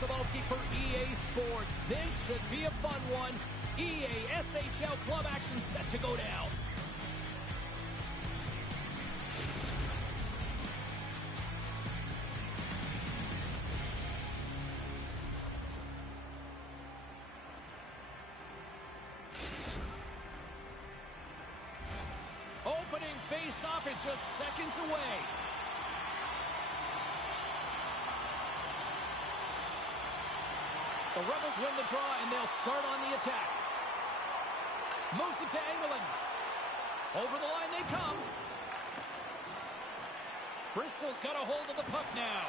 Sabalski for EA Sports. This should be a fun one. EA SHL club action set to go down. Opening face-off is just seconds away. The Rebels win the draw, and they'll start on the attack. Moves it to Engelland. Over the line they come. Bristol's got a hold of the puck now.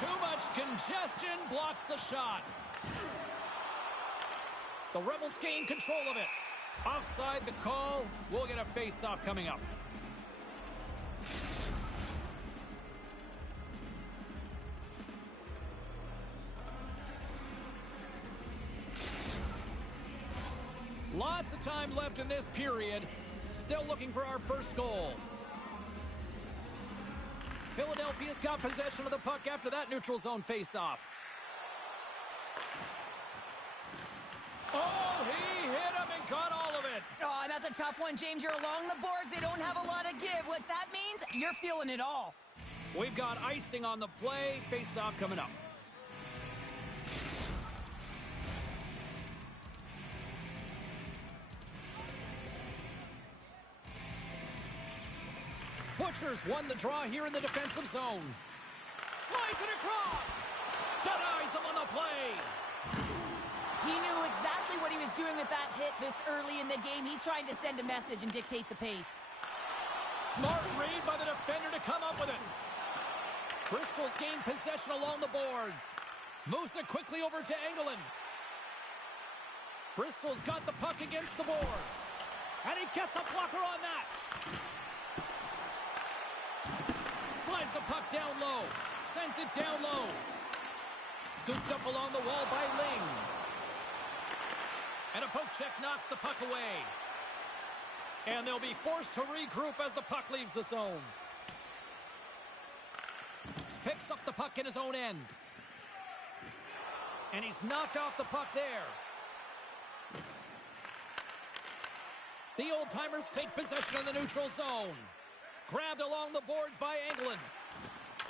Too much congestion blocks the shot. The Rebels gain control of it. Offside the call. We'll get a face-off coming up. Lots of time left in this period. Still looking for our first goal. Philadelphia's got possession of the puck after that neutral zone face-off. Oh, he hit him and got all of it. Oh, that's a tough one, James. You're along the boards. They don't have a lot of give. What that means, you're feeling it all. We've got icing on the play. Face-off coming up. Butchers won the draw here in the defensive zone. Slides it across. Denies him on the play. He knew exactly what he was doing with that hit this early in the game. He's trying to send a message and dictate the pace. Smart read by the defender to come up with it. Bristol's gained possession along the boards. Moves it quickly over to Engelland. Bristol's got the puck against the boards. And he gets a blocker on that. Slides the puck down low. Sends it down low. Scooped up along the wall by Ling. And a poke check knocks the puck away. And they'll be forced to regroup as the puck leaves the zone. Picks up the puck in his own end. And he's knocked off the puck there. The old-timers take possession of the neutral zone. Grabbed along the boards by Engelland.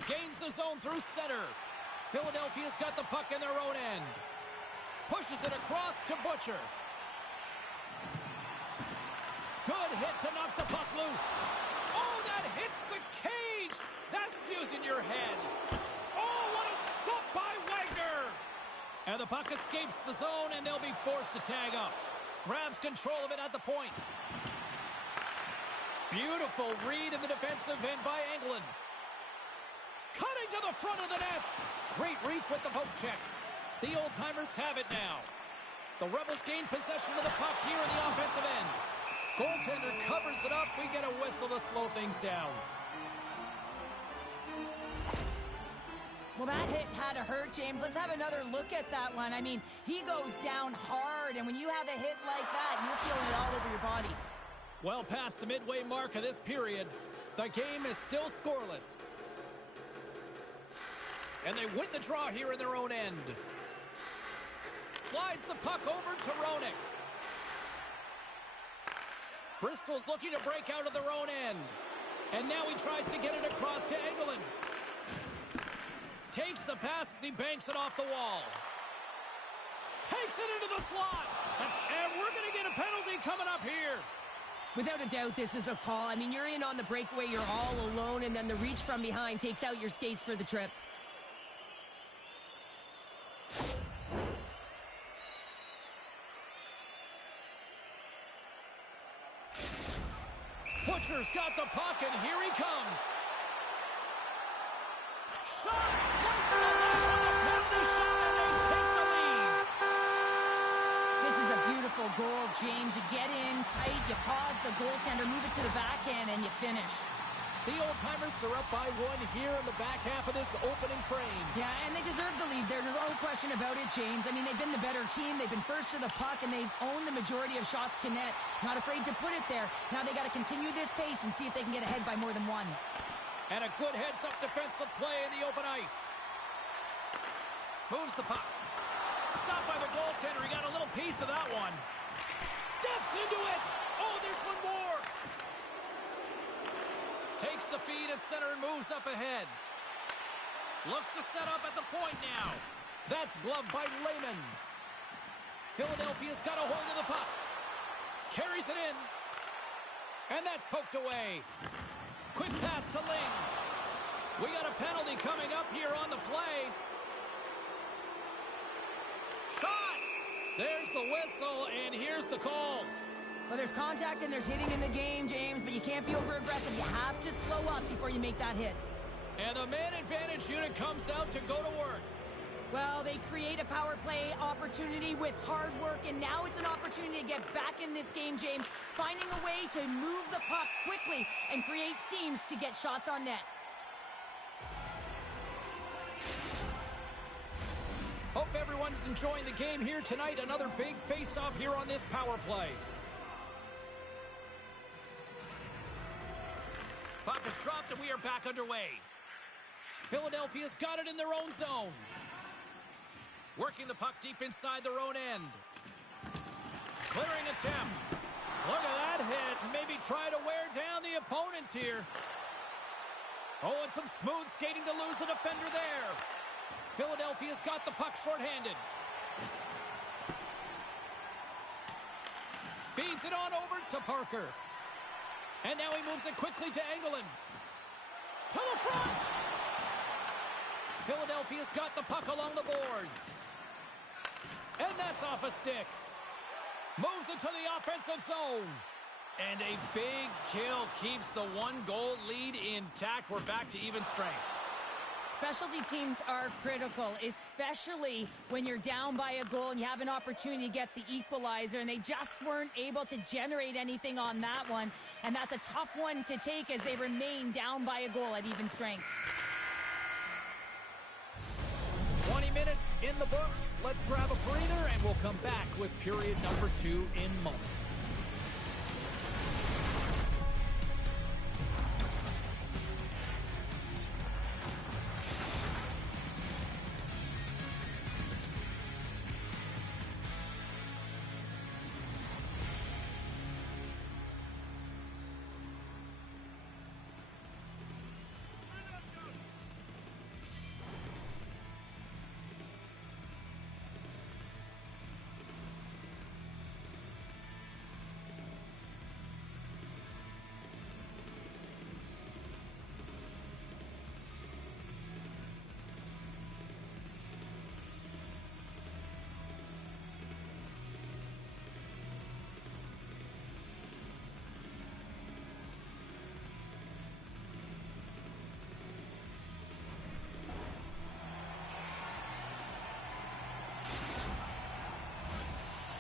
Gains the zone through center. Philadelphia's got the puck in their own end. Pushes it across to Butcher. Good hit to knock the puck loose. Oh, that hits the cage. That's using your head. Oh, what a stop by Wagner. And the puck escapes the zone, and they'll be forced to tag up. Grabs control of it at the point. Beautiful read in the defensive end by Engelland. Cutting to the front of the net. Great reach with the poke check. The old-timers have it now. The Rebels gain possession of the puck here in the offensive end. Goaltender covers it up. We get a whistle to slow things down. Well, that hit had to hurt, James. Let's have another look at that one. I mean, he goes down hard, and when you have a hit like that, you're feeling it all over your body. Well past the midway mark of this period, the game is still scoreless. And they win the draw here in their own end. Slides the puck over to Roenick. Bristol's looking to break out of their own end. And now he tries to get it across to Engelland. Takes the pass as he banks it off the wall. Takes it into the slot. And we're going to get a penalty coming up here. Without a doubt, this is a call. I mean, you're in on the breakaway, you're all alone, and then the reach from behind takes out your skates for the trip. Butcher's got the puck, and here he comes. Shot! Penalty shot, and they take the lead. This is a beautiful goal, James. You get in tight, you pause the goaltender, move it to the backhand, and you finish. The old-timers are up by one here in the back half of this opening frame. Yeah, and they deserve the lead. There's no question about it, James. I mean, they've been the better team. They've been first to the puck, and they've owned the majority of shots to net. Not afraid to put it there. Now they got to continue this pace and see if they can get ahead by more than one. And a good heads-up defensive play in the open ice. Moves the puck. Stopped by the goaltender. He got a little piece of that one. Steps into it. Oh, there's one more. Takes the feed at center and moves up ahead. Looks to set up at the point now. That's gloved by Lehman. Philadelphia's got a hold of the puck. Carries it in. And that's poked away. Quick pass to Ling. We got a penalty coming up here on the play. Shot! There's the whistle, and here's the call. Well, there's contact and there's hitting in the game, James, but you can't be over-aggressive. You have to slow up before you make that hit. And the man advantage unit comes out to go to work. Well, they create a power play opportunity with hard work, and now it's an opportunity to get back in this game, James, finding a way to move the puck quickly and create seams to get shots on net. Hope everyone's enjoying the game here tonight. Another big face-off here on this power play. Puck is dropped and we are back underway. Philadelphia's got it in their own zone. Working the puck deep inside their own end. Clearing attempt. Look at that hit. Maybe try to wear down the opponents here. Oh, and some smooth skating to lose a defender there. Philadelphia's got the puck shorthanded. Feeds it on over to Parker. And now he moves it quickly to Engelland. To the front! Philadelphia's got the puck along the boards. And that's off a stick. Moves it to the offensive zone. And a big kill keeps the one-goal lead intact. We're back to even strength. Specialty teams are critical, especially when you're down by a goal and you have an opportunity to get the equalizer, and they just weren't able to generate anything on that one. And that's a tough one to take as they remain down by a goal at even strength. 20 minutes in the books. Let's grab a breather, and we'll come back with period number 2 in moments.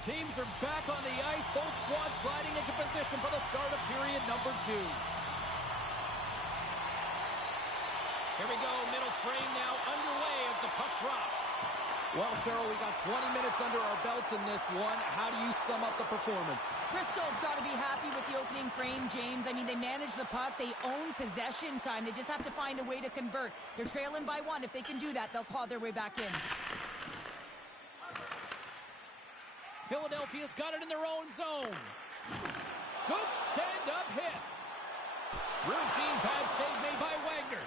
Teams are back on the ice. Both squads gliding into position for the start of period number 2. Here we go. Middle frame now underway as the puck drops. Well, Cheryl, we got 20 minutes under our belts in this one. How do you sum up the performance? Bristol's got to be happy with the opening frame, James. I mean, they manage the puck. They own possession time. They just have to find a way to convert. They're trailing by 1. If they can do that, they'll claw their way back in. Philadelphia's got it in their own zone. Good stand-up hit. Routine pass save made by Wagner.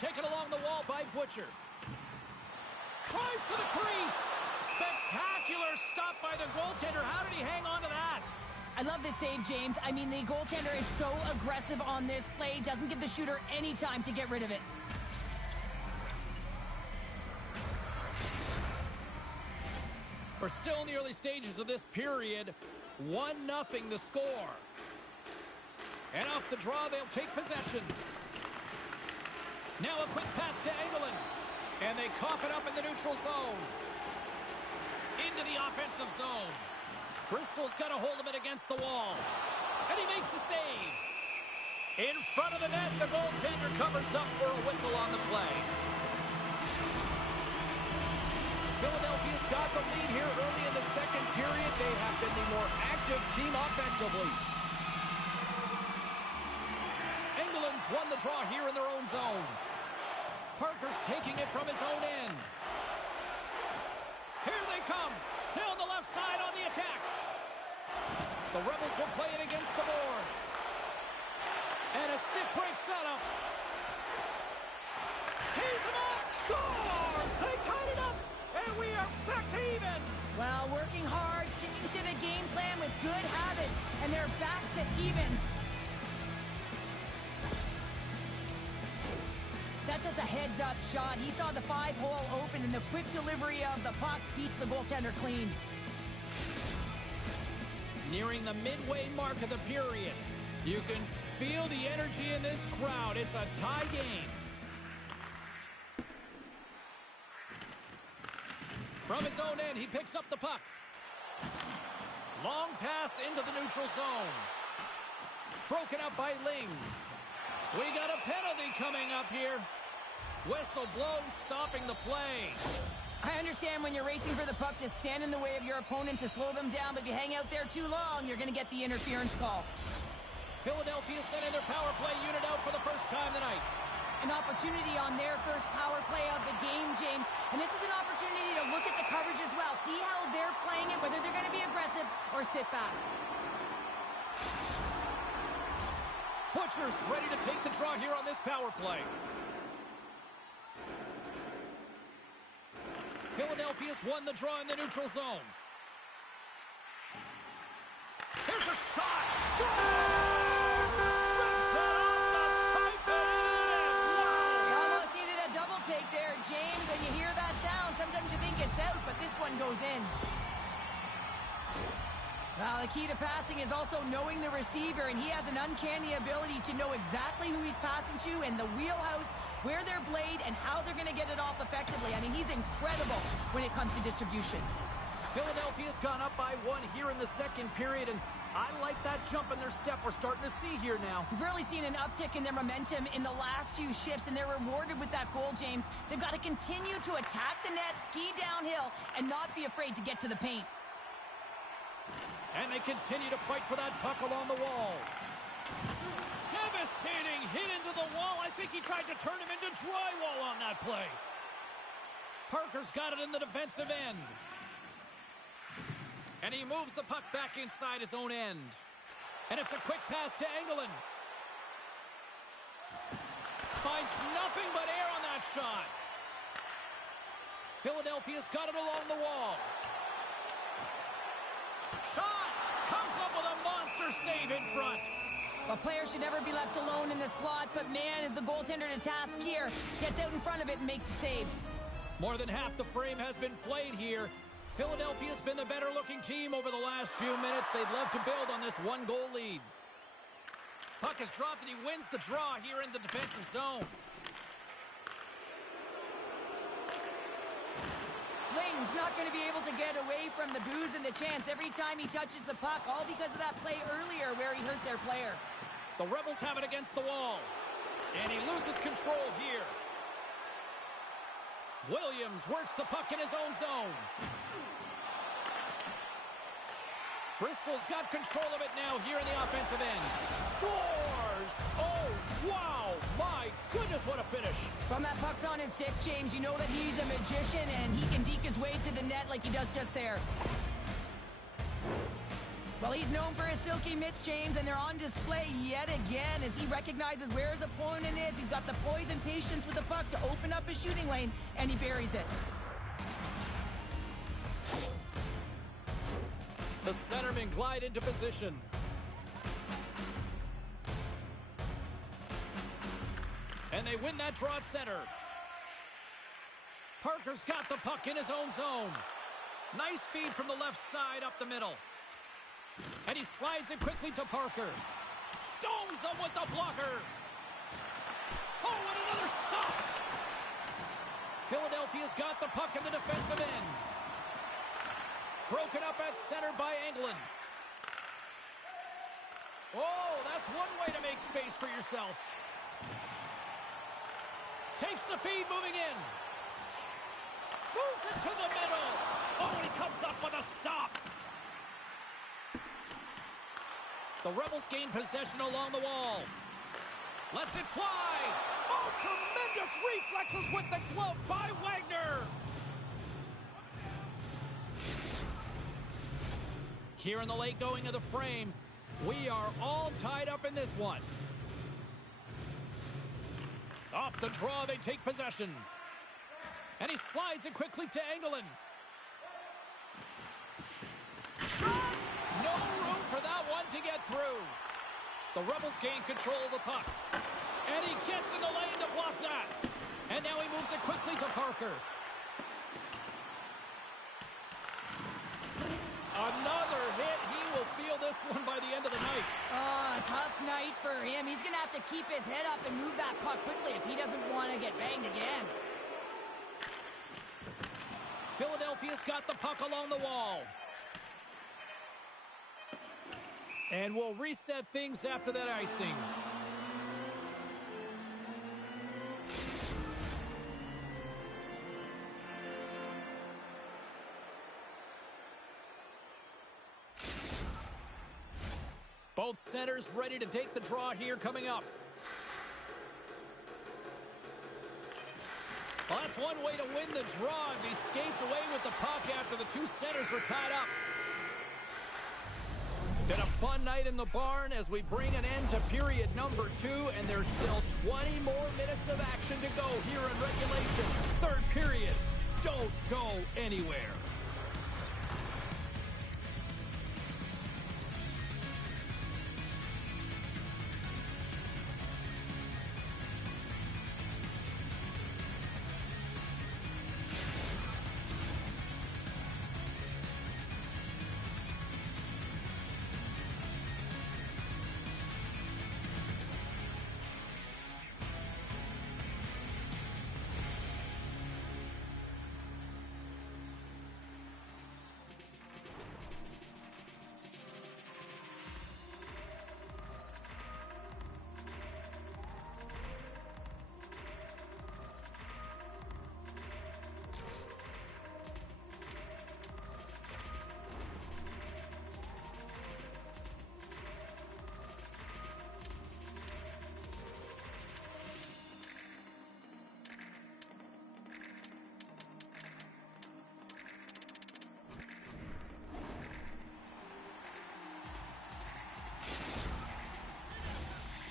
Taken along the wall by Butcher. Drives to the crease. Spectacular stop by the goaltender. How did he hang on to that? I love this save, James. I mean, the goaltender is so aggressive on this play. Doesn't give the shooter any time to get rid of it. We're still in the early stages of this period. 1-0 the score. And off the draw, they'll take possession. Now a quick pass to Engelland. And they cough it up in the neutral zone. Into the offensive zone. Bristol's got a hold of it against the wall. And he makes the save. In front of the net, the goaltender covers up for a whistle on the play. Philadelphia's got the lead here early in the second period. They have been the more active team offensively. Engelland's won the draw here in their own zone. Parker's taking it from his own end. they come. Down the left side on the attack. The Rebels will play it against the boards. And a stiff break setup. Tees him up. Scores! They tied it up. And we are back to even. Well, working hard, sticking to the game plan with good habits. And they're back to evens. That's just a heads-up shot. He saw the 5-hole open, and the quick delivery of the puck beats the goaltender clean. Nearing the midway mark of the period. You can feel the energy in this crowd. It's a tie game. From his own end, he picks up the puck. Long pass into the neutral zone. Broken up by Ling. We got a penalty coming up here. Whistle blown, stopping the play. I understand when you're racing for the puck to stand in the way of your opponent to slow them down, but if you hang out there too long, you're going to get the interference call. Philadelphia sending their power play unit out for the first time tonight. An opportunity on their first power play of the game, James. And this is an opportunity to look at the coverage as well. See how they're playing it, whether they're going to be aggressive or sit back. Butcher's ready to take the draw here on this power play. Philadelphia's won the draw in the neutral zone. Here's a shot. Scores! You almost needed a double take there, James. When you hear that sound, sometimes you think it's out, but this one goes in. Well, the key to passing is also knowing the receiver, and he has an uncanny ability to know exactly who he's passing to and the wheelhouse, where they're blade, and how they're going to get it off effectively. I mean, he's incredible when it comes to distribution. Philadelphia's gone up by 1 here in the second period, and I like that jump in their step we're starting to see here now. We've really seen an uptick in their momentum in the last few shifts, and they're rewarded with that goal, James. They've got to continue to attack the net, ski downhill, and not be afraid to get to the paint. And they continue to fight for that puck along the wall. Devastating hit into the wall. I think he tried to turn him into drywall on that play. Parker's got it in the defensive end. And he moves the puck back inside his own end. And it's a quick pass to Engelland. Finds nothing but air on that shot. Philadelphia's got it along the wall. Shot! Comes up with a monster save in front. A player should never be left alone in the slot, but man, is the goaltender to task here. Gets out in front of it and makes the save. More than half the frame has been played here. Philadelphia's been the better-looking team over the last few minutes. They'd love to build on this one-goal lead. Puck is dropped, and he wins the draw here in the defensive zone. Ling's not going to be able to get away from the booze and the chance every time he touches the puck, all because of that play earlier where he hurt their player. The Rebels have it against the wall. And he loses control here. Williams works the puck in his own zone. Bristol's got control of it now here in the offensive end. Scores! Oh, wow! My goodness, what a finish. From that puck's on his stick, James, you know that he's a magician and he can deke his way to the net like he does just there. Well, he's known for his silky mitts, James, and they're on display yet again as he recognizes where his opponent is. He's got the poise and patience with the puck to open up his shooting lane, and he buries it. The centermen glide into position. And they win that draw at center. Parker's got the puck in his own zone. Nice feed from the left side up the middle. And he slides it quickly to Parker. Stones him with the blocker. Oh, and another stop. Philadelphia's got the puck in the defensive end. Broken up at center by Engelland. Oh, that's one way to make space for yourself. Takes the feed, moving in. Moves it to the middle. Oh, and he comes up with a stop. The Rebels gain possession along the wall. Lets it fly. Oh, tremendous reflexes with the glove by Wagner. Here in the late going of the frame, we are all tied up in this one. Off the draw, they take possession. And he slides it quickly to Engelland. No room for that one to get through. The Rebels gain control of the puck. And he gets in the lane to block that. And now he moves it quickly to Parker. Another hit. He will feel this one by the end of the night. Tough night for him. He's going to have to keep his head up and move that puck quickly if he doesn't want to get banged again. Philadelphia's got the puck along the wall. And we'll reset things after that icing. Both centers ready to take the draw here coming up. Well, that's one way to win the draw as he skates away with the puck after the two centers were tied up. Been a fun night in the barn as we bring an end to period number 2, and there's still 20 more minutes of action to go here in regulation. Third period. Don't go anywhere.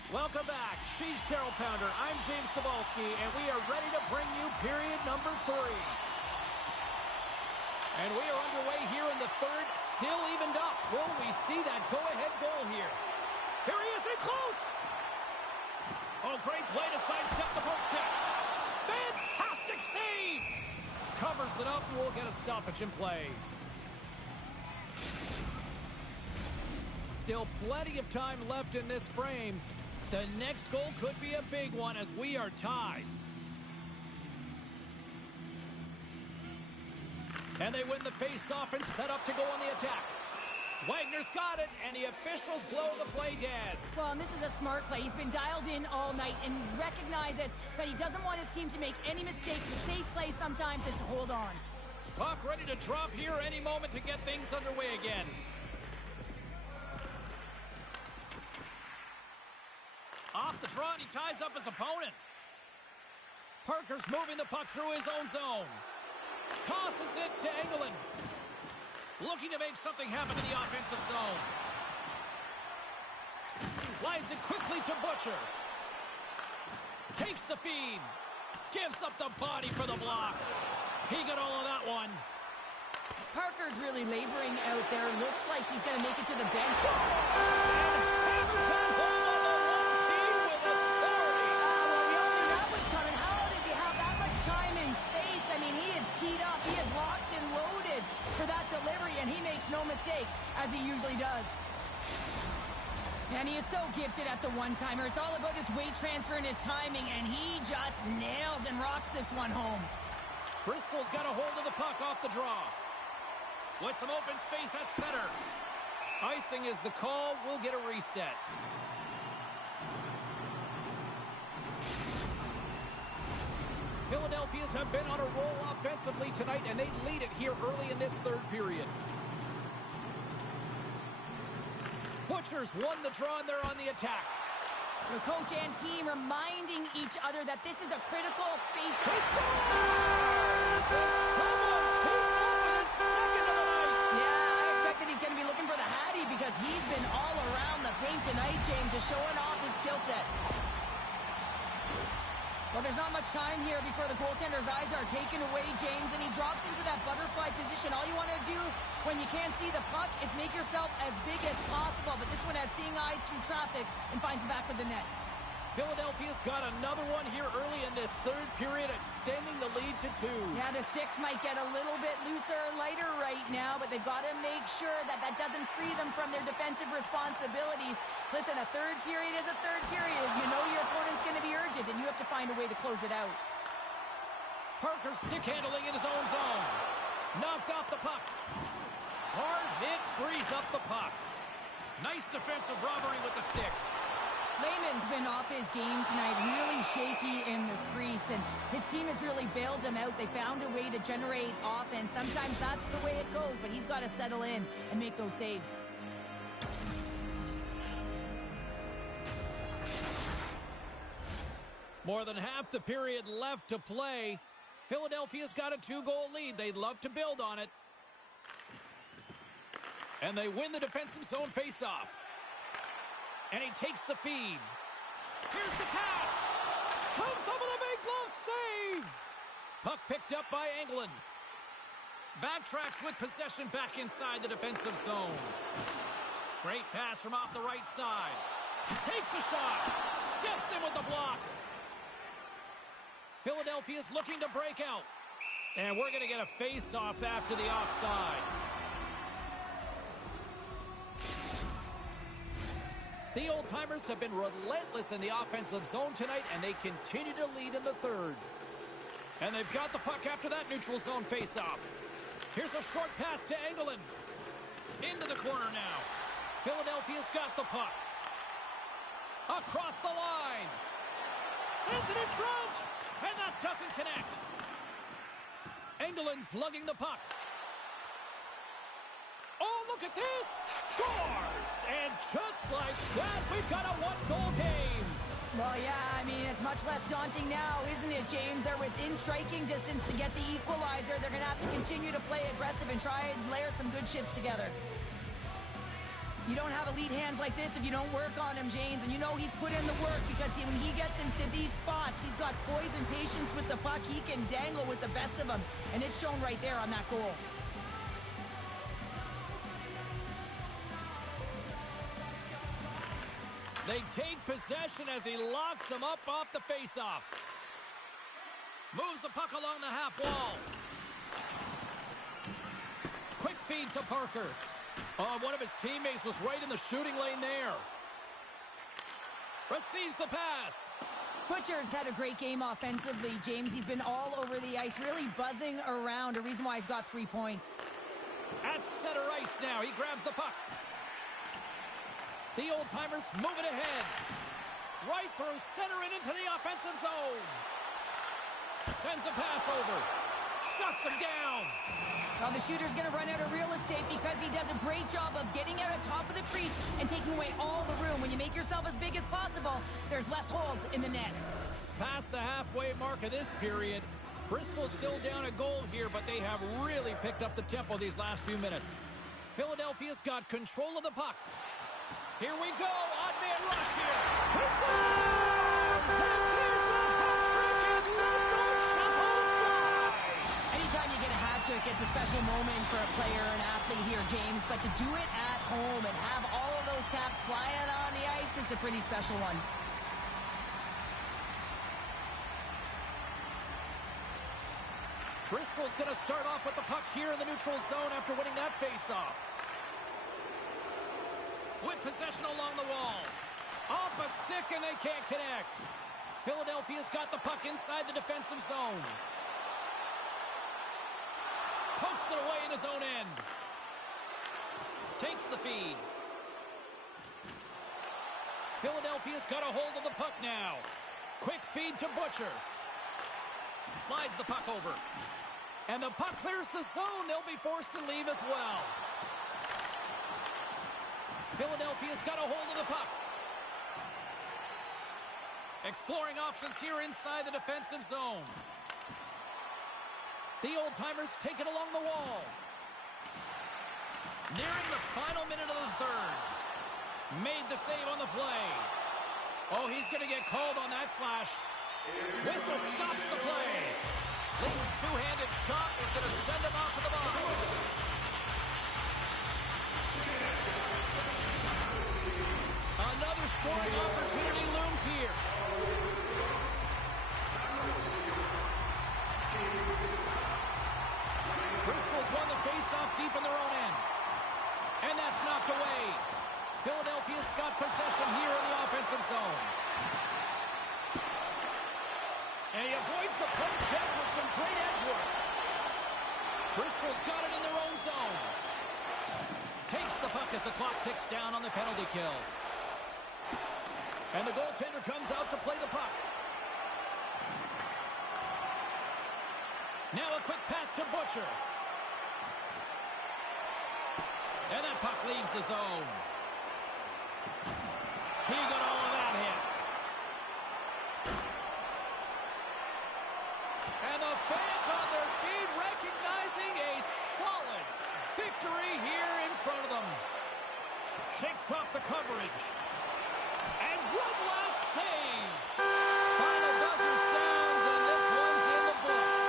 Welcome back. She's Cheryl Pounder. I'm James Cebulski, and we are ready to bring you period number 3. And we are underway here in the third, still evened up. Will we see that go-ahead goal here? Here he is, in close! Oh, great play to sidestep the poke check. Fantastic save! Covers it up, and we'll get a stoppage in play. Still plenty of time left in this frame. The next goal could be a big one as we are tied. And they win the face-off and set up to go on the attack. Wagner's got it, and the officials blow the play dead. Well, and this is a smart play. He's been dialed in all night and recognizes that he doesn't want his team to make any mistakes. The safe play sometimes is to hold on. Puck ready to drop here any moment to get things underway again. Off the draw, and he ties up his opponent. Parker's moving the puck through his own zone. Tosses it to Engelland. Looking to make something happen in the offensive zone. Slides it quickly to Butcher. Takes the feed. Gives up the body for the block. He got all of that one. Parker's really laboring out there. Looks like he's going to make it to the bench. For that delivery, and he makes no mistake, as he usually does. And he is so gifted at the one-timer. It's all about his weight transfer and his timing, and he just nails and rocks this one home. Bristol's got a hold of the puck off the draw. With some open space at center. Icing is the call. We'll get a reset. Philadelphians have been on a roll offensively tonight, and they lead it here early in this third period. Butchers won the draw, and they're on the attack. The coach and team reminding each other that this is a critical face. Someone's hitting up his second of the night. Yeah, I expect that he's going to be looking for the He's been all around the paint tonight, James, just showing off his skill set. Well, there's not much time here before the goaltender's eyes are taken away, James, and he drops into that butterfly position. All you want to do when you can't see the puck is make yourself as big as possible, but this one has seeing eyes through traffic and finds the back of the net. Philadelphia's got another one here early in this third period, extending the lead to 2. Yeah, the sticks might get a little bit looser, lighter right now, but they've got to make sure that that doesn't free them from their defensive responsibilities. Listen, a third period is a third period. You know your opponent's going to be urgent, and you have to find a way to close it out. Parker stick handling in his own zone. Knocked off the puck. Hard hit, frees up the puck. Nice defensive robbery with the stick. Lehman's been off his game tonight, really shaky in the crease, and his team has really bailed him out. They found a way to generate offense. Sometimes that's the way it goes, but he's got to settle in and make those saves. More than half the period left to play. Philadelphia's got a 2-goal lead. They'd love to build on it. And they win the defensive zone faceoff. And he takes the feed. Here's the pass. Comes up with a big glove save. Puck picked up by Englund. Backtracks with possession back inside the defensive zone. Great pass from off the right side. Takes a shot. Steps in with the block. Philadelphia's looking to break out. And we're going to get a face-off after the offside. The old-timers have been relentless in the offensive zone tonight, and they continue to lead in the third. And they've got the puck after that neutral zone face-off. Here's a short pass to Englund. Into the corner now. Philadelphia's got the puck. Across the line. Sends it in front. And that doesn't connect. Englund's lugging the puck. Oh, look at this. Scores! And just like that, we've got a 1-goal game. Well, yeah, I mean, it's much less daunting now, isn't it, James? They're within striking distance to get the equalizer. They're going to have to continue to play aggressive and try and layer some good shifts together. You don't have elite hands like this if you don't work on him, James. And you know he's put in the work because when he gets into these spots, he's got poise and patience with the puck. He can dangle with the best of them. And it's shown right there on that goal. They take possession as he locks him up off the faceoff. Moves the puck along the half wall. Quick feed to Parker. Oh, one of his teammates was right in the shooting lane there. Receives the pass. Butcher's had a great game offensively, James. He's been all over the ice, really buzzing around. A reason why he's got 3 points. At center ice now. He grabs the puck. The old-timers move it ahead. Right through center and into the offensive zone. Sends a pass over. Shuts him down. Well, the shooter's going to run out of real estate because he does a great job of getting out on top of the crease and taking away all the room. When you make yourself as big as possible, there's less holes in the net. Past the halfway mark of this period, Bristol's still down a goal here, but they have really picked up the tempo these last few minutes. Philadelphia's got control of the puck. Here we go, odd man rush here. He scores! And there's the hat trick, and Lindros shovels by. Anytime you get a hat trick, it's a special moment for a player or an athlete here, James. But to do it at home and have all of those caps flying on the ice, it's a pretty special one. Bristol's going to start off with the puck here in the neutral zone after winning that faceoff. With possession along the wall. Off a stick and they can't connect. Philadelphia's got the puck inside the defensive zone. Pokes it away in his own end. Takes the feed. Philadelphia's got a hold of the puck now. Quick feed to Butcher. Slides the puck over. And the puck clears the zone. They'll be forced to leave as well. Philadelphia's got a hold of the puck. Exploring options here inside the defensive zone. The old-timers take it along the wall. Nearing the final minute of the third. Made the save on the play. Oh, he's going to get called on that slash. Whistle stops the play. Layton's two-handed shot is going to send him out to the box. Another scoring opportunity looms here. Bristol's won the face-off deep in their own end. And that's knocked away. Philadelphia's got possession here in the offensive zone. And he avoids the poke check with some great edge work. Bristol's got it in their own zone. Takes the puck as the clock ticks down on the penalty kill. And the goaltender comes out to play the puck. Now a quick pass to Butcher. And that puck leaves the zone. He got all of that hit. And the fans on their feet recognizing a solid victory here in front of them. Shakes off the coverage. And one last save. Final buzzer sounds, and this one's in the books.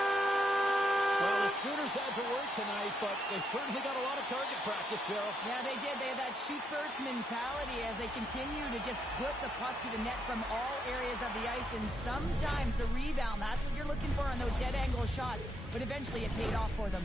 Well, the shooters had to work tonight, but they certainly got a lot of target practice, Cheryl. Yeah, they did. They had that shoot-first mentality as they continue to just put the puck to the net from all areas of the ice, and sometimes the rebound, that's what you're looking for on those dead-angle shots, but eventually it paid off for them.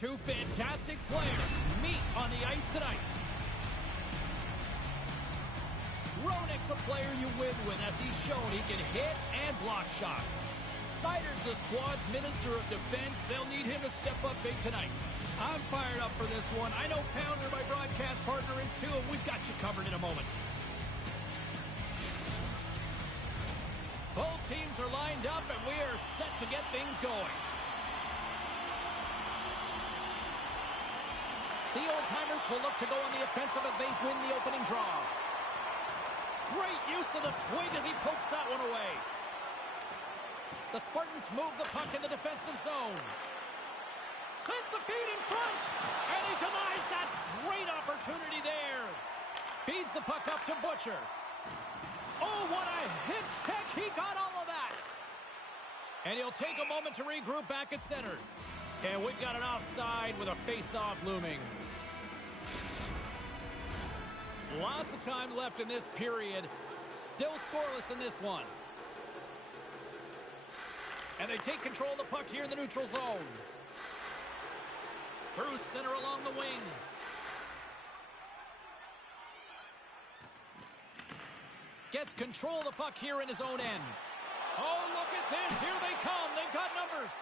two fantastic players meet on the ice tonight. Roenick's a player you win with, as he's shown he can hit and block shots. Seider's the squad's minister of defense. They'll need him to step up big tonight. I'm fired up for this one. I know Pounder, my broadcast partner, is too, and we've got you covered in a moment. Both teams are lined up, and we are set to get things going. The old-timers will look to go on the offensive as they win the opening draw. Great use of the twig as he pokes that one away. The Spartans move the puck in the defensive zone. Sends the feed in front, and he denies that great opportunity there. Feeds the puck up to Butcher. Oh, what a hit check. He got all of that. And he'll take a moment to regroup back at center. And we've got an offside with a face-off looming. Lots of time left in this period. Still scoreless in this one. And they take control of the puck here in the neutral zone. Through center along the wing. Gets control of the puck here in his own end. Oh, look at this. Here they come. They've got numbers.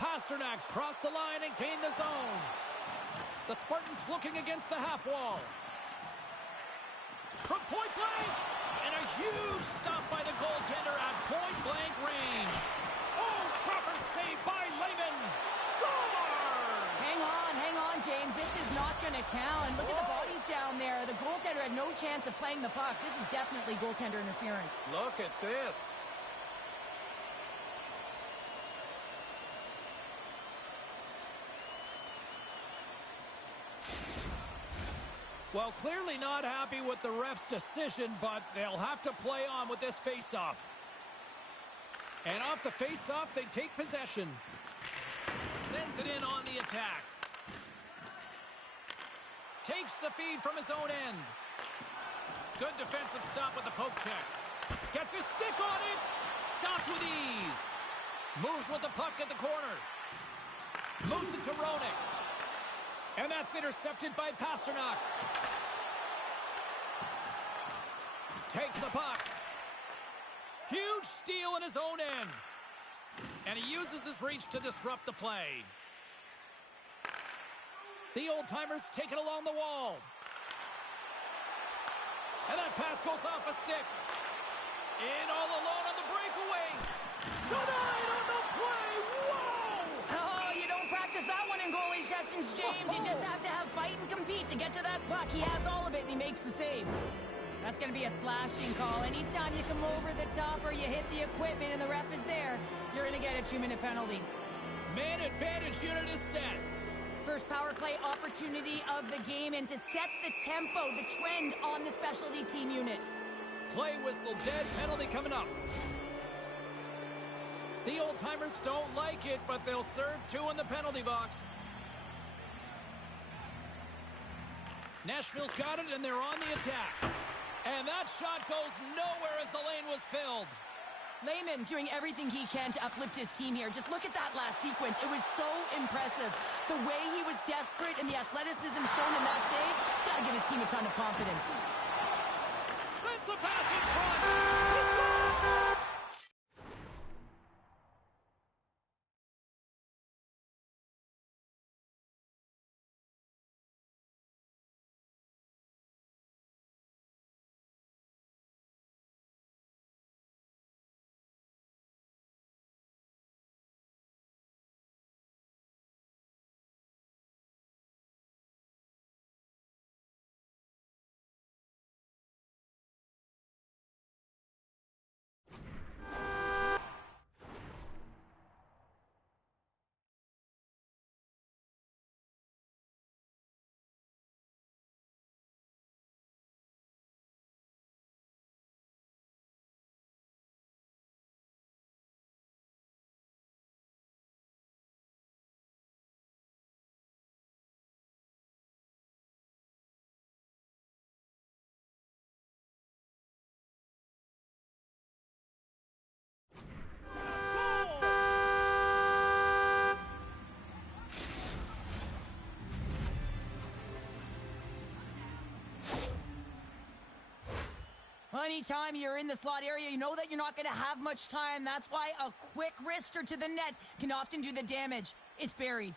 Pasternak's crossed the line and gained the zone. The Spartans looking against the half wall. From point blank. And a huge stop by the goaltender at point blank range. Oh, proper save by Lehman. Scores! Hang on, James. This is not going to count. And look at the bodies down there. The goaltender had no chance of playing the puck. This is definitely goaltender interference. Look at this. Well, clearly not happy with the ref's decision, but they'll have to play on with this faceoff. And off the faceoff, they take possession. Sends it in on the attack. Takes the feed from his own end. Good defensive stop with the poke check. Gets his stick on it. Stopped with ease. Moves with the puck at the corner. Moves it to Roenick. And that's intercepted by Pasternak. Takes the puck. Huge steal in his own end. And he uses his reach to disrupt the play. The old-timers take it along the wall. And that pass goes off a stick. In all alone on the breakaway. Denied on the play. Whoa! Oh, you don't practice that one in goalie sessions, James. You just have to have fight and compete to get to that puck. He has all of it, and he makes the save. That's going to be a slashing call. Anytime you come over the top or you hit the equipment and the ref is there, you're going to get a 2-minute penalty. Man advantage unit is set. First power play opportunity of the game, and to set the tempo, the trend on the specialty team unit. Play whistle dead, penalty coming up. The old-timers don't like it, but they'll serve 2 in the penalty box. Nashville's got it, and they're on the attack. And that shot goes nowhere as the lane was filled. Lehman doing everything he can to uplift his team here. Just look at that last sequence. It was so impressive. The way he was desperate and the athleticism shown in that save, he's got to give his team a ton of confidence. Sends the pass in front. Well, anytime you're in the slot area, you know that you're not going to have much time. That's why a quick wrister to the net can often do the damage. It's buried.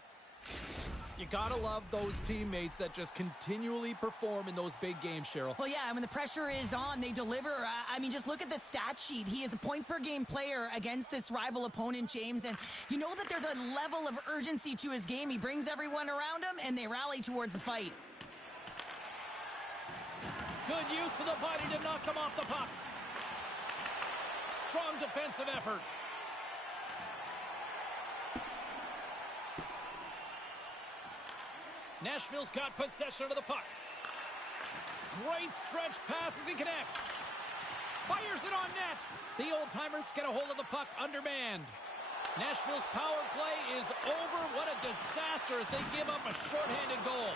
You gotta love those teammates that just continually perform in those big games, Cheryl. Well, yeah, when the pressure is on, they deliver. I mean, just look at the stat sheet. He is a point-per-game player against this rival opponent, James, and you know that there's a level of urgency to his game. He brings everyone around him, and they rally towards the fight. Good use of the body to knock him off the puck. Strong defensive effort. Nashville's got possession of the puck. Great stretch pass as he connects. Fires it on net. The old-timers get a hold of the puck undermanned. Nashville's power play is over. What a disaster as they give up a shorthanded goal.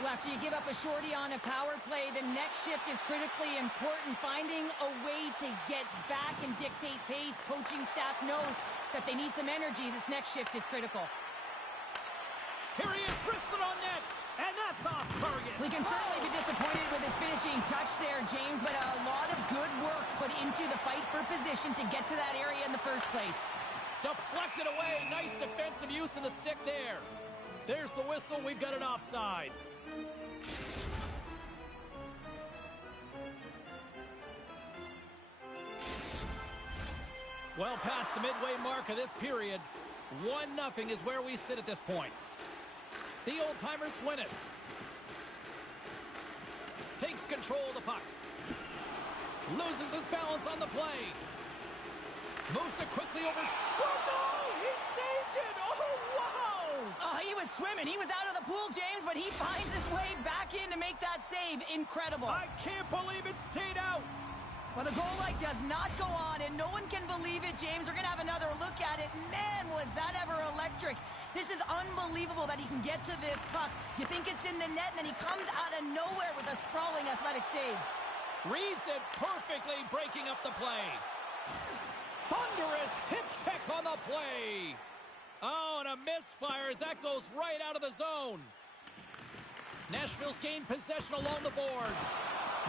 Well, after you give up a shorty on a power play, the next shift is critically important. Finding a way to get back and dictate pace. Coaching staff knows that they need some energy. This next shift is critical. Here he is, wristed on net, and that's off target. We can certainly be disappointed with his finishing touch there, James, but a lot of good work put into the fight for position to get to that area in the first place. Deflected away. Nice defensive use of the stick there. There's the whistle. We've got an offside. Well past the midway mark of this period, 1-0 is where we sit at this point. The old-timers win it. Takes control of the puck. Loses his balance on the play. Moves it quickly over. Scored! No! He saved it! Oh, wow! Oh, he was swimming. He was out of the pool, James, but he finds his way back in to make that save. Incredible. I can't believe it stayed out. Well, the goal light does not go on, and no one can believe it, James. We're going to have another look at it. Man, was that ever electric. This is unbelievable that he can get to this puck. You think it's in the net, and then he comes out of nowhere with a sprawling athletic save. Reads it perfectly, breaking up the play. Thunderous hip check on the play. Oh, and a misfire as that goes right out of the zone. Nashville's gained possession along the boards.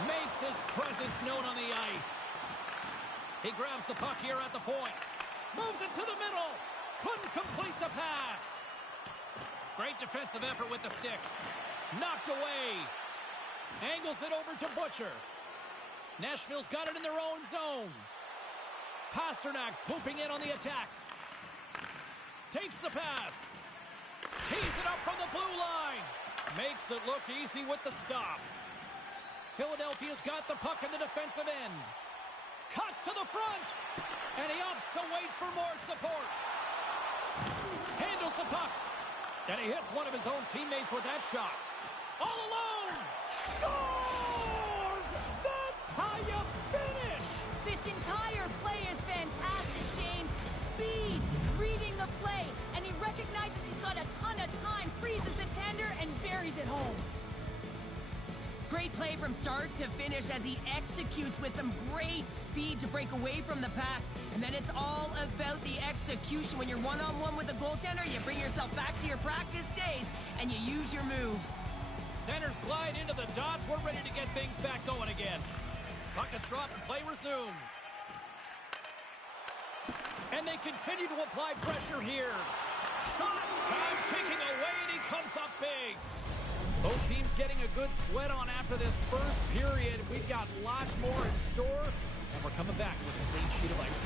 Makes his presence known on the ice. He grabs the puck here at the point. Moves it to the middle. Couldn't complete the pass. Great defensive effort with the stick. Knocked away. Angles it over to Butcher. Nashville's got it in their own zone. Pasternak swooping in on the attack. Takes the pass. Tees it up from the blue line. Makes it look easy with the stop. Philadelphia's got the puck in the defensive end. Cuts to the front. And he opts to wait for more support. Handles the puck. And he hits one of his own teammates with that shot. All alone. Scores! That's how you finish! This entire play is fantastic, James. Speed, reading the play, and he recognizes he's got a ton of time, freezes the tender, and buries it home. Great play from start to finish as he executes with some great speed to break away from the pack. And then it's all about the execution. When you're one-on-one with a goaltender, you bring yourself back to your practice days, and you use your move. Centers glide into the dots. We're ready to get things back going again. Puck is dropped and play resumes. And they continue to apply pressure here. Shot! Time ticking away, and he comes up big. Both teams getting a good sweat on after this first period. We've got lots more in store, and we're coming back with a clean sheet of ice.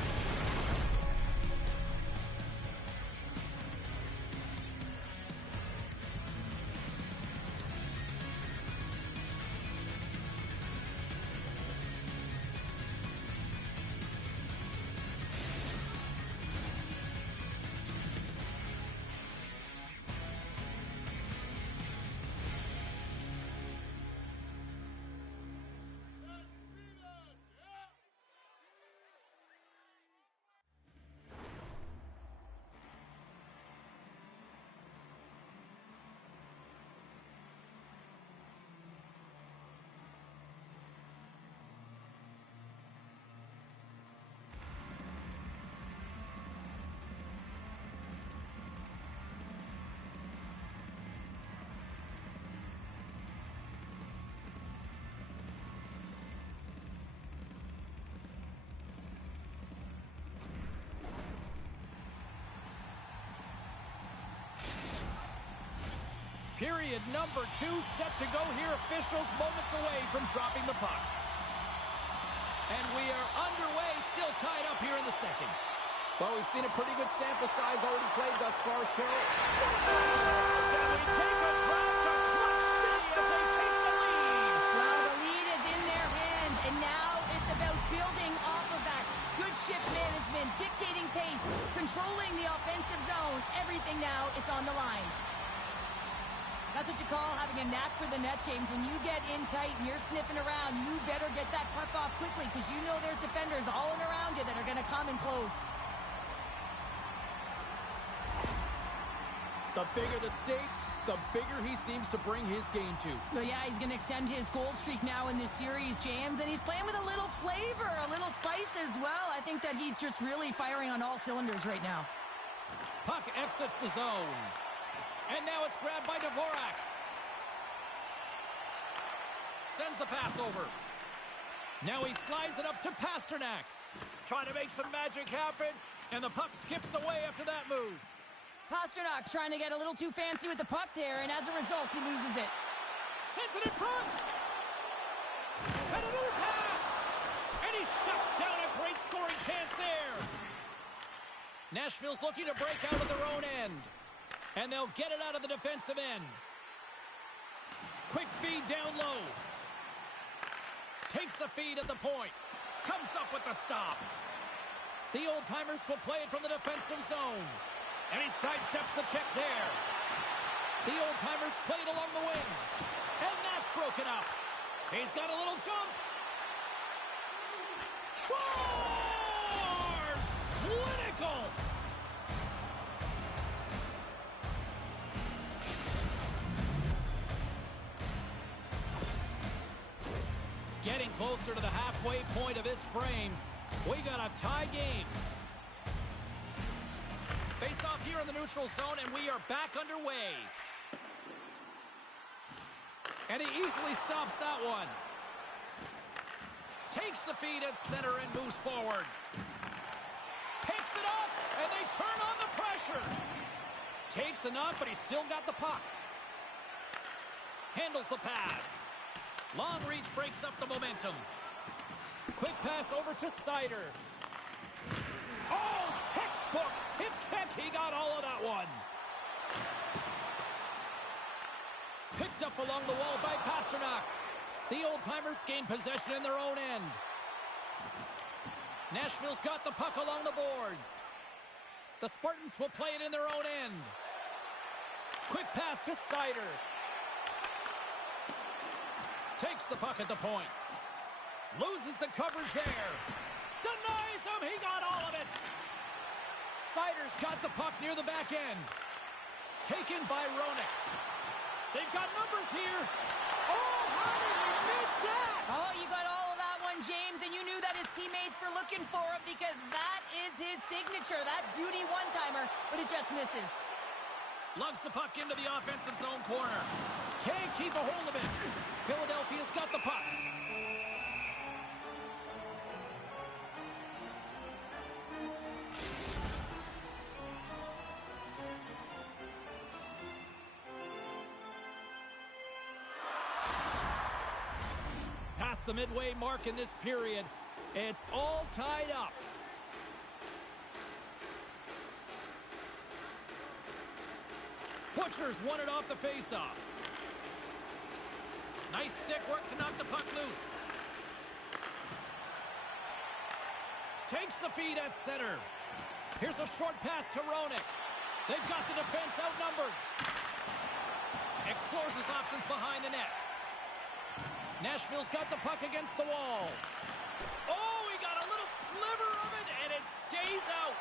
Period number 2 set to go here. Officials moments away from dropping the puck. And we are underway, still tied up here in the second. Well, we've seen a pretty good sample size already played thus far, Cheryl. And we take a drive to Clutch City as they take the lead. Well, the lead is in their hands, and now it's about building off of that. Good shift management, dictating pace, controlling the offensive zone. Everything now is on the line. That's what you call having a knack for the net, James. When you get in tight and you're sniffing around, you better get that puck off quickly because you know there's defenders all around you that are going to come and close. The bigger the stakes, the bigger he seems to bring his game to. Well, yeah, he's going to extend his goal streak now in this series, James, and he's playing with a little flavor, a little spice as well. I think that he's just really firing on all cylinders right now. Puck exits the zone. And now it's grabbed by Dvorak. Sends the pass over. Now he slides it up to Pasternak. Trying to make some magic happen, and the puck skips away after that move. Pasternak's trying to get a little too fancy with the puck there, and as a result, he loses it. Sends it in front. And another pass. And he shuts down a great scoring chance there. Nashville's looking to break out of their own end. And they'll get it out of the defensive end. Quick feed down low. Takes the feed at the point. Comes up with the stop. The old-timers will play it from the defensive zone. And he sidesteps the check there. The old-timers play it along the wing. And that's broken up. He's got a little jump. Scores! Clinical! Getting closer to the halfway point of this frame. We got a tie game. Face off here in the neutral zone, and we are back underway. And he easily stops that one. Takes the feed at center and moves forward. Picks it up, and they turn on the pressure. Takes enough, but he's still got the puck. Handles the pass. Long reach breaks up the momentum. Quick pass over to Seider. Oh, textbook. Hip check. He got all of that one. Picked up along the wall by Pasternak. The old-timers gain possession in their own end. Nashville's got the puck along the boards. The Spartans will play it in their own end. Quick pass to Seider. Takes the puck at the point. Loses the coverage there. Denies him. He got all of it. Seider's got the puck near the back end. Taken by Roenick. They've got numbers here. Oh, how did he miss that? Oh, you got all of that one, James, and you knew that his teammates were looking for him because that is his signature, that beauty one-timer, but it just misses. Lugs the puck into the offensive zone corner. Can't keep a hold of it. Philadelphia's got the puck. Past the midway mark in this period, it's all tied up. Butchers won it off the faceoff. Nice stick work to knock the puck loose. Takes the feed at center. Here's a short pass to Roenick. They've got the defense outnumbered. Explores his options behind the net. Nashville's got the puck against the wall. Oh, he got a little sliver of it, and it stays out.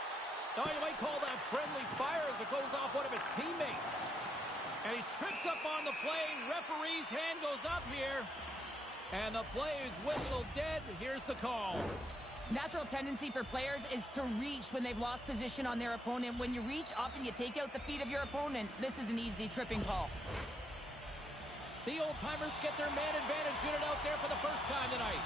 Now, you might call that friendly fire as it goes off one of his teammates. And he's tripped up on the play. Referee's hand goes up here. And the play is whistled dead. Here's the call. Natural tendency for players is to reach when they've lost position on their opponent. When you reach, often you take out the feet of your opponent. This is an easy tripping call. The old-timers get their man advantage unit out there for the first time tonight.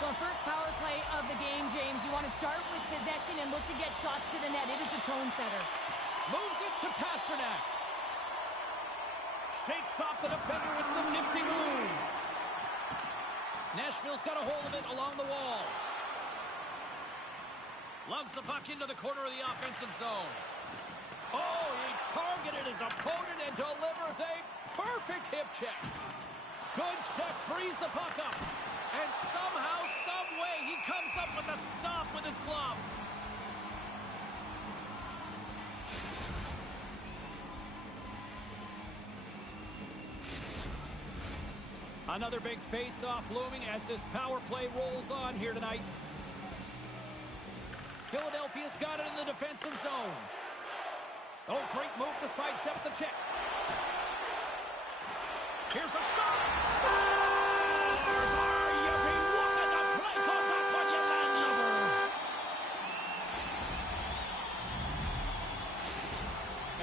Well, first power play of the game, James. You want to start with possession and look to get shots to the net. It is the tone setter. Moves it to Pasternak. shakes off the defender with some nifty moves. Nashville's got a hold of it along the wall. Lugs the puck into the corner of the offensive zone. Oh, he targeted his opponent and delivers a perfect hip check. Good check, frees the puck up. And somehow, some way, he comes up with a stop with his glove. Another big face-off looming as this power play rolls on here tonight. Philadelphia's got it in the defensive zone. Oh, great move to sidestep the check. Here's a shot. Look at the play call. That's what you landlubber.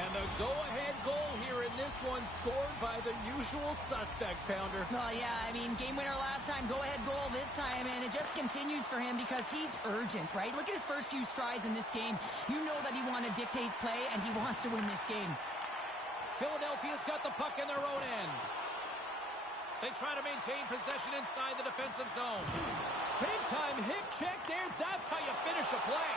And the go-ahead goal here in this one scored by the usual suspect, Pounder. Well, yeah, I mean, game winner last time, go-ahead goal this time, and it just continues for him because he's urgent, right? Look at his first few strides in this game. You know that he wants to dictate play, and he wants to win this game. Philadelphia's got the puck in their own end. They try to maintain possession inside the defensive zone. Big-time hip check there. That's how you finish a play.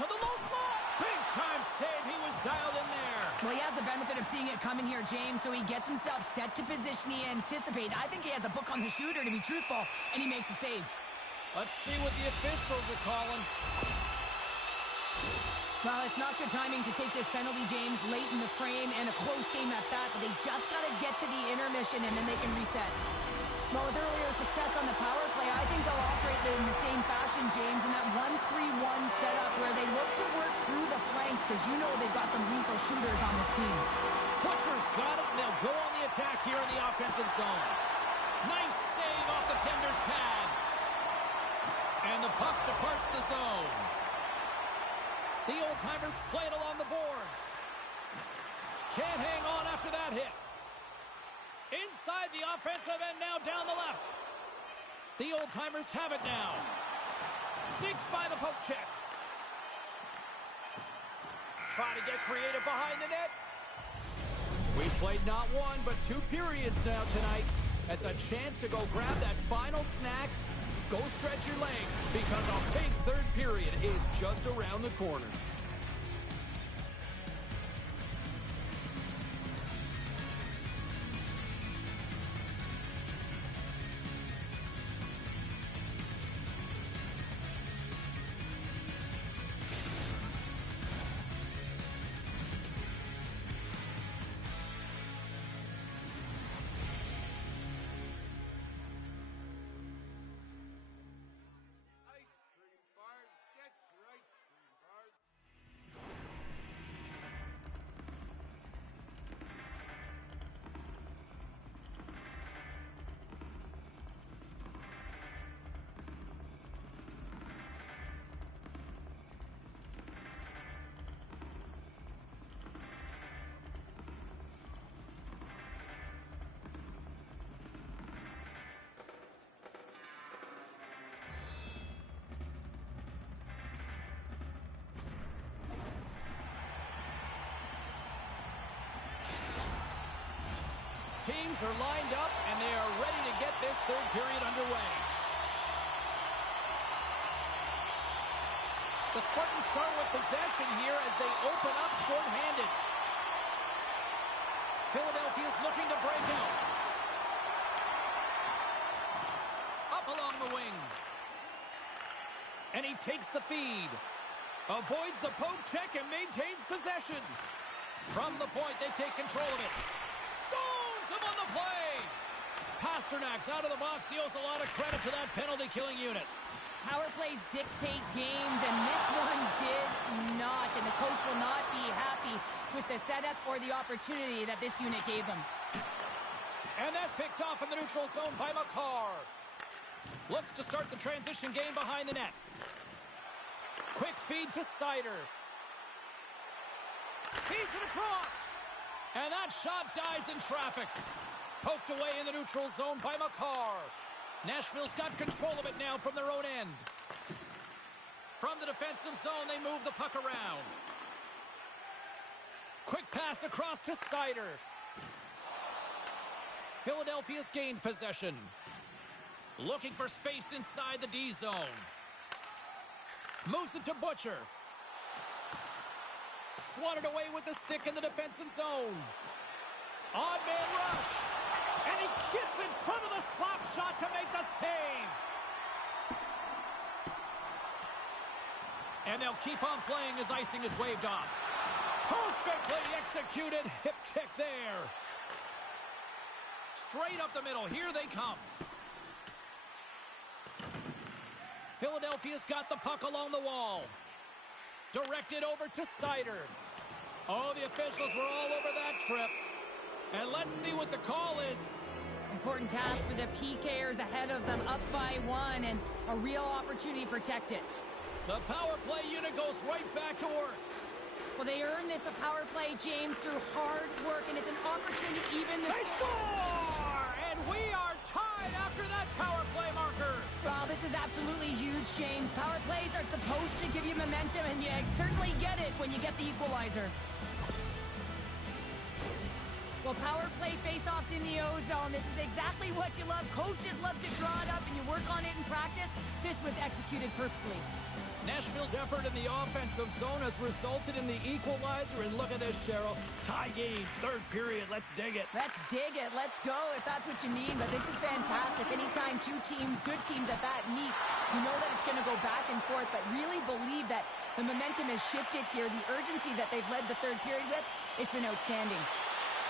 To the low slot. Big-time save. He was dialed in there. Well, he has the benefit of seeing it coming here, James, so he gets himself set to position he anticipates. I think he has a book on the shooter, to be truthful, and he makes a save. Let's see what the officials are calling. Well, it's not good timing to take this penalty, James, late in the frame and a close game at that, but they just got to get to the intermission and then they can reset. Well, with earlier success on the power play, I think they'll operate in the same fashion, James, in that 1-3-1 setup where they look to work through the flanks because you know they've got some lethal shooters on this team. Butcher's got it, and they'll go on the attack here in the offensive zone. Nice save off the tender's pad. And the puck departs the zone. The old-timers play it along the boards. Can't hang on after that hit. Inside the offensive end now down the left. The old-timers have it now. Sneaks by the poke check. Try to get creative behind the net. We've played not one, but 2 periods now tonight. That's a chance to go grab that final snack. Go stretch your legs because a big third period is just around the corner. Teams are lined up, and they are ready to get this third period underway. The Spartans start with possession here as they open up shorthanded. Philadelphia's looking to break out. Up along the wing. And he takes the feed. Avoids the poke check and maintains possession. From the point, they take control of it. On the play. Pasternak's out of the box. He owes a lot of credit to that penalty-killing unit. Power plays dictate games, and this one did not. And the coach will not be happy with the setup or the opportunity that this unit gave them. And that's picked off in the neutral zone by McCarr. Looks to start the transition game behind the net. Quick feed to Sider. Feeds it across. And that shot dies in traffic. Poked away in the neutral zone by McCarr. Nashville's got control of it now from their own end. From the defensive zone, they move the puck around. Quick pass across to Sider. Philadelphia's gained possession. Looking for space inside the D zone. Moves it to Butcher. Swatted away with the stick in the defensive zone. Odd man rush. And he gets in front of the slap shot to make the save. And they'll keep on playing as icing is waved off. Perfectly executed hip check there. Straight up the middle. Here they come. Philadelphia's got the puck along the wall. Directed over to Sider. Oh, the officials were all over that trip. And let's see what the call is. Important task for the PKers ahead of them, up by 1, and a real opportunity to protect it. The power play unit goes right back to work. Well, they earned this a power play, James, through hard work, and it's an opportunity to even the... They score! And we are tied after that power play marker. Well, this is absolutely huge, James. Power plays are supposed to give you momentum, and you certainly get it when you get the equalizer. Well, power play face-offs in the O-zone. This is exactly what you love. Coaches love to draw it up, and you work on it in practice. This was executed perfectly. Nashville's effort in the offensive zone has resulted in the equalizer. And look at this, Cheryl. Tie game, third period. Let's dig it. Let's dig it. Let's go, if that's what you mean. But this is fantastic. Anytime two teams, good teams at that, meet, you know that it's going to go back and forth. But really believe that the momentum has shifted here. The urgency that they've led the third period with, it's been outstanding.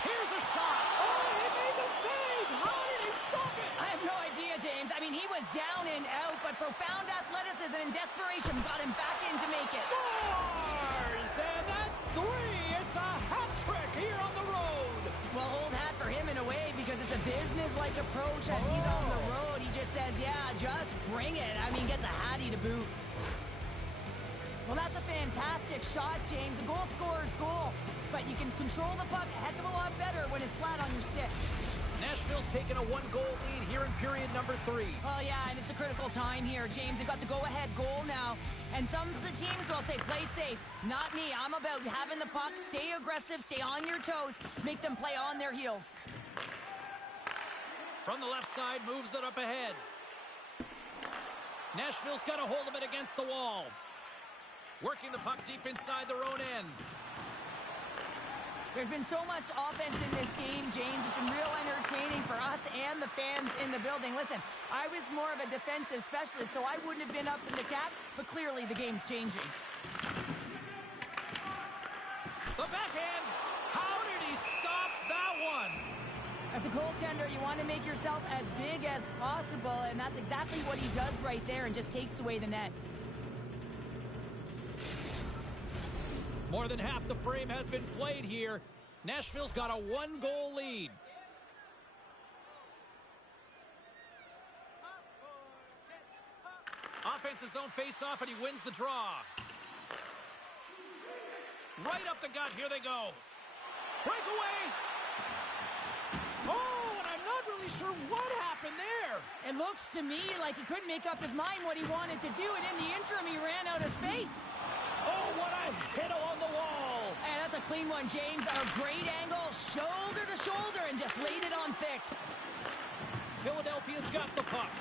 Here's a shot. Oh, he made the save. How did he stop it? I have no idea, James. I mean, he was down and out, but profound athleticism and desperation got him back in to make it. Scores! And that's 3. It's a hat trick here on the road. Well, old hat for him in a way, because it's a business-like approach as he's on the road. He just says, yeah, just bring it. I mean, gets a hattie to boot. Well, that's a fantastic shot, James. A goal scorer's goal. But you can control the puck a heck of a lot better when it's flat on your stick. Nashville's taken a 1-goal lead here in period number 3. Oh, yeah, and it's a critical time here, James. They've got the go-ahead goal now. And some of the teams will say, play safe. Not me. I'm about having the puck, stay aggressive, stay on your toes, make them play on their heels. From the left side, moves it up ahead. Nashville's got a hold of it against the wall. Working the puck deep inside their own end. There's been so much offense in this game, James. It's been real entertaining for us and the fans in the building. Listen, I was more of a defensive specialist, so I wouldn't have been up in the tap, but clearly the game's changing. The backhand. How did he stop that one? As a goaltender, you want to make yourself as big as possible, and that's exactly what he does right there and just takes away the net. More than half the frame has been played here. Nashville's got a 1-goal lead. Offensive zone face-off, and he wins the draw. Right up the gut. Here they go. Breakaway. Oh, and I'm not really sure what happened there. It looks to me like he couldn't make up his mind what he wanted to do, and in the interim, he ran out of space. Oh, what a hit along the wall. And that's a clean one, James. A great angle, shoulder to shoulder, and just laid it on thick. Philadelphia's got the puck.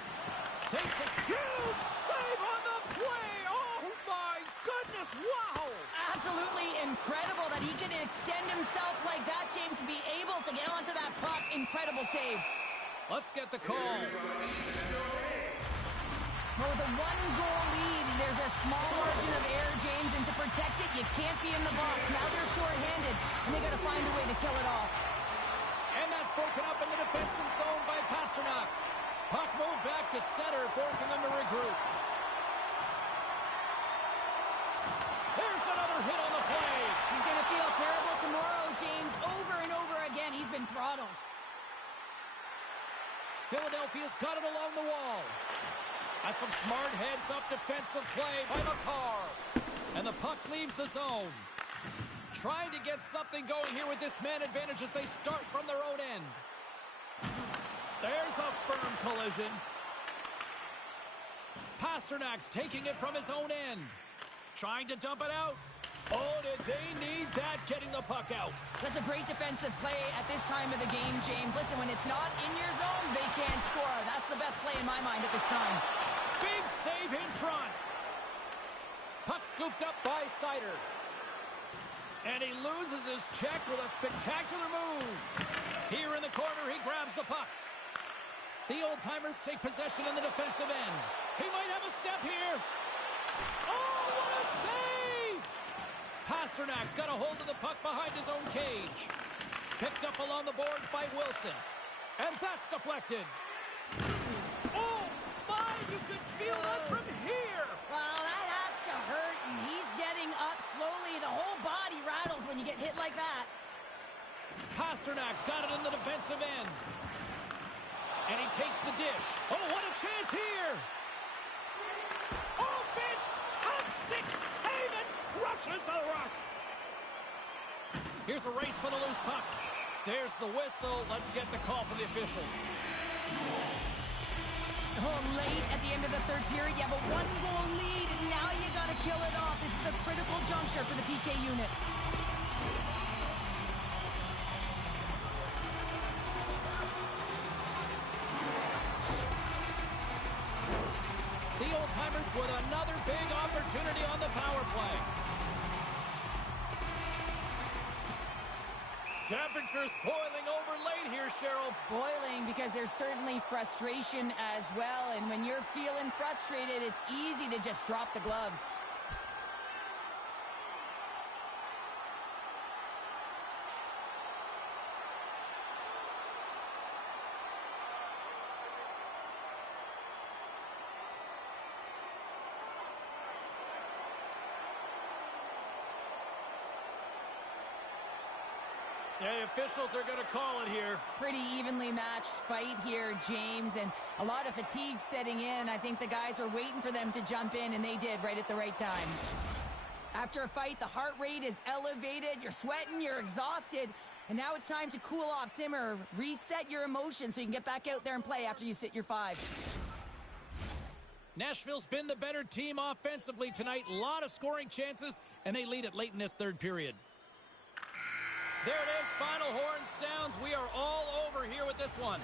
Takes a huge save on the play. Oh, my goodness. Wow. Absolutely incredible that he can extend himself like that, James, to be able to get onto that puck. Incredible save. Let's get the call. Well, with a 1-goal lead, there's a small margin of error, James, and to protect it, you can't be in the box. Now they're shorthanded, and they got to find a way to kill it off. And that's broken up in the defensive zone by Pasternak. Puck moved back to center, forcing them to regroup. There's another hit on the play. He's going to feel terrible tomorrow, James. Over and over again, he's been throttled. Philadelphia's got it along the wall. That's some smart heads-up defensive play by McCarr. And the puck leaves the zone. Trying to get something going here with this man advantage as they start from their own end. There's a firm collision. Pasternak's taking it from his own end. Trying to dump it out. Oh, did they need that, getting the puck out? That's a great defensive play at this time of the game, James. Listen, when it's not in your zone, they can't score. That's the best play in my mind at this time. Big save in front. Puck scooped up by Sider. And he loses his check with a spectacular move. Here in the corner, he grabs the puck. The old-timers take possession in the defensive end. He might have a step here. Oh, what a save! Pasternak's got a hold of the puck behind his own cage. Picked up along the boards by Wilson. And that's deflected. Oh, my, you could feel that from here. Well, that has to hurt, and he's getting up slowly. The whole body rattles when you get hit like that. Pasternak's got it in the defensive end. And he takes the dish. Oh, what a chance here! Oh, fantastic save and crushes the rush. Here's a race for the loose puck. There's the whistle. Let's get the call from the officials. Oh, late at the end of the third period, you have a one-goal lead, and now you got to kill it off. This is a critical juncture for the PK unit. The old-timers with another big opportunity on the power play. Temperature's boiling over late here, Cheryl. Boiling because there's certainly frustration as well, and when you're feeling frustrated, it's easy to just drop the gloves. Yeah, the officials are going to call it here. Pretty evenly matched fight here, James, and a lot of fatigue setting in. I think the guys were waiting for them to jump in, and they did right at the right time. After a fight, the heart rate is elevated, you're sweating, you're exhausted, and now it's time to cool off, simmer, reset your emotions so you can get back out there and play after you sit your 5. Nashville's been the better team offensively tonight. A lot of scoring chances, and they lead it late in this third period. There it is, final horn sounds. We are all over here with this one.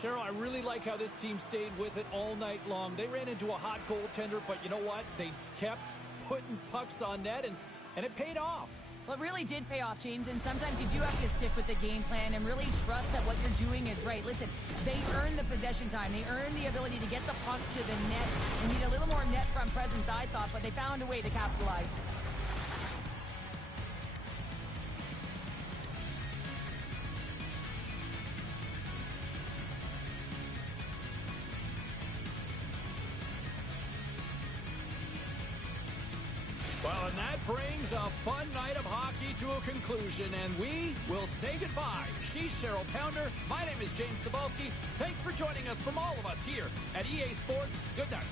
Cheryl, I really like how this team stayed with it all night long. They ran into a hot goaltender, but you know what? They kept putting pucks on net, and it paid off. Well, it really did pay off, James, and sometimes you do have to stick with the game plan and really trust that what you're doing is right. Listen, they earned the possession time. They earned the ability to get the puck to the net. They need a little more net front presence, I thought, but they found a way to capitalize. Well, and that brings a fun night of hockey to a conclusion, and we will say goodbye. She's Cheryl Pounder. My name is James Cebulski. Thanks for joining us from all of us here at EA Sports. Good night.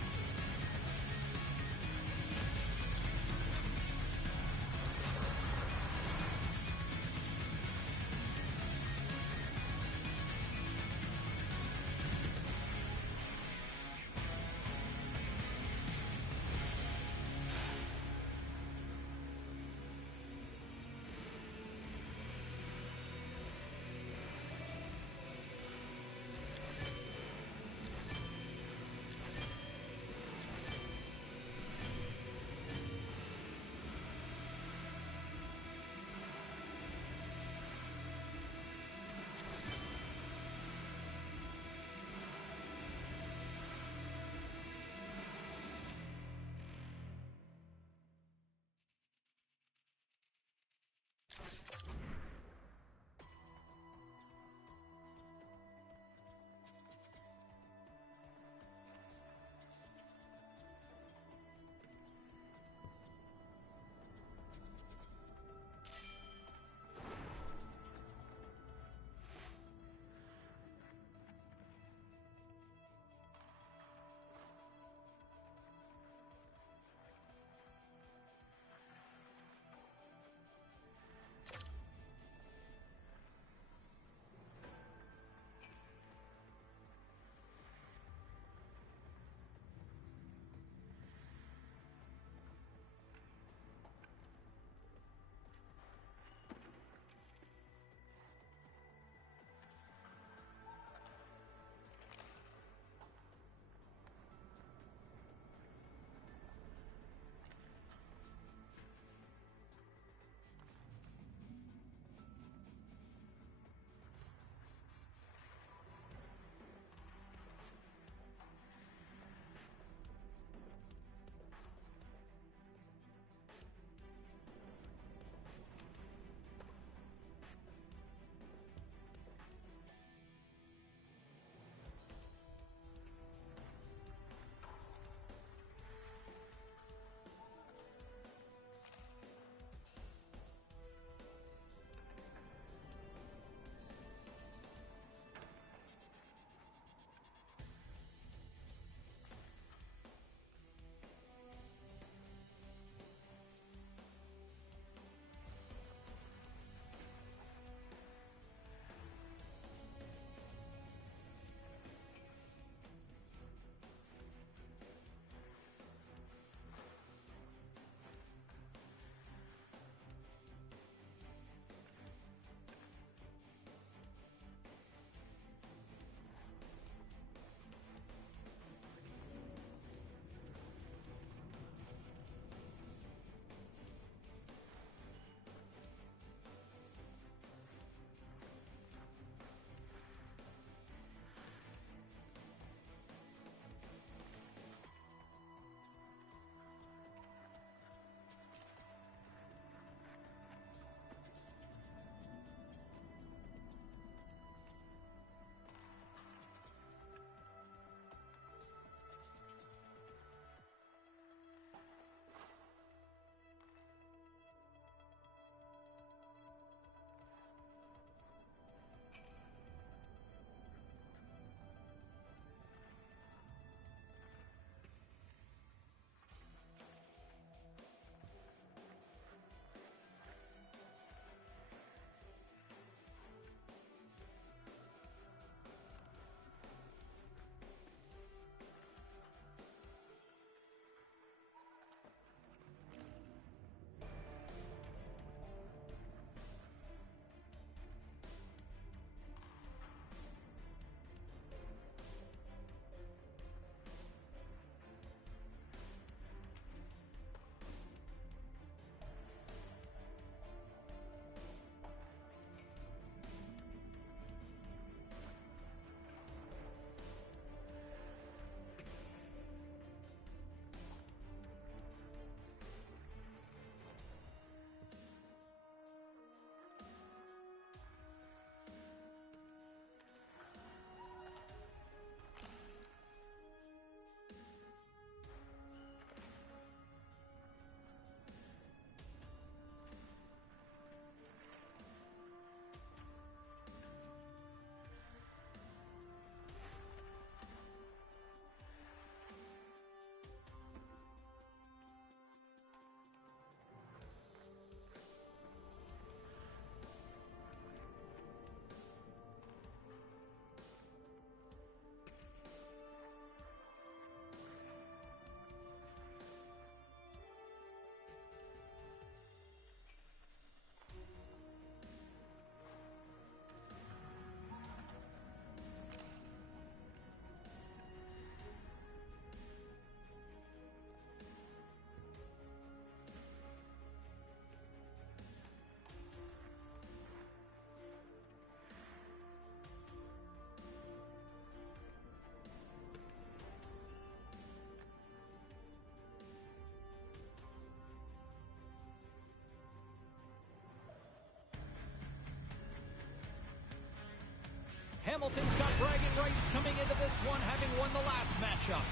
Hamilton's got bragging rights coming into this one, having won the last matchup.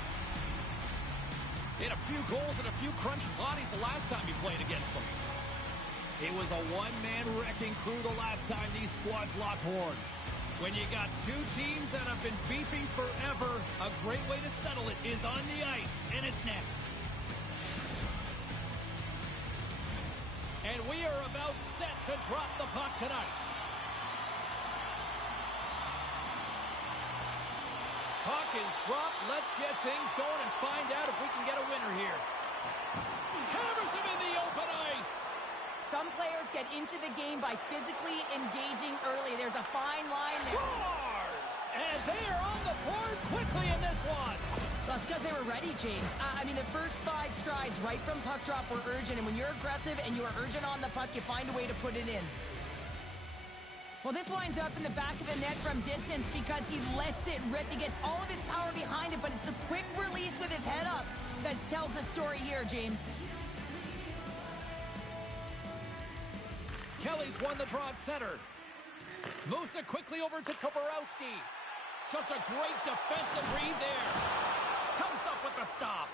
Hit a few goals and a few crunched bodies the last time he played against them. It was a one-man wrecking crew the last time these squads locked horns. When you got two teams that have been beefing forever, a great way to settle it is on the ice, and it's next. And we are about set to drop the puck tonight. Puck is dropped. Let's get things going and find out if we can get a winner here. Hammers him in the open ice. Some players get into the game by physically engaging early. There's a fine line there. Scores! And they are on the board quickly in this one. That's because they were ready, James. I mean, the first 5 strides right from puck drop were urgent, and when you're aggressive and you are urgent on the puck, you find a way to put it in. Well, this winds up in the back of the net from distance because he lets it rip. He gets all of his power behind it, but it's the quick release with his head up that tells the story here, James. Kelly's won the draw at center. Moves it quickly over to Toporowski. Just a great defensive read there. Comes up with the stop.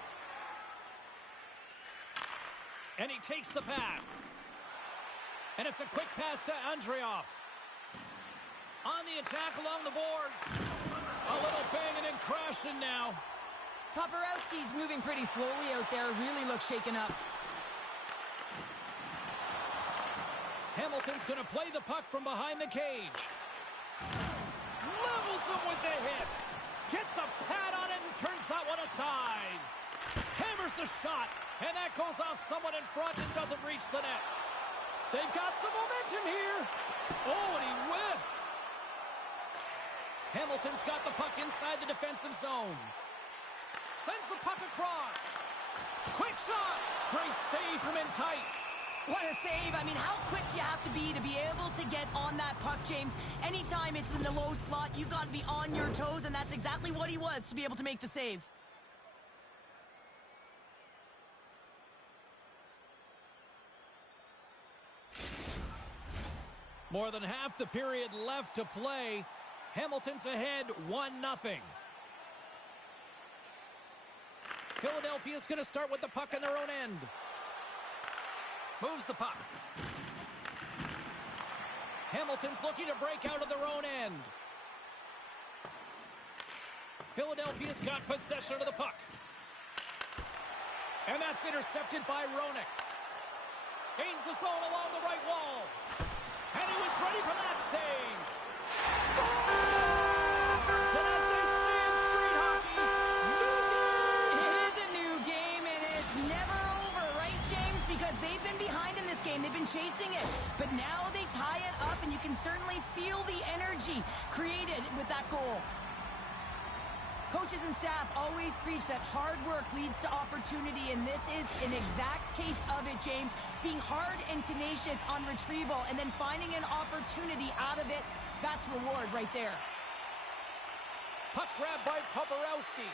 And he takes the pass. And it's a quick pass to Andreoff. On the attack along the boards. A little banging and crashing now. Toporowski's moving pretty slowly out there. Really looks shaken up. Hamilton's going to play the puck from behind the cage. Levels him with the hit. Gets a pad on it and turns that one aside. Hammers the shot, and that goes off someone in front and doesn't reach the net. They've got some momentum here. Oh, and he whiffs. Hamilton's got the puck inside the defensive zone. Sends the puck across. Quick shot. Great save from in tight. What a save. I mean, how quick do you have to be able to get on that puck, James? Anytime it's in the low slot, you got to be on your toes, and that's exactly what he was to be able to make the save. More than half the period left to play. Hamilton's ahead 1-0. Philadelphia's going to start with the puck in their own end. Moves the puck. Hamilton's looking to break out of their own end. Philadelphia's got possession of the puck. And that's intercepted by Roenick. Gains the zone along the right wall. And he was ready for that save. Scores! And as they say in street hockey, it is a new game, and it's never over, right, James? Because they've been behind in this game. They've been chasing it. But now they tie it up, and you can certainly feel the energy created with that goal. Coaches and staff always preach that hard work leads to opportunity, and this is an exact case of it, James. Being hard and tenacious on retrieval and then finding an opportunity out of it, that's reward right there. Puck grab by Toporowski.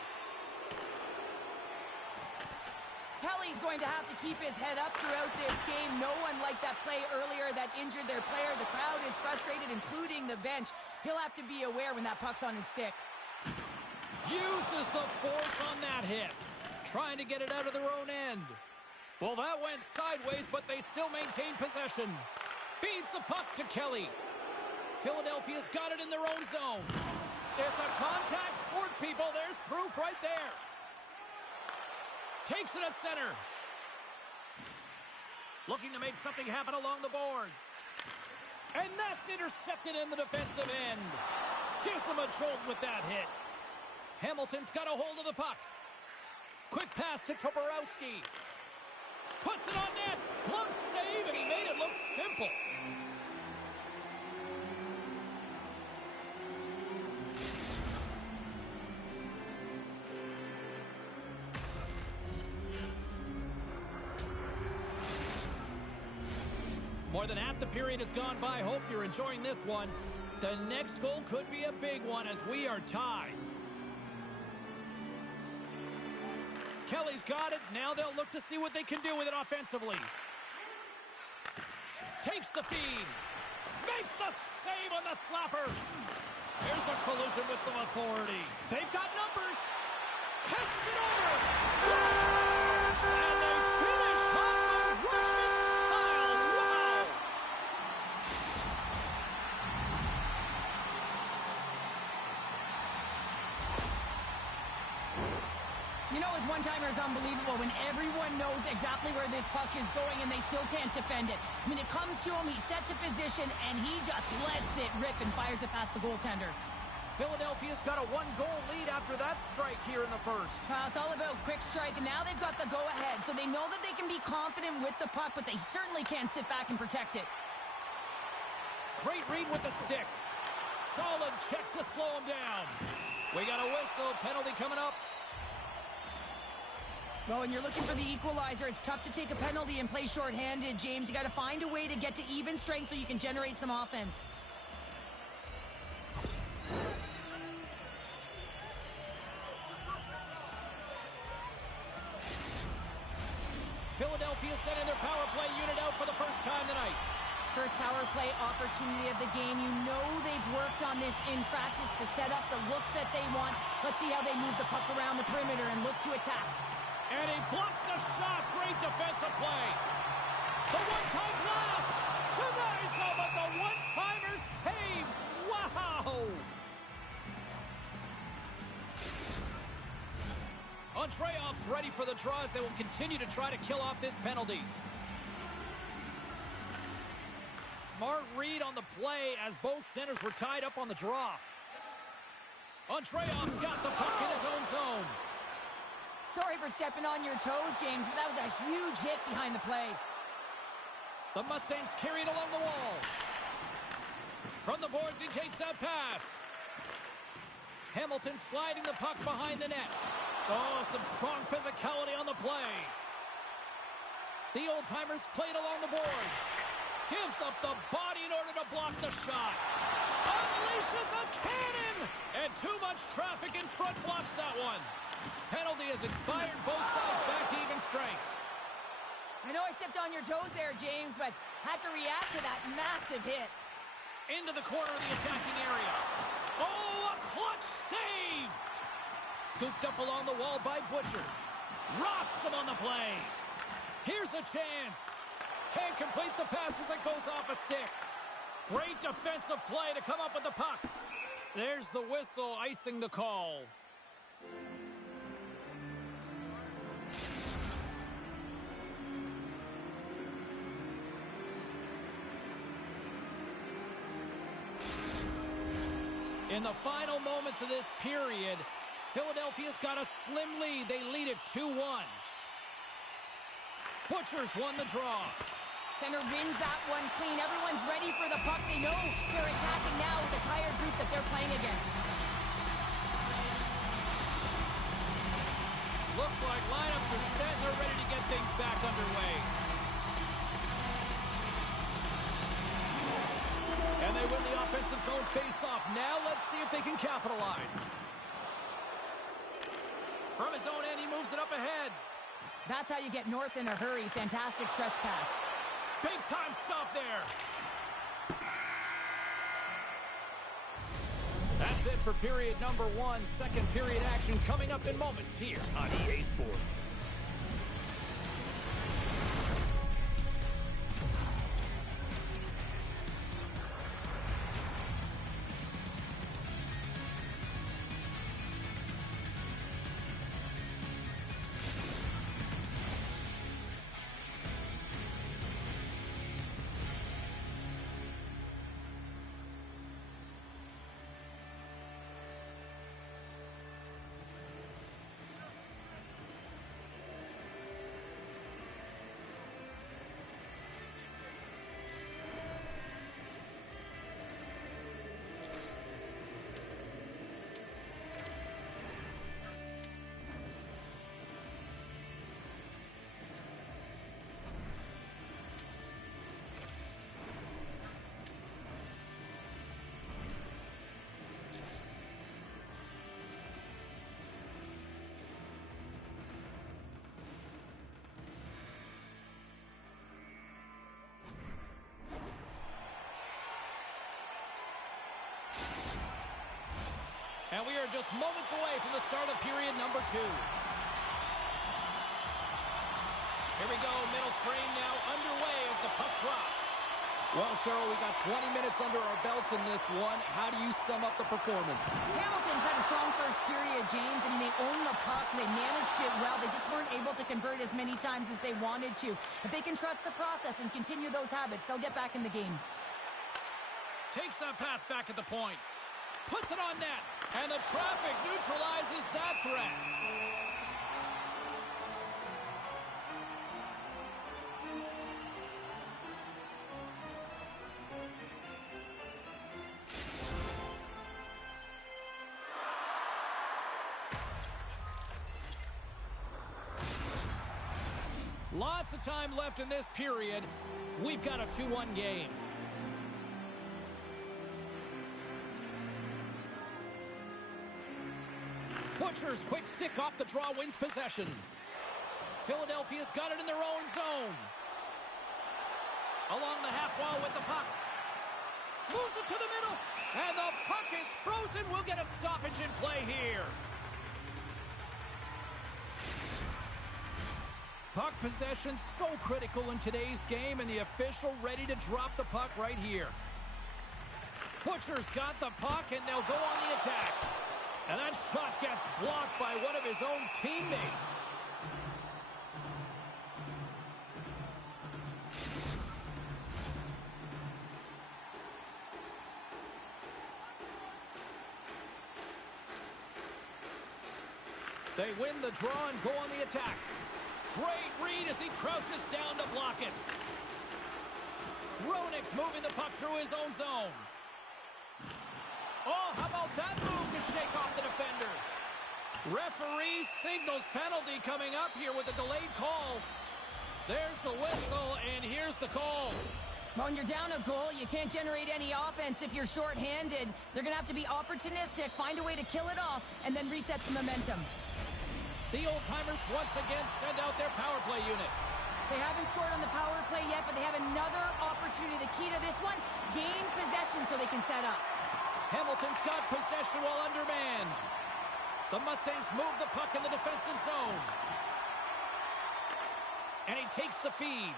Kelly's going to have to keep his head up throughout this game. No one liked that play earlier that injured their player. The crowd is frustrated, including the bench. He'll have to be aware when that puck's on his stick. Uses the force on that hit. Trying to get it out of their own end. Well, that went sideways, but they still maintain possession. Feeds the puck to Kelly. Philadelphia's got it in their own zone. It's a contact sport, people. There's proof right there. Takes it at center. Looking to make something happen along the boards. And that's intercepted in the defensive end. Gives them a jolt with that hit. Hamilton's got a hold of the puck. Quick pass to Toporowski. Puts it on net. Glove save, and he made it look simple. More than half the period has gone by. Hope you're enjoying this one. The next goal could be a big one as we are tied. Kelly's got it. Now they'll look to see what they can do with it offensively. Takes the feed. Makes the save on the slapper. Here's a collision with some authority. They've got numbers. Passes it over. And they finish off the Russian style. Wow. You know, his one-timer is unbelievable when everyone knows exactly where this puck is going and they still can't defend it. I mean, it comes to him, he's set to position, and he just lets it rip and fires it past the goaltender. Philadelphia's got a one-goal lead after that strike here in the first. Well, it's all about quick strike, and now they've got the go-ahead, so they know that they can be confident with the puck, but they certainly can't sit back and protect it. Great read with the stick. Solid check to slow him down. We got a whistle. Penalty coming up. Well, when you're looking for the equalizer, it's tough to take a penalty and play shorthanded, James. You got to find a way to get to even strength so you can generate some offense. Philadelphia sending their power play unit out for the first time tonight. First power play opportunity of the game. You know they've worked on this in practice, the setup, the look that they want. Let's see how they move the puck around the perimeter and look to attack. And he blocks a shot. Great defensive play. The one-time blast. Denies him, but the one-timer save. Wow. Andreev's ready for the draws. They will continue to try to kill off this penalty. Smart read on the play as both centers were tied up on the draw. Andreev's got the puck in his own zone. Sorry for stepping on your toes, James, but that was a huge hit behind the play. The Mustangs carry it along the wall. From the boards, he takes that pass. Hamilton sliding the puck behind the net. Oh, some strong physicality on the play. The old-timers played along the boards. Gives up the body in order to block the shot. Unleashes a cannon! And too much traffic in front blocks that one. Penalty has expired, both sides back to even strength. I know I stepped on your toes there, James, but had to react to that massive hit. Into the corner of the attacking area. Oh, a clutch save! Scooped up along the wall by Butcher. Rocks him on the play. Here's a chance. Can't complete the pass as it goes off a stick. Great defensive play to come up with the puck. There's the whistle, icing the call. In the final moments of this period, Philadelphia's got a slim lead. They lead it 2-1. Butchers won the draw. Center wins that one clean. Everyone's ready for the puck. They know they're attacking now with the tired group that they're playing against. Looks like lineups are set. They're ready to get things back underway. And they win the offensive zone face-off. Now let's see if they can capitalize. From his own end, he moves it up ahead. That's how you get north in a hurry. Fantastic stretch pass. Big-time stop there. That's it for period number 1. Second period action coming up in moments here on EA Sports. And we are just moments away from the start of period number 2. Here we go, middle frame now underway as the puck drops. Well, Cheryl, we got 20 minutes under our belts in this one. How do you sum up the performance? Hamilton's had a strong first period, James. I mean, they owned the puck. They managed it well. They just weren't able to convert as many times as they wanted to. If they can trust the process and continue those habits, they'll get back in the game. Takes that pass back at the point. Puts it on net. And the traffic neutralizes that threat. Lots of time left in this period. We've got a 2-1 game. Butcher's quick stick off the draw wins possession. Philadelphia's got it in their own zone. Along the half wall with the puck. Moves it to the middle. And the puck is frozen. We'll get a stoppage in play here. Puck possession so critical in today's game, and the official ready to drop the puck right here. Butcher's got the puck, and they'll go on the attack. And that shot gets blocked by one of his own teammates. They win the draw and go on the attack. Great read as he crouches down to block it. Roenick's moving the puck through his own zone. Oh, how about that move to shake off the defender? Referee signals penalty coming up here with a delayed call. There's the whistle, and here's the call. Well, when you're down a goal, you can't generate any offense if you're shorthanded. They're going to have to be opportunistic, find a way to kill it off, and then reset the momentum. The old-timers once again send out their power play unit. They haven't scored on the power play yet, but they have another opportunity. The key to this one, gain possession so they can set up. Hamilton's got possession while undermanned. The Mustangs move the puck in the defensive zone. And he takes the feed.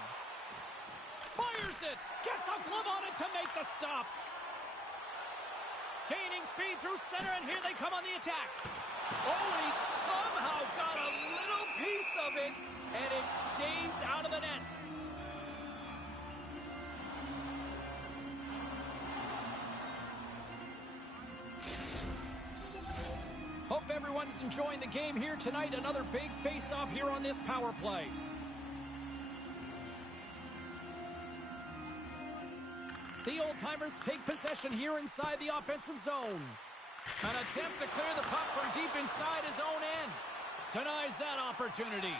Fires it. Gets a glove on it to make the stop. Gaining speed through center, and here they come on the attack. Oh, and he somehow got a little piece of it, and it stays out of the net. Hope everyone's enjoying the game here tonight. Another big face-off here on this power play. The old-timers take possession here inside the offensive zone. An attempt to clear the puck from deep inside his own end. Denies that opportunity.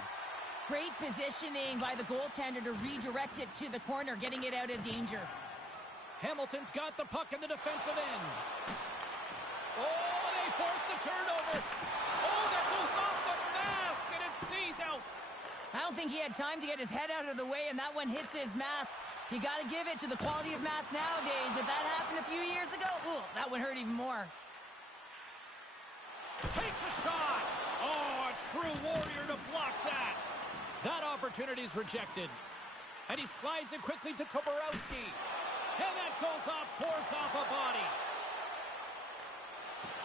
Great positioning by the goaltender to redirect it to the corner, getting it out of danger. Hamilton's got the puck in the defensive end. Oh, they force the turnover. Oh, that goes off the mask, and it stays out. I don't think he had time to get his head out of the way, and that one hits his mask. You got to give it to the quality of mask nowadays. If that happened a few years ago, ooh, that would hurt even more. Takes a shot. Oh, a true warrior to block that. That opportunity's rejected. And he slides it quickly to Toporowski. And that goes off, pours off a body.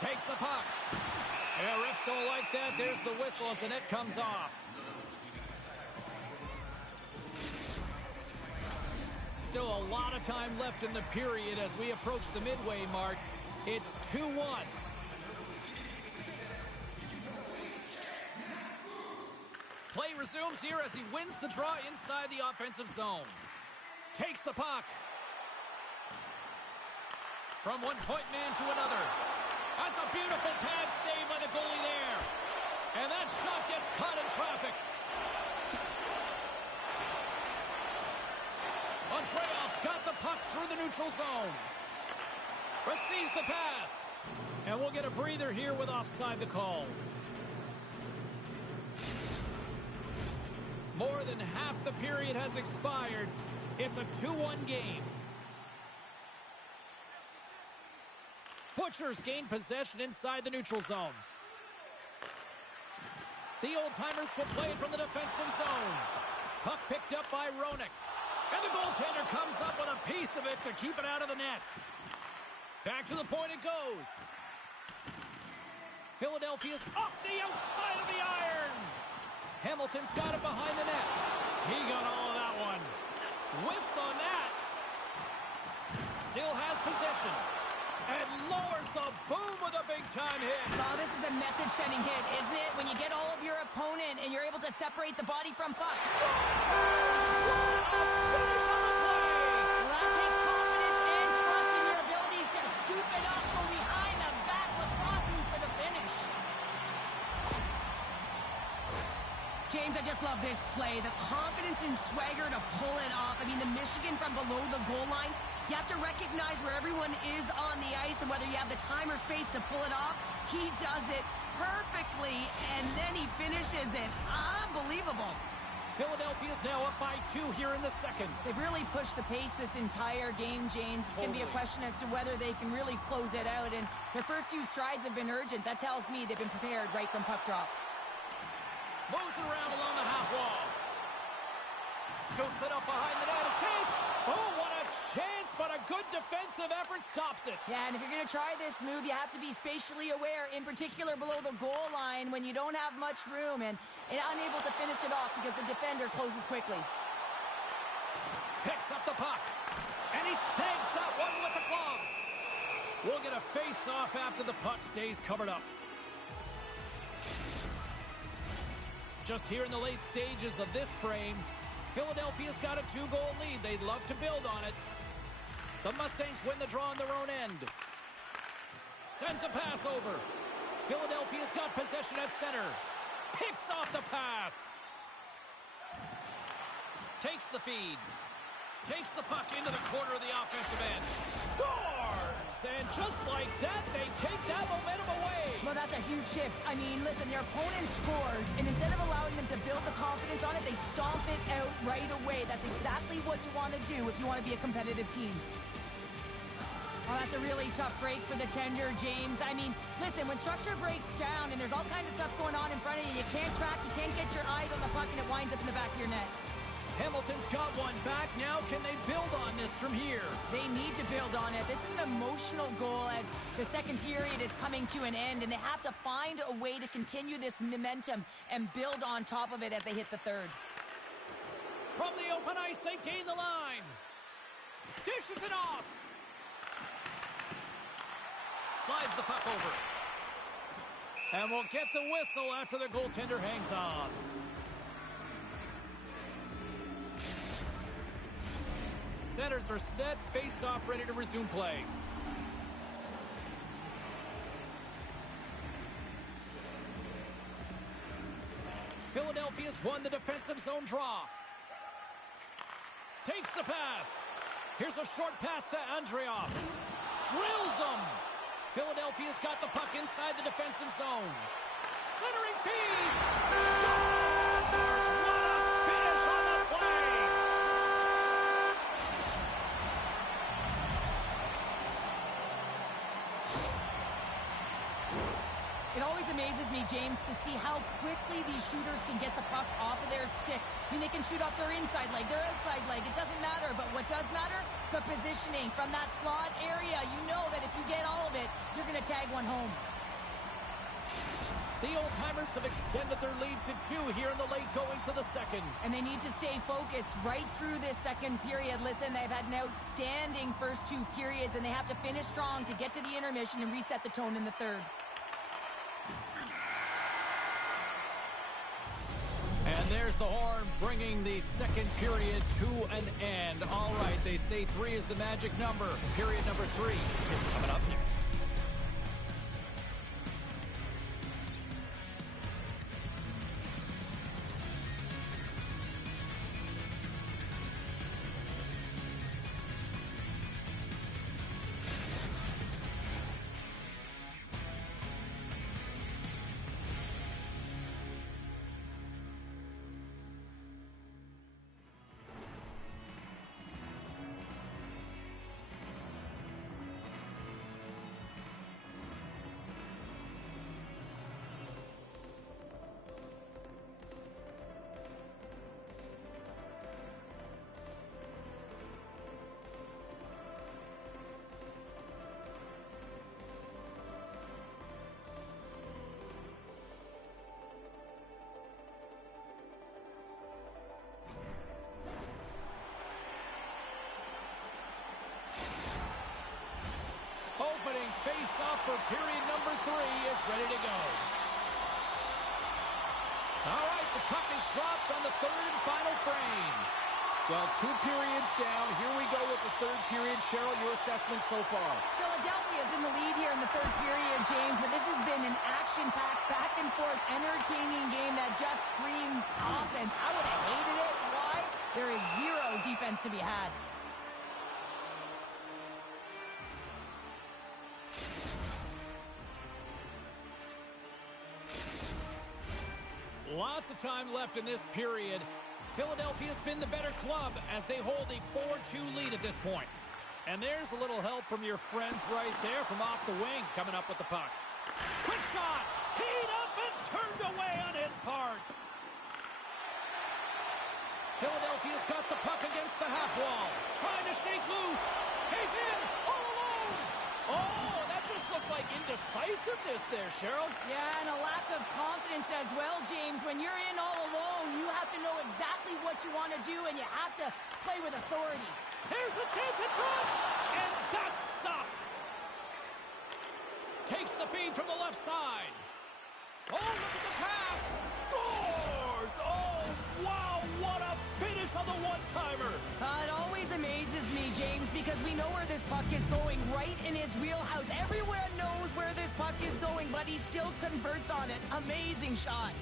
Takes the puck. Yeah, refs don't like that. There's the whistle as the net comes off. Still a lot of time left in the period as we approach the midway mark. It's 2-1. Play resumes here as he wins the draw inside the offensive zone. Takes the puck. From one point man to another. That's a beautiful pad save by the goalie there. And that shot gets caught in traffic. Andreev's got the puck through the neutral zone. Receives the pass. And we'll get a breather here with offside the call. More than half the period has expired. It's a 2-1 game. Butchers gain possession inside the neutral zone. The old-timers will play it from the defensive zone. Puck picked up by Roenick. And the goaltender comes up with a piece of it to keep it out of the net. Back to the point it goes. Philadelphia's off the outside of the iron. Hamilton's got it behind the net. He got all of that one. Whiffs on that. Still has possession. And lowers the boom with a big-time hit. Oh, this is a message-sending hit, isn't it? When you get all of your opponent and you're able to separate the body from pucks. Well, that takes confidence and trust in your abilities to scoop it up from behind the back with Crosby for the finish. James, I just love this play. The confidence and swagger to pull it off. I mean, the Michigan from below the goal line. You have to recognize where everyone is on the ice and whether you have the time or space to pull it off. He does it perfectly, and then he finishes it. Unbelievable. Philadelphia's now up by 2 here in the second. They've really pushed the pace this entire game, James. It's going to be a question as to whether they can really close it out, and their first few strides have been urgent. That tells me they've been prepared right from puck drop. Moves it around along the half wall. Scoops it up behind the net. A chance. Oh, what a chance, but a good defensive effort stops it. Yeah, and if you're going to try this move, you have to be spatially aware, in particular below the goal line when you don't have much room and unable to finish it off because the defender closes quickly. Picks up the puck. And he stakes that one with the glove. We'll get a face-off after the puck stays covered up. Just here in the late stages of this frame, Philadelphia's got a 2-goal lead. They'd love to build on it. The Mustangs win the draw on their own end. Sends a pass over. Philadelphia's got possession at center. Picks off the pass. Takes the feed. Takes the puck into the corner of the offensive end. Scores! And just like that, they take that momentum away. Well, that's a huge shift. I mean, listen, their opponent scores, and instead of allowing them to build the confidence on it, they stomp it out right away. That's exactly what you want to do if you want to be a competitive team. Oh, that's a really tough break for the tender, James. I mean, listen, when structure breaks down and there's all kinds of stuff going on in front of you, you can't track, you can't get your eyes on the puck, and it winds up in the back of your net. Hamilton's got one back. Now can they build on this from here? They need to build on it. This is an emotional goal as the second period is coming to an end, and they have to find a way to continue this momentum and build on top of it as they hit the third. From the open ice, they gain the line. Dishes it off. Slides the puck over. And we'll get the whistle after the goaltender hangs on. Centers are set, face-off ready to resume play. Philadelphia's won the defensive zone draw. Takes the pass. Here's a short pass to Andreoff. Drills him. Philadelphia's got the puck inside the defensive zone. Centering feed. Scores! What a finish on the play. It always amazes me, James, to see how quickly these shooters can get the puck off of their stick. I mean, they can shoot off their inside leg, their outside leg. It doesn't matter, but what does matter? The positioning from that slot area. You know that if you get all of it, you're going to tag one home. The old-timers have extended their lead to 2 here in the late goings of the second. And they need to stay focused right through this second period. Listen, they've had an outstanding first 2 periods, and they have to finish strong to get to the intermission and reset the tone in the third. And there's the horn bringing the second period to an end. All right, they say 3 is the magic number. Period number 3 is coming up next. Well, 2 periods down. Here we go with the third period. Cheryl, your assessment so far? Philadelphia's in the lead here in the third period, James, but this has been an action-packed, back-and-forth, entertaining game that just screams offense. I would have hated it. Why? There is zero defense to be had. Lots of time left in this period. Philadelphia's been the better club as they hold a 4-2 lead at this point. And there's a little help from your friends right there from off the wing coming up with the puck. Quick shot! Teed up and turned away on his part. Philadelphia's got the puck against the half wall. Trying to shake loose. He's in! All alone! Oh, that just looked like indecisiveness there, Cheryl. Yeah, and a lack of confidence as well, James. When you're in all alone, you have to know exactly what you want to do, and you have to play with authority. Here's a chance in front, and that's stopped. Takes the feed from the left side. Oh, look at the pass. Scores! Oh, wow, what a finish on the one-timer. It always amazes me, James, because we know where this puck is going, right in his wheelhouse. Everyone knows where this puck is going, but he still converts on it. Amazing shot.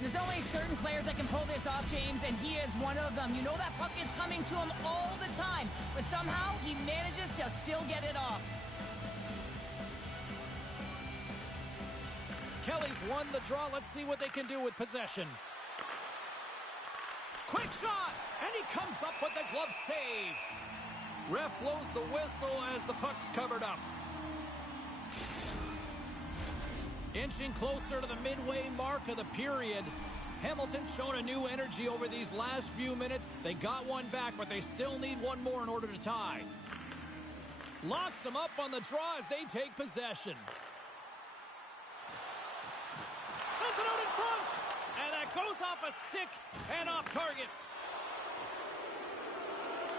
There's only certain players that can pull this off, James, and he is one of them. You know that puck is coming to him all the time, but somehow he manages to still get it off. Kelly's won the draw. Let's see what they can do with possession. Quick shot, and he comes up with the glove save. Ref blows the whistle as the puck's covered up. Inching closer to the midway mark of the period. Hamilton's shown a new energy over these last few minutes. They got one back, but they still need one more in order to tie. Locks them up on the draw as they take possession. Sends it out in front, and that goes off a stick and off target.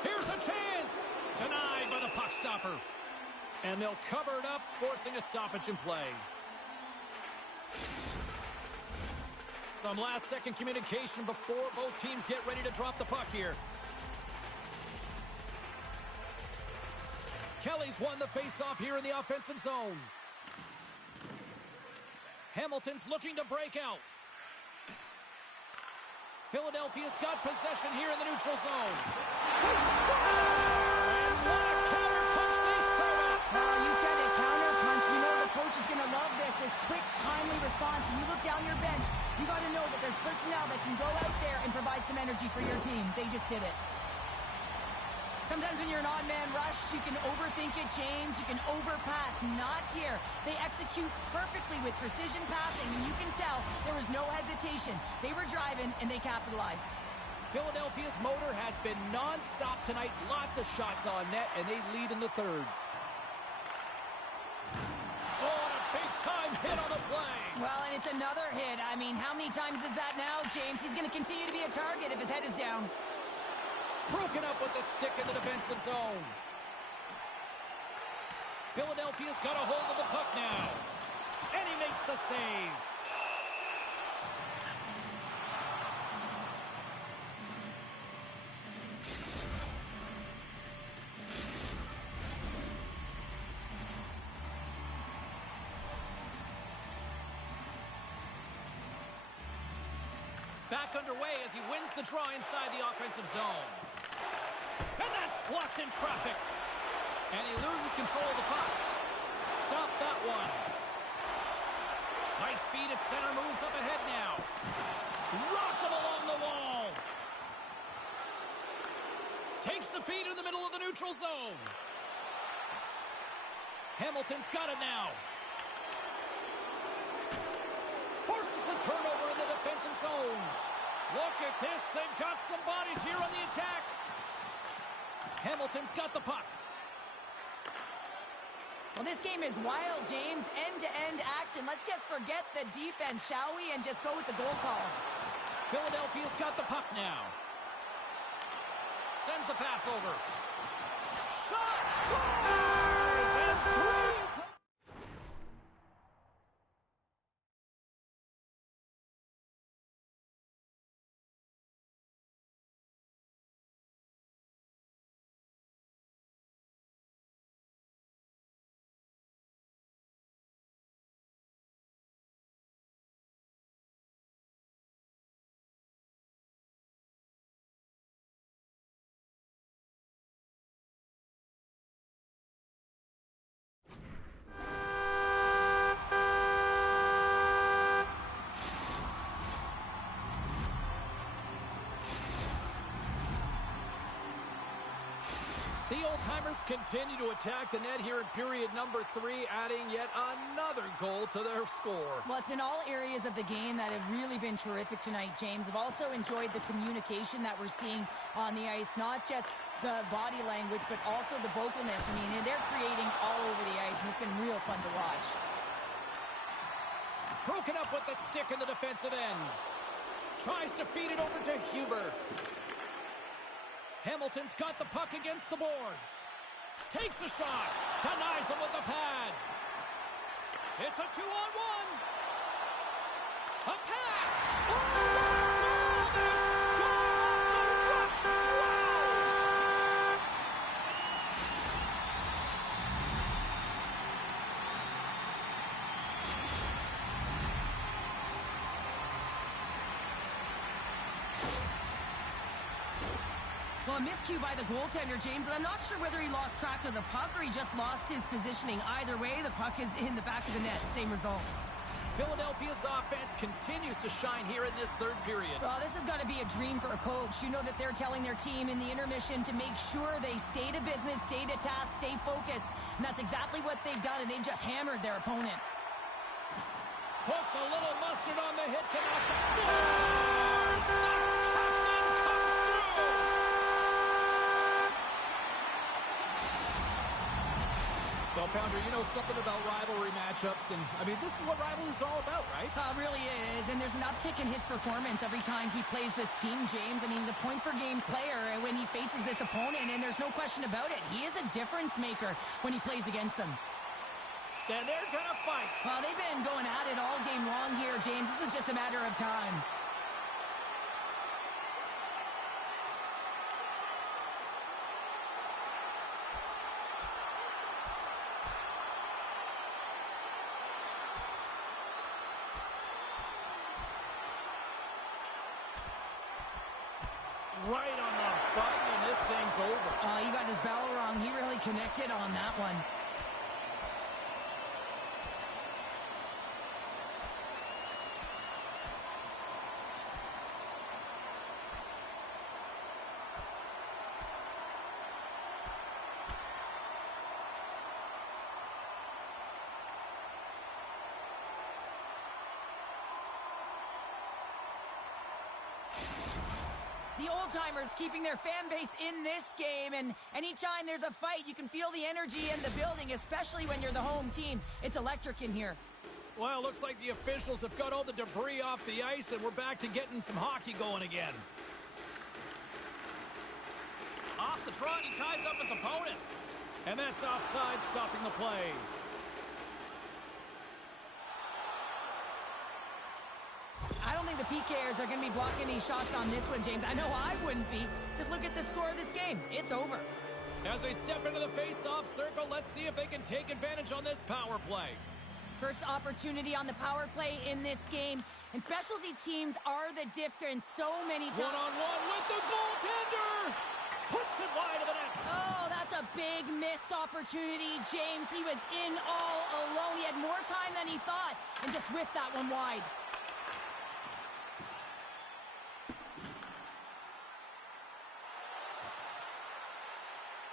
Here's a chance. Denied by the puck stopper. And they'll cover it up, forcing a stoppage in play. Some last-second communication before both teams get ready to drop the puck here. Kelly's won the face-off here in the offensive zone. Hamilton's looking to break out. Philadelphia's got possession here in the neutral zone. They score! And what a counter punch they set up! You said it, counter punch. You know the coach is going to love this quick, timely response. And you look down your bench, you got to know that there's personnel that can go out there and provide some energy for your team. They just did it. Sometimes when you're an odd-man rush, you can overthink it, James. You can overpass. Not here. They execute perfectly with precision passing, and you can tell there was no hesitation. They were driving, and they capitalized. Philadelphia's motor has been non-stop tonight. Lots of shots on net, and they lead in the third. Oh, and a big-time hit on the play. Well, and it's another hit. I mean, how many times is that now, James? He's going to continue to be a target if his head is down. Broken up with the stick in the defensive zone. Philadelphia's got a hold of the puck now. And he makes the save. Back underway as he wins the draw inside the offensive zone. And that's blocked in traffic. And he loses control of the puck. Stop that one. Nice speed at center, moves up ahead now. Rocked him along the wall. Takes the feed in the middle of the neutral zone. Hamilton's got it now. Forces the turnover in the defensive zone. Look at this. They've got some bodies here on the attack. Hamilton's got the puck. Well, this game is wild, James. End-to-end action. Let's just forget the defense, shall we? And just go with the goal calls. Philadelphia's got the puck now. Sends the pass over. Shot! Scores! And three! The old-timers continue to attack the net here in period number 3, adding yet another goal to their score. Well, it's been all areas of the game that have really been terrific tonight, James. I've also enjoyed the communication that we're seeing on the ice, not just the body language, but also the vocalness. I mean, they're creating all over the ice, and it's been real fun to watch. Broken up with the stick in the defensive end. Tries to feed it over to Huber. Hamilton's got the puck against the boards. Takes a shot. Denies him with the pad. It's a 2-on-1. A pass. Oh, they score on the rush. Wow. Well, a miscue by the goaltender, James, and I'm not sure whether he lost track of the puck or he just lost his positioning. Either way, the puck is in the back of the net. Same result. Philadelphia's offense continues to shine here in this third period. Well, this has got to be a dream for a coach. You know that they're telling their team in the intermission to make sure they stay to business, stay to task, stay focused. And that's exactly what they've done, and they've just hammered their opponent. Puts a little mustard on the hit to knock the scores! The captain comes through! Well, Pounder, you know something about rivalry matchups, and, I mean, this is what rivalry's all about, right? Really is, and there's an uptick in his performance every time he plays this team, James. I mean, he's a point-per-game player when he faces this opponent, and there's no question about it. He is a difference maker when he plays against them. And they're gonna fight. Well, they've been going at it all game long here, James. This was just a matter of time. Right on the button, and this thing's over. He got his bell wrong. He really connected on that one. The old-timers keeping their fan base in this game, and anytime there's a fight, you can feel the energy in the building, especially when you're the home team. It's electric in here. Well, it looks like the officials have got all the debris off the ice, and we're back to getting some hockey going again. Off the trot, he ties up his opponent. And that's offside, stopping the play. I don't think the PKers are going to be blocking any shots on this one, James. I know I wouldn't be. Just look at the score of this game. It's over. As they step into the face-off circle, let's see if they can take advantage on this power play. First opportunity on the power play in this game. And specialty teams are the difference so many times. One-on-one with the goaltender! Puts it wide of the net. Oh, that's a big missed opportunity, James. He was in all alone. He had more time than he thought, and just whiffed that one wide.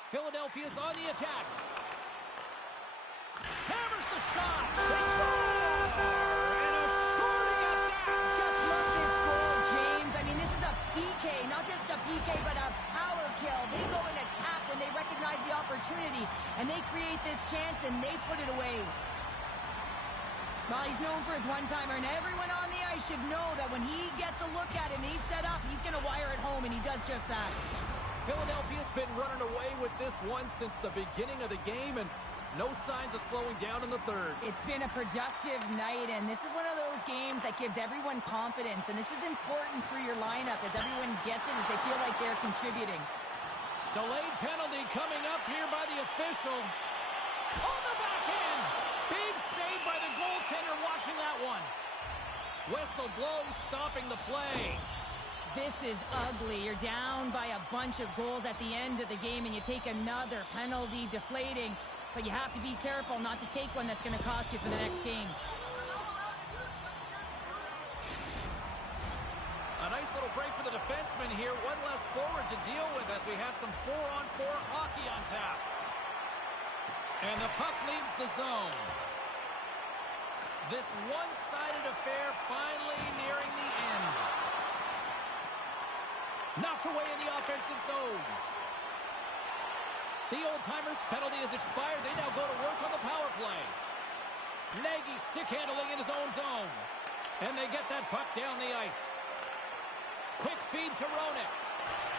Philadelphia's on the attack. Hammers the shot. They score! And a shorty at that. Just look this goal, James. I mean, this is a PK, not just a PK, but a power kill. They go and attack when they recognize the opportunity, and they create this chance, and they put it away. Well, he's known for his one-timer, and everyone on the ice should know that when he gets a look at it and he's set up, he's going to wire it home, and he does just that. Philadelphia's been running away with this one since the beginning of the game, and no signs of slowing down in the third. It's been a productive night, and this is one of those games that gives everyone confidence, and this is important for your lineup as everyone gets it, as they feel like they're contributing. Delayed penalty coming up here by the official. On the backhand! Big save by the goaltender watching that one. Whistle blows, stopping the play. This is ugly. You're down by a bunch of goals at the end of the game, and you take another penalty, deflating. But you have to be careful not to take one that's going to cost you for the next game. An little break for the defenseman here. One less forward to deal with as we have some 4-on-4 hockey on tap. And the puck leaves the zone. This one-sided affair finally nearing the end. Knocked away in the offensive zone. The old-timers' penalty has expired. They now go to work on the power play. Nagy stick handling in his own zone. And they get that puck down the ice. Quick feed to Roenick.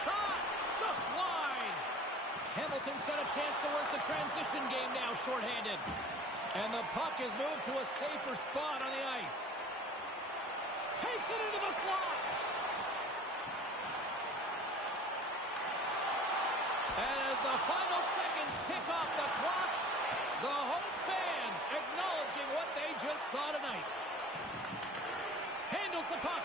Shot! Just wide! Hamilton's got a chance to work the transition game now shorthanded. And the puck is moved to a safer spot on the ice. Takes it into the slot! And as the final seconds tick off the clock, the home fans acknowledging what they just saw tonight. Handles the puck.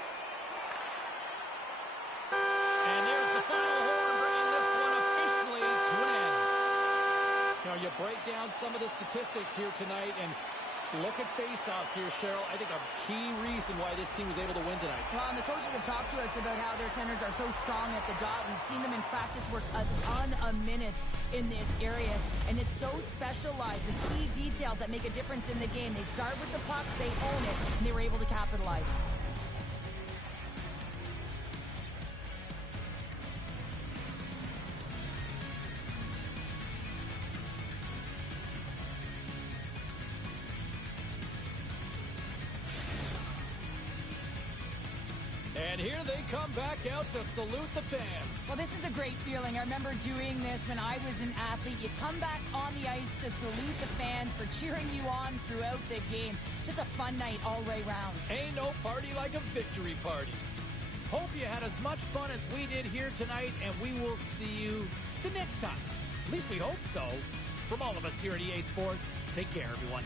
And there's the final horn, bringing this one officially to an end. Now, you break down some of the statistics here tonight, and look at face-offs here, Cheryl. I think a key reason why this team was able to win tonight. Well, and the coaches have talked to us about how their centers are so strong at the dot. We've seen them in practice work a ton of minutes in this area, and it's so specialized. The key details that make a difference in the game. They start with the puck, they own it, and they were able to capitalize. And here they come back out to salute the fans. Well, this is a great feeling. I remember doing this when I was an athlete. You come back on the ice to salute the fans for cheering you on throughout the game. Just a fun night all the way round. Ain't no party like a victory party. Hope you had as much fun as we did here tonight, and we will see you the next time. At least we hope so. From all of us here at EA Sports, take care, everyone.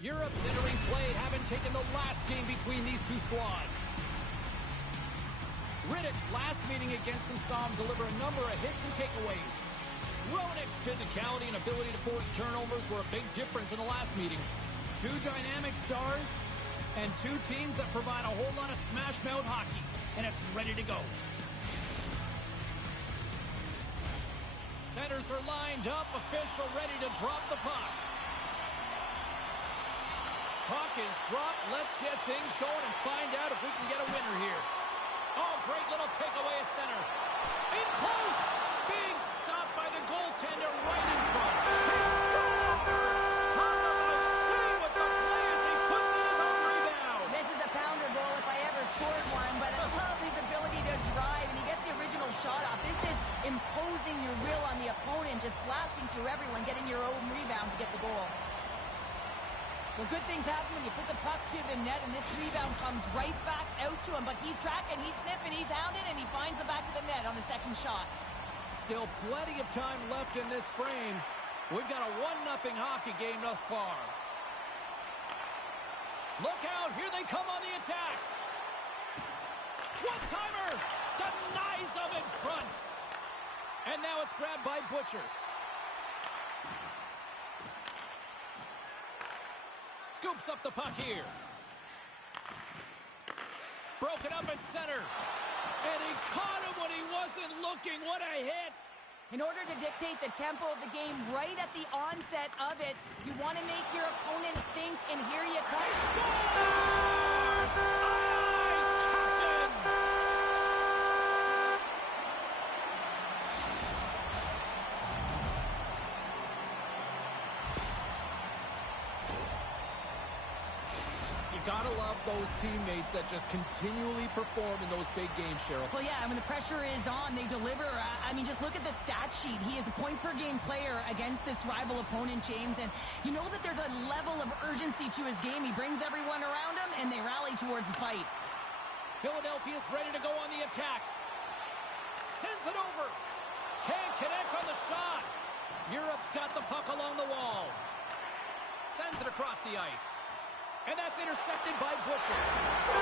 Europe's entering play, having taken the last game between these two squads. Riddick's last meeting against them saw him deliver a number of hits and takeaways. Roenick's physicality and ability to force turnovers were a big difference in the last meeting. Two dynamic stars and two teams that provide a whole lot of smash-mouth hockey, and it's ready to go. Centers are lined up, official ready to drop the puck. Puck is dropped. Let's get things going and find out if we can get a winner here. Oh, great little takeaway at center. In close. Being stopped by the goaltender right in front. Talk about staying with the play as he puts in his own rebound. This is a pounder goal if I ever scored one, but I love his ability to drive, and he gets the original shot off. This is imposing your will on the opponent, just blasting through everyone, getting your own rebound to get the goal. Well, good things happen when you put the puck to the net, and this rebound comes right back out to him. But he's tracking, he's sniffing, he's hounding, and he finds the back of the net on the second shot. Still plenty of time left in this frame. We've got a 1-0 hockey game thus far. Look out, here they come on the attack. One-timer, denies them in front. And now it's grabbed by Butcher. Scoops up the puck here. Broken up at center. And he caught him when he wasn't looking. What a hit. In order to dictate the tempo of the game right at the onset of it, you want to make your opponent think, and here you come. Scores! Aye, Captain! You gotta love those teammates that just continually perform in those big games, Cheryl. Well, yeah, when the pressure is on, they deliver. I mean, just look at the stat sheet. He is a point-per-game player against this rival opponent, James, and you know that there's a level of urgency to his game. He brings everyone around him, and they rally towards the fight. Philadelphia's ready to go on the attack. Sends it over. Can't connect on the shot. Europe's got the puck along the wall. Sends it across the ice. And that's intercepted by Butcher. Scores!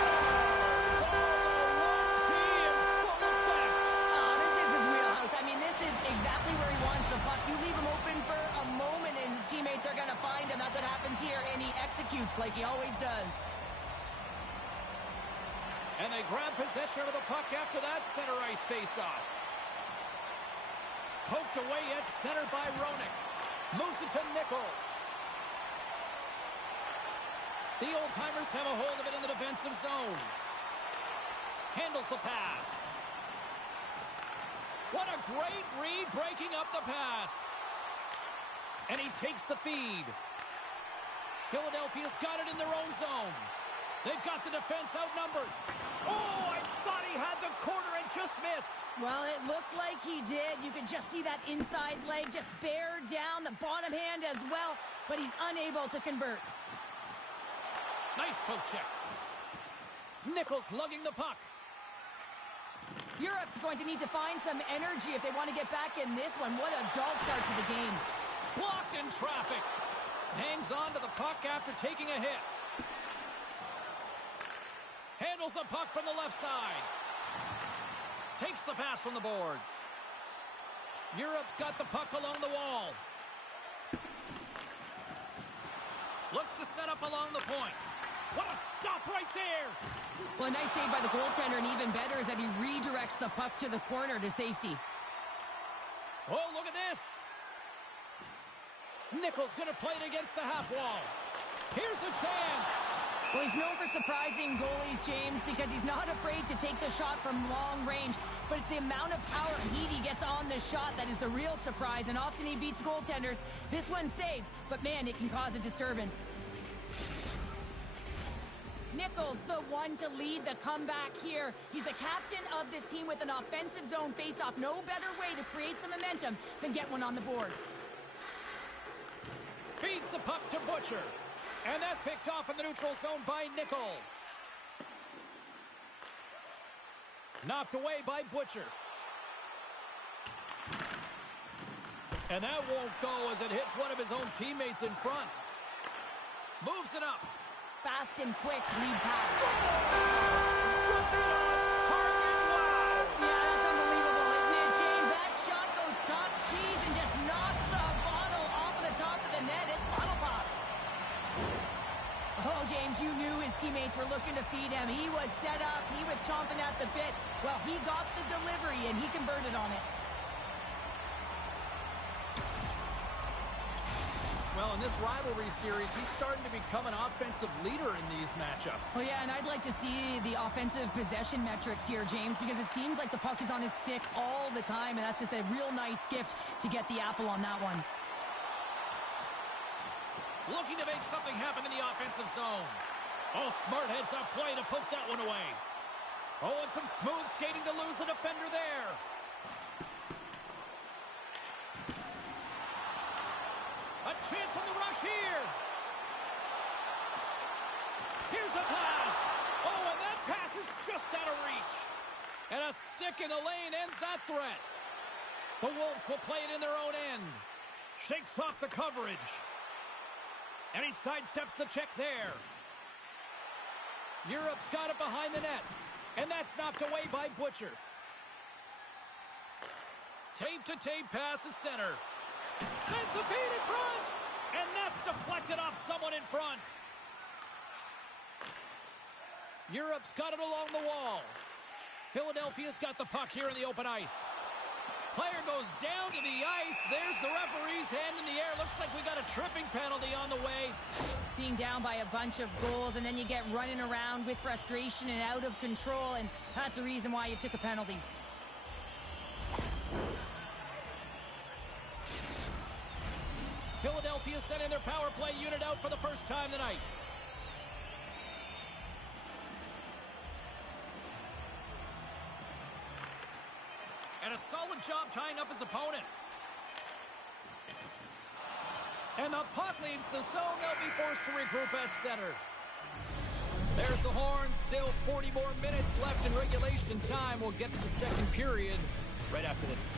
Oh, the 1-T in full effect. Oh, this is his wheelhouse. I mean, this is exactly where he wants the puck. You leave him open for a moment, and his teammates are going to find him. That's what happens here, and he executes like he always does. And they grab possession of the puck after that center ice face-off. Poked away at center by Roenick. Moves it to Nickel. The old-timers have a hold of it in the defensive zone. Handles the pass. What a great read, breaking up the pass. And he takes the feed. Philadelphia's got it in their own zone. They've got the defense outnumbered. Oh, I thought he had the corner and just missed. Well, it looked like he did. You could just see that inside leg just bear down, the bottom hand as well, but he's unable to convert. Nice poke check. Nichols lugging the puck. Europe's going to need to find some energy if they want to get back in this one. What a dull start to the game. Blocked in traffic. Hangs on to the puck after taking a hit. Handles the puck from the left side. Takes the pass from the boards. Europe's got the puck along the wall. Looks to set up along the point. What a stop right there! Well, a nice save by the goaltender, and even better is that he redirects the puck to the corner to safety. Oh, look at this! Nichols gonna play it against the half wall. Here's a chance! Well, he's known for surprising goalies, James, because he's not afraid to take the shot from long range, but it's the amount of power and heat he gets on the shot that is the real surprise, and often he beats goaltenders. This one's safe, but man, it can cause a disturbance. Nichols, the one to lead the comeback here. He's the captain of this team with an offensive zone faceoff. No better way to create some momentum than get one on the board. Feeds the puck to Butcher. And that's picked off in the neutral zone by Nickel. Knocked away by Butcher. And that won't go as it hits one of his own teammates in front. Moves it up. Fast and quick lead pass. Target, wow! Yeah, that's unbelievable, isn't it, James? That shot goes top skis and just knocks the bottle off of the top of the net. It's bottle pops. Oh, James, you knew his teammates were looking to feed him. He was set up. He was chomping at the bit. Well, he got the delivery, and he converted on it. Well, in this rivalry series, he's starting to become an offensive leader in these matchups. Oh, yeah, and I'd like to see the offensive possession metrics here, James, because it seems like the puck is on his stick all the time, and that's just a real nice gift to get the apple on that one. Looking to make something happen in the offensive zone. Oh, smart heads-up play to poke that one away. Oh, and some smooth skating to lose a defender there. A chance on the rush here. Here's a pass. Oh, and that pass is just out of reach. And a stick in the lane ends that threat. The Wolves will play it in their own end. Shakes off the coverage. And he sidesteps the check there. Europe's got it behind the net. And that's knocked away by Butcher. Tape-to-tape pass is center. Sends the feed in front. And that's deflected off someone in front. Europe's got it along the wall. Philadelphia's got the puck here in the open ice. Player goes down to the ice. There's the referee's hand in the air. Looks like we got a tripping penalty on the way. Being down by a bunch of goals, and then you get running around with frustration and out of control, and that's the reason why you took a penalty. Philadelphia sending their power play unit out for the first time tonight. And a solid job tying up his opponent. And the puck leaves the zone. They'll be forced to regroup at center. There's the horn. Still 40 more minutes left in regulation time. We'll get to the second period right after this.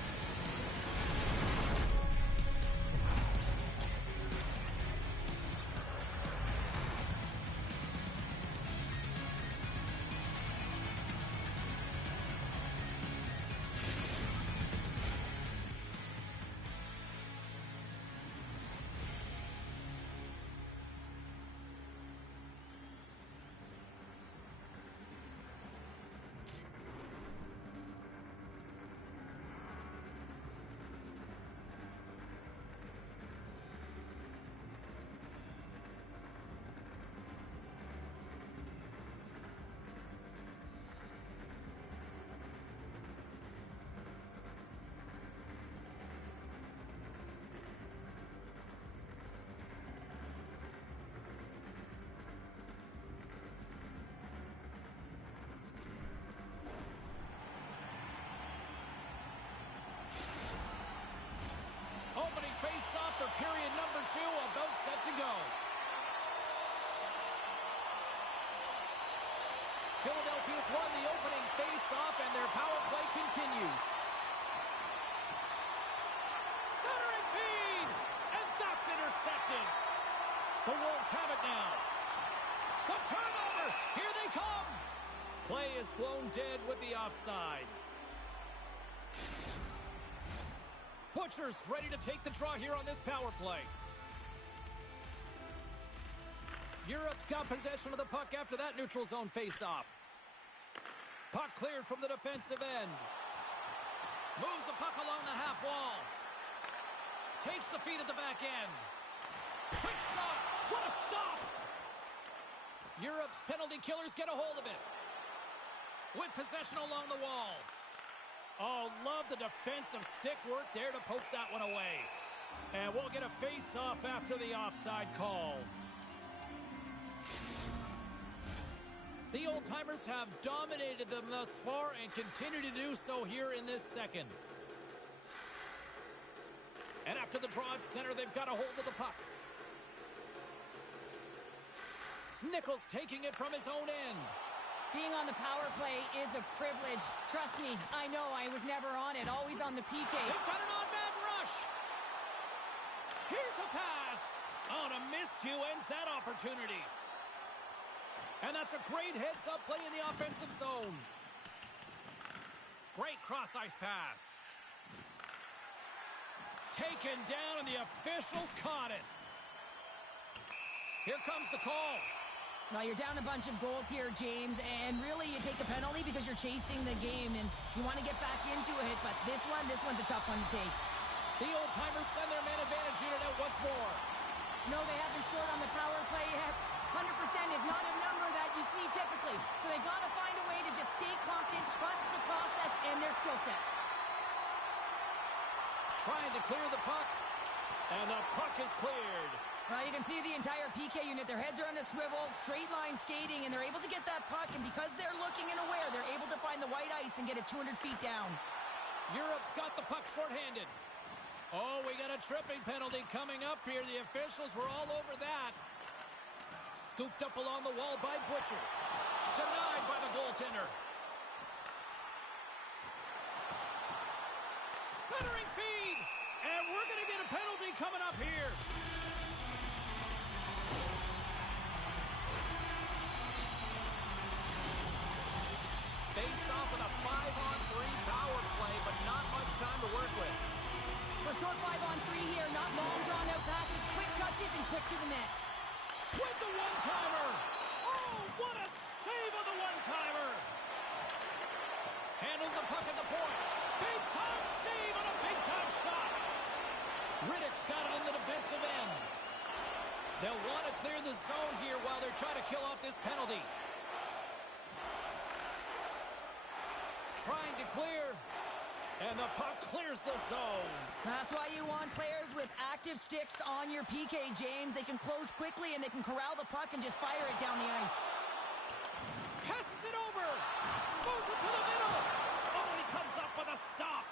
Opening face-off for period number 2, about set to go. Philadelphia's won the opening face-off, and their power play continues. Centering feed, and that's intercepted. The Wolves have it now. The turnover, here they come. Play is blown dead with the offside. Butcher's ready to take the draw here on this power play. Europe's got possession of the puck after that neutral zone face-off. Puck cleared from the defensive end. Moves the puck along the half wall. Takes the feed at the back end. Quick shot. What a stop. Europe's penalty killers get a hold of it. With possession along the wall. Oh, love the defensive stick work there to poke that one away. And we'll get a face-off after the offside call. The old-timers have dominated them thus far and continue to do so here in this second. And after the draw at center, they've got a hold of the puck. Nichols taking it from his own end. Being on the power play is a privilege. Trust me, I know I was never on it, always on the PK. They've got an odd man rush. Here's a pass. Oh, and a miscue ends that opportunity. And that's a great heads-up play in the offensive zone. Great cross-ice pass. Taken down, and the officials caught it. Here comes the call. Now, you're down a bunch of goals here, James, and really you take the penalty because you're chasing the game, and you want to get back into it, but this one's a tough one to take. The old-timers send their man advantage unit out once more. No, they haven't scored on the power play yet. 100% is not a number that you see typically, so they got to find a way to just stay confident, trust the process and their skill sets. Trying to clear the puck, and the puck is cleared. Well, you can see the entire PK unit. Their heads are on a swivel, straight line skating, and they're able to get that puck, and because they're looking and aware, they're able to find the white ice and get it 200 feet down. Europe's got the puck shorthanded. Oh, we got a tripping penalty coming up here. The officials were all over that. Scooped up along the wall by Butcher. Denied by the goaltender. Centering feed. And we're going to get a penalty coming up here. Face off with a 5-on-3 power play, but not much time to work with. For short 5-on-3 here, not long drawn-out passes, quick touches, and quick to the net. With the one-timer. Oh, what a save on the one-timer. Handles the puck at the point. Big-time save on a big-time shot. Riddick's got it in the defensive end. They'll want to clear the zone here while they're trying to kill off this penalty. Trying to clear, and the puck clears the zone. That's why you want players with active sticks on your PK, James. They can close quickly, and they can corral the puck and just fire it down the ice. Passes it over. Moves it to the middle. Oh, and he comes up with a stop.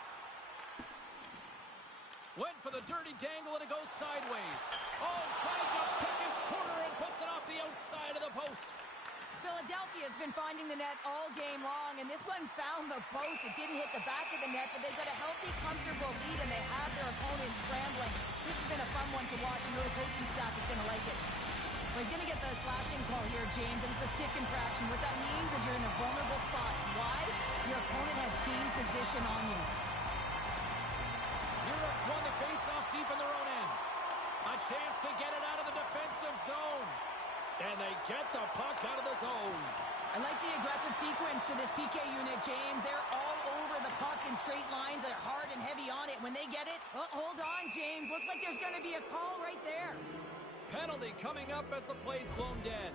Went for the dirty dangle, and it goes sideways. Oh, trying to pick his corner and puts it off the outside of the post. Philadelphia's been finding the net all game long, and this one found the post. It didn't hit the back of the net, but they've got a healthy, comfortable lead, and they have their opponent scrambling. This has been a fun one to watch, and the coaching staff is going to like it. Well, he's going to get the slashing call here, James, and it's a stick infraction. What that means is you're in a vulnerable spot. Why? Your opponent has gained position on you. Europe's won the face-off deep in their own end. A chance to get it out of the defensive zone. And they get the puck out of the zone. I like the aggressive sequence to this PK unit, James. They're all over the puck in straight lines. They're hard and heavy on it. When they get it, oh, hold on, James. Looks like there's going to be a call right there. Penalty coming up as the play's blown dead.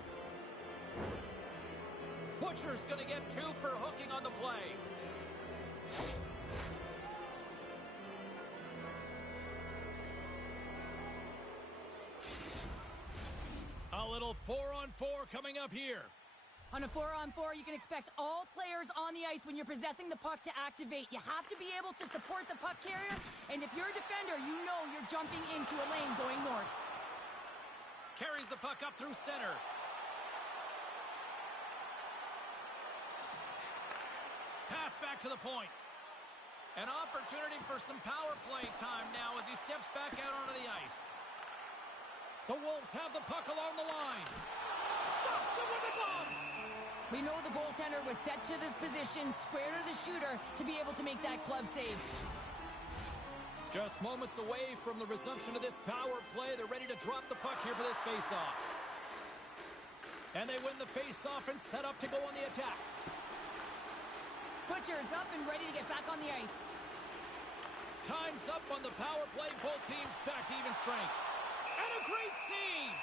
Butcher's going to get 2 for hooking on the play. A little 4-on-4 coming up here. On a 4-on-4, you can expect all players on the ice when you're possessing the puck to activate. You have to be able to support the puck carrier, and if you're a defender, you know you're jumping into a lane going north. Carries the puck up through center. Pass back to the point. An opportunity for some power play time now as he steps back out onto the ice. The Wolves have the puck along the line. Stops him with the glove. We know the goaltender was set to this position, square to the shooter, to be able to make that glove save. Just moments away from the resumption of this power play. They're ready to drop the puck here for this face-off. And they win the face-off and set up to go on the attack. Butcher's up and ready to get back on the ice. Time's up on the power play. Both teams back to even strength. And a great save!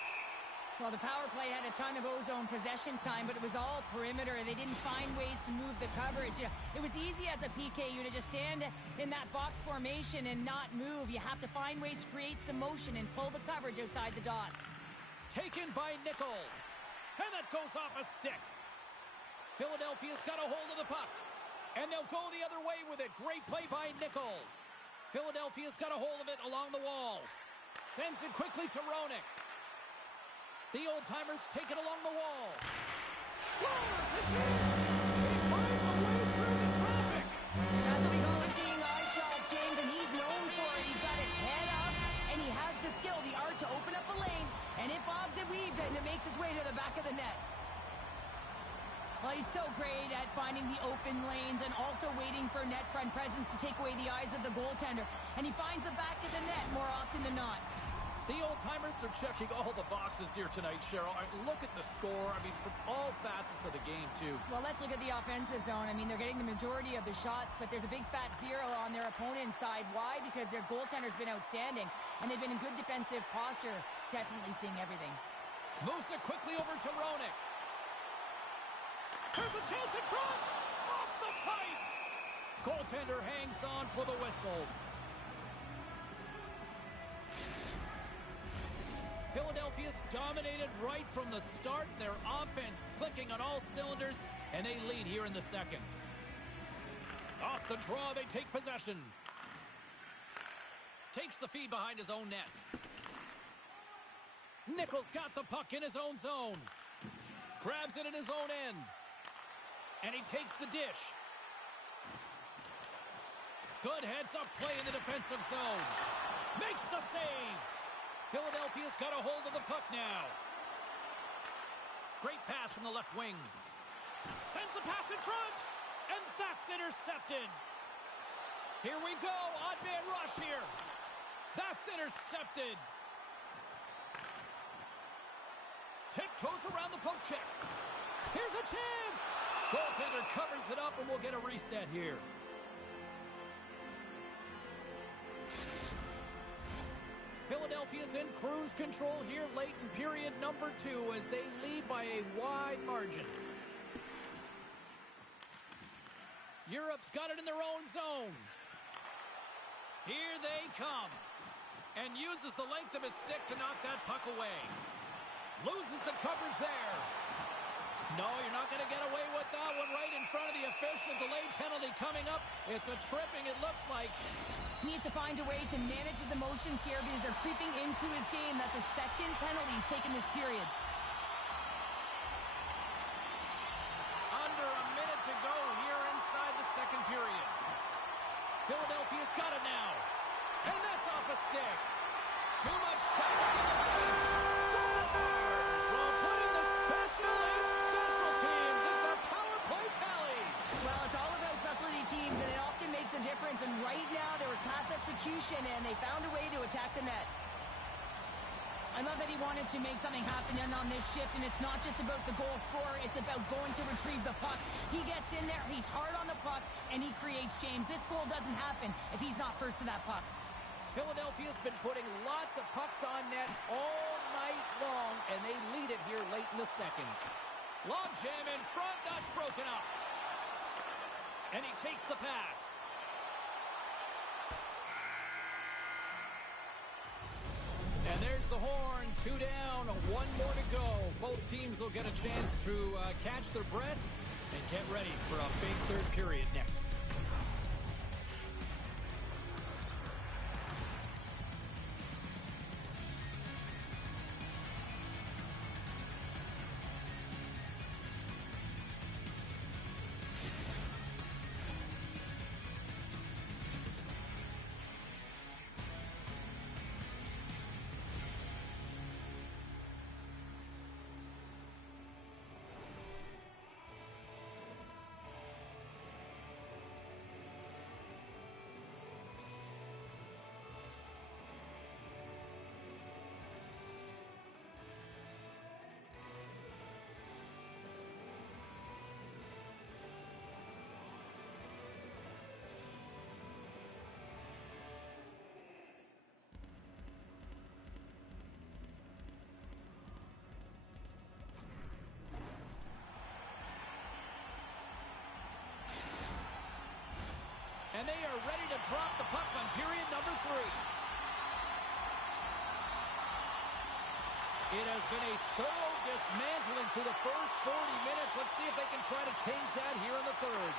Well, the power play had a ton of ozone possession time, but it was all perimeter, and they didn't find ways to move the coverage. It was easy as a PK unit to stand in that box formation and not move. You have to find ways to create some motion and pull the coverage outside the dots. Taken by Nickel. And that goes off a stick. Philadelphia's got a hold of the puck. And they'll go the other way with it. Great play by Nickel. Philadelphia's got a hold of it along the wall. Sends it quickly to Roenick. The old-timers take it along the wall. Scores! It's in! He finds a way through the traffic! That's what we call a seeing eye shot, James, and he's known for it. He's got his head up, and he has the skill, the art to open up a lane Well, he's so great at finding the open lanes and also waiting for net front presence to take away the eyes of the goaltender. And he finds the back of the net more often than not. The old-timers are checking all the boxes here tonight, Cheryl. Look at the score. I mean, from all facets of the game, too. Well, let's look at the offensive zone. I mean, they're getting the majority of the shots, but there's a big fat zero on their opponent's side. Why? Because their goaltender's been outstanding, and they've been in good defensive posture, definitely seeing everything. Moves it quickly over to Roenick. There's a chance in front! Off the fight! Goaltender hangs on for the whistle. Philadelphia's dominated right from the start. Their offense clicking on all cylinders, and they lead here in the second. Off the draw, they take possession. Takes the feed behind his own net. Nichols got the puck in his own zone. Grabs it in his own end. And he takes the dish. Good heads-up play in the defensive zone. Makes the save. Philadelphia's got a hold of the puck now. Great pass from the left wing. Sends the pass in front. And that's intercepted. Here we go. Odd man rush here. That's intercepted. Tiptoes around the poke check. Here's a chance. Goaltender covers it up, and we'll get a reset here. Philadelphia's in cruise control here late in period number 2 as they lead by a wide margin. Europe's got it in their own zone. Here they come. And uses the length of his stick to knock that puck away. Loses the coverage there. No, you're not going to get away with that one right in front of the official. Delayed penalty coming up. It's a tripping, it looks like. He needs to find a way to manage his emotions here because they're creeping into his game. That's a second penalty he's taken this period. Under a minute to go here inside the second period. Philadelphia's got it now. And that's off a stick. Too much traffic. Scores! While putting the special and special teams. It's a power play tally. Well, it's all about specialty teams, and it often makes a difference. And right now, there was pass execution, and they found a way to attack the net. I love that he wanted to make something happen on this shift, and it's not just about the goal scorer. It's about going to retrieve the puck. He gets in there, he's hard on the puck, and he creates James. This goal doesn't happen if he's not first to that puck. Philadelphia's been putting lots of pucks on net all night long, and they lead it here late in the second. Long jam in front, that's broken up. And he takes the pass. And there's the horn, 2 down, 1 more to go. Both teams will get a chance to catch their breath and get ready for a big third period next. And they are ready to drop the puck on period number 3. It has been a thorough dismantling through the first 40 minutes. Let's see if they can try to change that here in the third.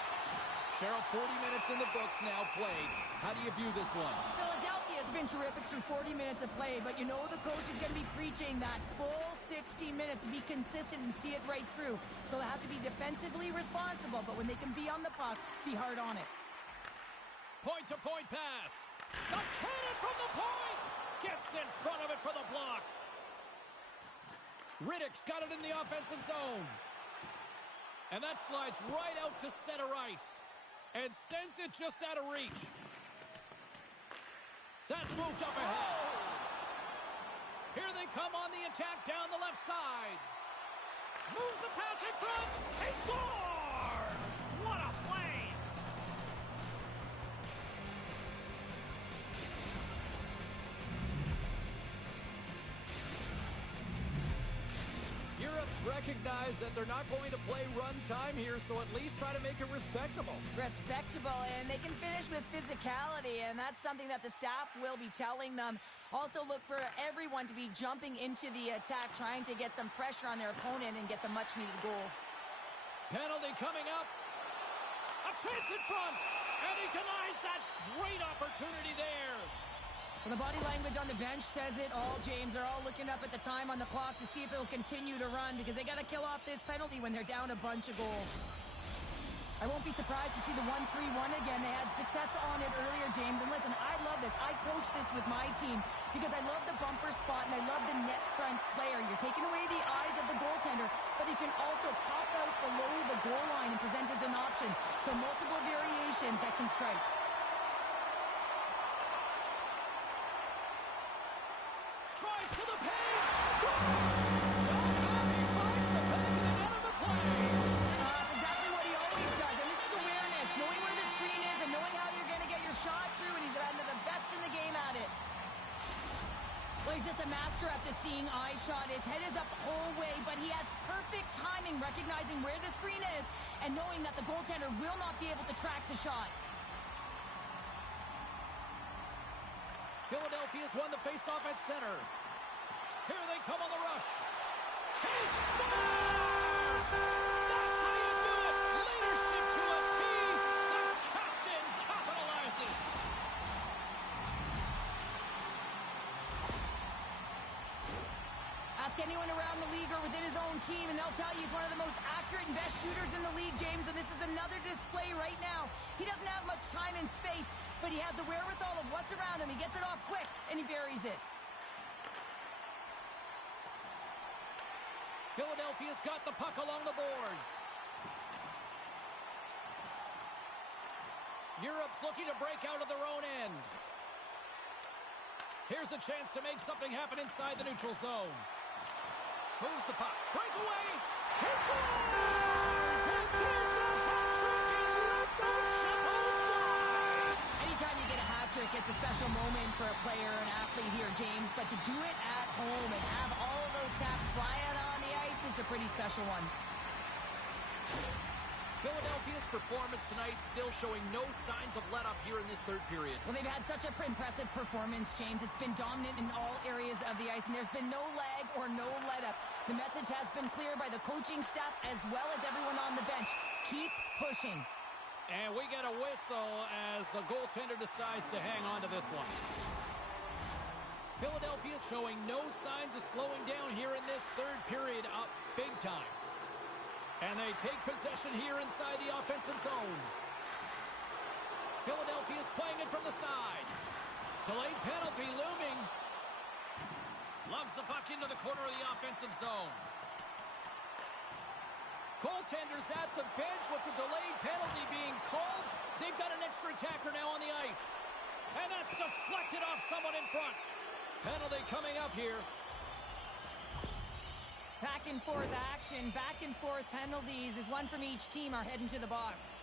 Cheryl, 40 minutes in the books now played. How do you view this one? Philadelphia has been terrific through 40 minutes of play, but you know the coach is going to be preaching that full 60 minutes to be consistent and see it right through. So they have to be defensively responsible, but when they can be on the puck, be hard on it. Point-to-point pass. The cannon from the point. Gets in front of it for the block. Riddick's got it in the offensive zone. And that slides right out to center ice. And sends it just out of reach. That's moved up ahead. Here they come on the attack down the left side. Moves the pass in front. He scores! What a play! Europe's recognized that they're not going to play run time here, so at least try to make it respectable. Respectable, and they can finish with physicality, and that's something that the staff will be telling them. Also look for everyone to be jumping into the attack, trying to get some pressure on their opponent and get some much-needed goals. Penalty coming up. A chance in front, and he denies that great opportunity there. Well, the body language on the bench says it all, James. They're all looking up at the time on the clock to see if it'll continue to run because they got to kill off this penalty when they're down a bunch of goals. I won't be surprised to see the 1-3-1 again. They had success on it earlier, James. And listen, I love this. I coach this with my team because I love the bumper spot and I love the net front player. You're taking away the eyes of the goaltender, but you can also pop out below the goal line and present as an option. So multiple variations that can strike. Tries to the paint. Somehow he finds the back of the net of the play. That's exactly what he always does. And this is awareness, knowing where the screen is and knowing how you're going to get your shot through. And he's one of the best in the game at it. Well, he's just a master at the seeing eye shot. His head is up the whole way, but he has perfect timing, recognizing where the screen is and knowing that the goaltender will not be able to track the shot. Philadelphia's won the faceoff at center. Here they come on the rush. He scores! That's how you do it! Leadership to a team. The captain capitalizes. Ask anyone around the league or within his own team, and they'll tell you he's one of the most accurate and best shooters in the league, James, and this is another display right now. He doesn't have much time and space, but he has the wherewithal of what's around him. He gets it off quick, and he buries it. Philadelphia's got the puck along the boards. Europe's looking to break out of their own end. Here's a chance to make something happen inside the neutral zone. Moves the puck. Breakaway. He scores! And there's the hat trick, and let the Chapeaus fly! Anytime you get a hat trick, it's a special moment for a player, an athlete here, James. But to do it at home and have all of those caps flying on the ice, it's a pretty special one. Philadelphia's performance tonight still showing no signs of let-up here in this third period. Well, they've had such an impressive performance, James. It's been dominant in all areas of the ice, and there's been no lag or no let-up. The message has been clear by the coaching staff as well as everyone on the bench. Keep pushing. And we get a whistle as the goaltender decides to hang on to this one. Philadelphia's showing no signs of slowing down here in this third period, up big time. And they take possession here inside the offensive zone. Philadelphia's playing it from the side. Delayed penalty looming. Lugs the puck into the corner of the offensive zone. Goaltenders at the bench with the delayed penalty being called. They've got an extra attacker now on the ice. And that's deflected off someone in front. Penalty coming up here. Back and forth action, back and forth penalties as one from each team are heading to the box.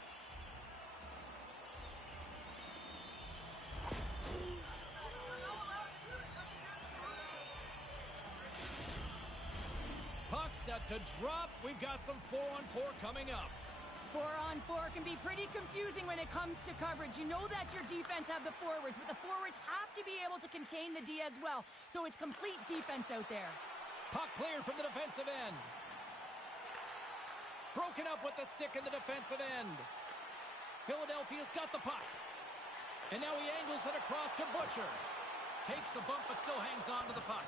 Puck set to drop. We've got some 4-on-4 coming up. 4-on-4 can be pretty confusing when it comes to coverage. You know that your defense have the forwards, but the forwards have to be able to contain the D as well. So it's complete defense out there. Puck cleared from the defensive end. Broken up with the stick in the defensive end. Philadelphia's got the puck. And now he angles it across to Butcher. Takes a bump but still hangs on to the puck.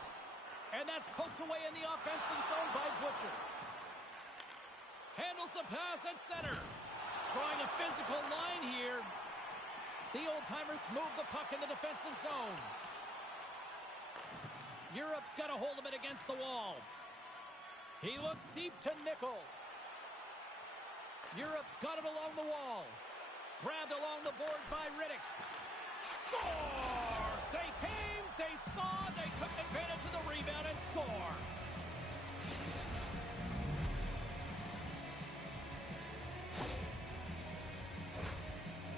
And that's poked away in the offensive zone by Butcher. Handles the pass at center. Drawing a physical line here. The old-timers move the puck in the defensive zone. Europe's got a hold of it against the wall. He looks deep to Nickel. Europe's got it along the wall. Grabbed along the board by Riddick. Scores! They came, they saw, they took advantage of the rebound and score.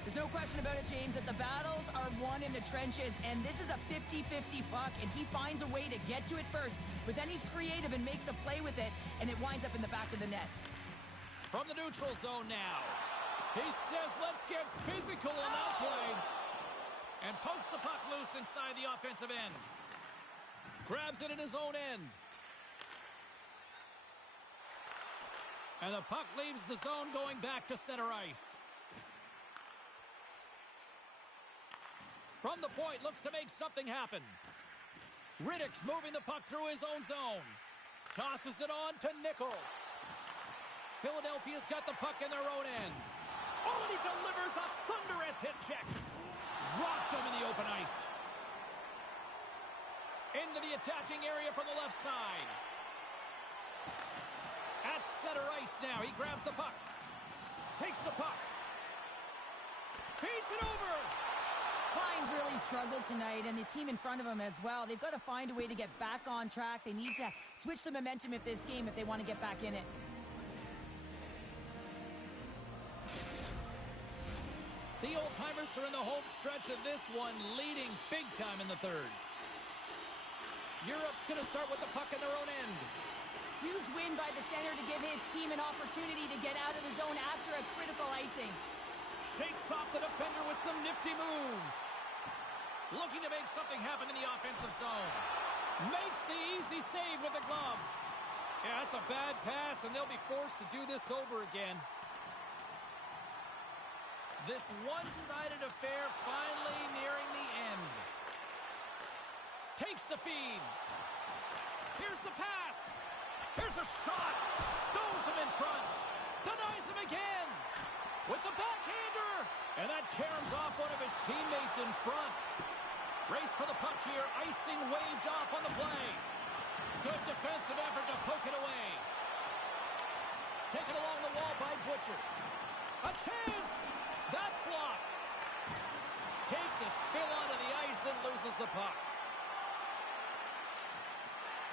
There's no question about it, James, that the battles are won in the trenches, and this is a 50-50 puck, and he finds a way to get to it first, but then he's creative and makes a play with it, and it winds up in the back of the net. From the neutral zone now. He says, let's get physical in that play. And pokes the puck loose inside the offensive end. Grabs it in his own end. And the puck leaves the zone going back to center ice. From the point, looks to make something happen. Riddick's moving the puck through his own zone. Tosses it on to Nickel. Philadelphia's got the puck in their own end. Oh, and he delivers a thunderous hit check. Rocked him in the open ice. Into the attacking area from the left side. At center ice now. He grabs the puck. Takes the puck. Feeds it over. Hines really struggled tonight, and the team in front of him as well. They've got to find a way to get back on track. They need to switch the momentum of this game if they want to get back in it. The old-timers are in the home stretch of this one, leading big time in the third. Europe's going to start with the puck in their own end. Huge win by the center to give his team an opportunity to get out of the zone after a critical icing. Shakes off the defender with some nifty moves. Looking to make something happen in the offensive zone. Makes the easy save with the glove. Yeah, that's a bad pass, and they'll be forced to do this over again. This one-sided affair finally nearing the end. Takes the feed. Here's the pass. Here's a shot. Stows him in front. Denies him again. With the backhander. And that caroms off one of his teammates in front. Race for the puck here. Icing waved off on the play. Good defensive effort to poke it away. Taken along the wall by Butcher. A chance. That's blocked. Takes a spill onto the ice and loses the puck.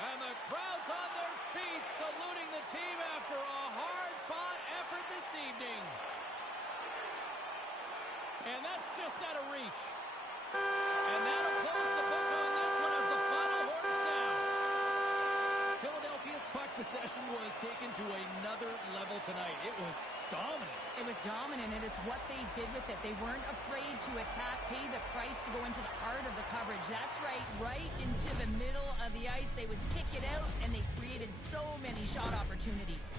And the crowd's on their feet saluting the team after a hard-fought effort this evening. And that's just out of reach. And that'll close the book on this one as the final horn sounds. Philadelphia's puck possession was taken to another level tonight. It was dominant. It was dominant, and it's what they did with it. They weren't afraid to attack, pay the price to go into the heart of the coverage. That's right into the middle of the ice. They would kick it out, and they created so many shot opportunities.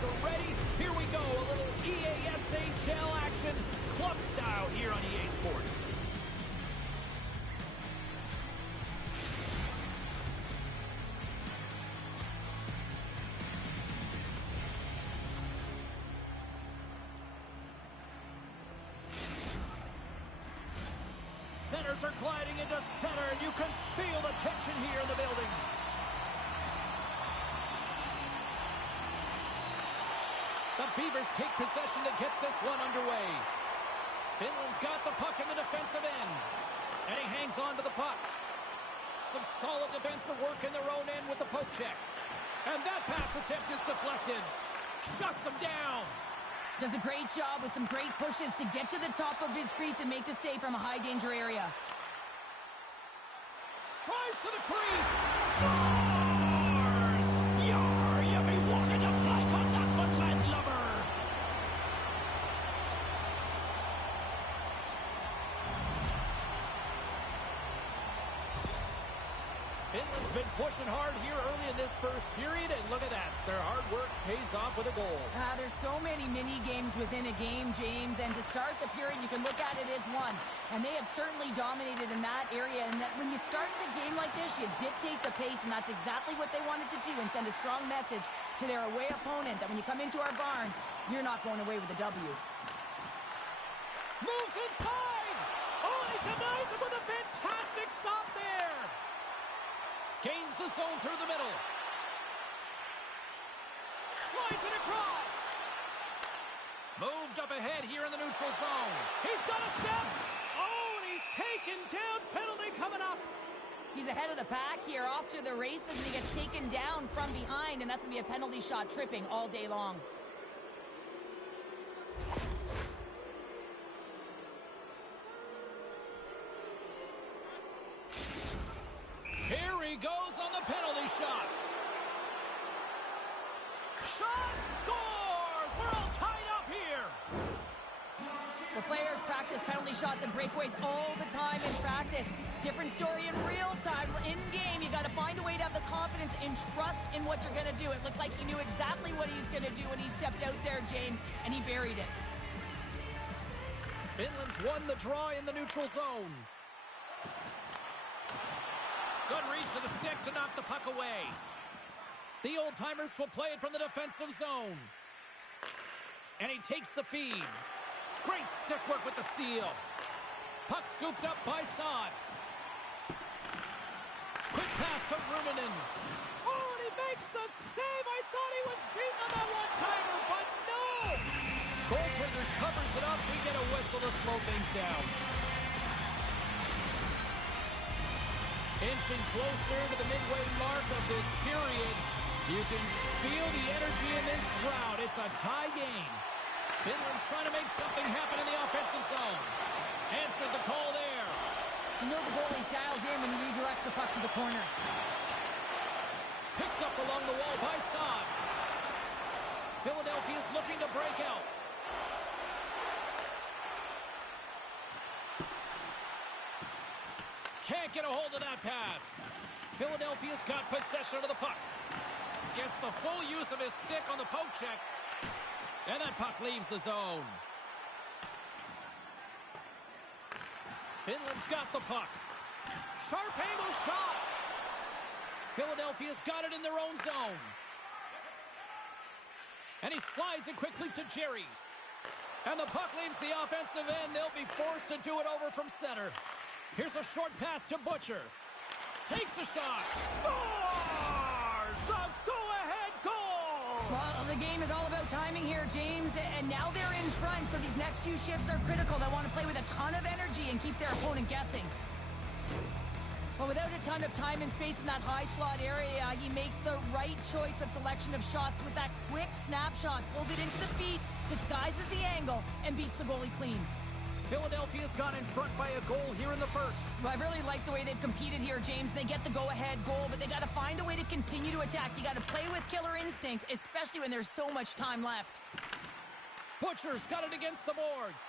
players are ready. Here we go, a little EASHL action, club style here on EA Sports. Centers are gliding into center, and you can feel the tension here in the building. The Beavers take possession to get this one underway. Finland's got the puck in the defensive end, and he hangs on to the puck. Some solid defensive work in their own end with the poke check. And that pass attempt is deflected. Shuts him down. Does a great job with some great pushes to get to the top of his crease and make the save from a high-danger area. Tries to the crease. Scores! Yar! You be walking the plank on that one, landlubber. Finland's been pushing hard here early in this first period, and look at that. Their hard work pays off with a goal. There's so many mini-games within a game, James, and to start the period, you can look at it as one. And they have certainly dominated in that area, and that when you start the game like this, you dictate the pace, and that's exactly what they wanted to do, and send a strong message to their away opponent that when you come into our barn, you're not going away with a W. Moves inside! Oh, and he denies him with a fantastic stop there! Gains the zone through the middle. Slides it across. Moved up ahead here in the neutral zone. He's got a step. Oh, and he's taken down. Penalty coming up. He's ahead of the pack here, off to the races, and he gets taken down from behind, and that's going to be a penalty shot, tripping all day long. Here he goes on the penalty shot. Shot scores! We're all tied up here. The players practice penalty shots and breakaways all the time in practice. Different story in real time. In game, you got to find a way to have the confidence and trust in what you're going to do. It looked like he knew exactly what he's going to do when he stepped out there, James, and he buried it. Finland's won the draw in the neutral zone. Good reach to the stick to knock the puck away. The old-timers will play it from the defensive zone. And he takes the feed. Great stick work with the steal. Puck scooped up by Saad. Quick pass to Runanen. Oh, and he makes the save. I thought he was beaten on that one-timer, but no! Goaltender covers it up. We get a whistle to slow things down. Inching closer to the midway mark of this period. You can feel the energy in this crowd. It's a tie game. Finland's trying to make something happen in the offensive zone. Answered the call there. You know the goalie's dialed in when he redirects the puck to the corner. Picked up along the wall by Saad. Philadelphia's looking to break out. Can't get a hold of that pass. Philadelphia's got possession of the puck. Gets the full use of his stick on the poke check. And that puck leaves the zone. Finland's got the puck. Sharp angle shot. Philadelphia's got it in their own zone. And he slides it quickly to Jerry. And the puck leaves the offensive end. They'll be forced to do it over from center. Here's a short pass to Butcher. Takes a shot. Scores! A go-ahead goal! Well, the game is all about timing here, James, and now they're in front, so these next few shifts are critical. They want to play with a ton of energy and keep their opponent guessing. But without a ton of time and space in that high slot area, he makes the right choice of selection of shots with that quick snapshot. Pulls it into the feet, disguises the angle, and beats the goalie clean. Philadelphia's gone in front by a goal here in the first. Well, I really like the way they've competed here, James. They get the go-ahead goal, but they got to find a way to continue to attack. You got to play with killer instinct, especially when there's so much time left. Butcher's got it against the boards.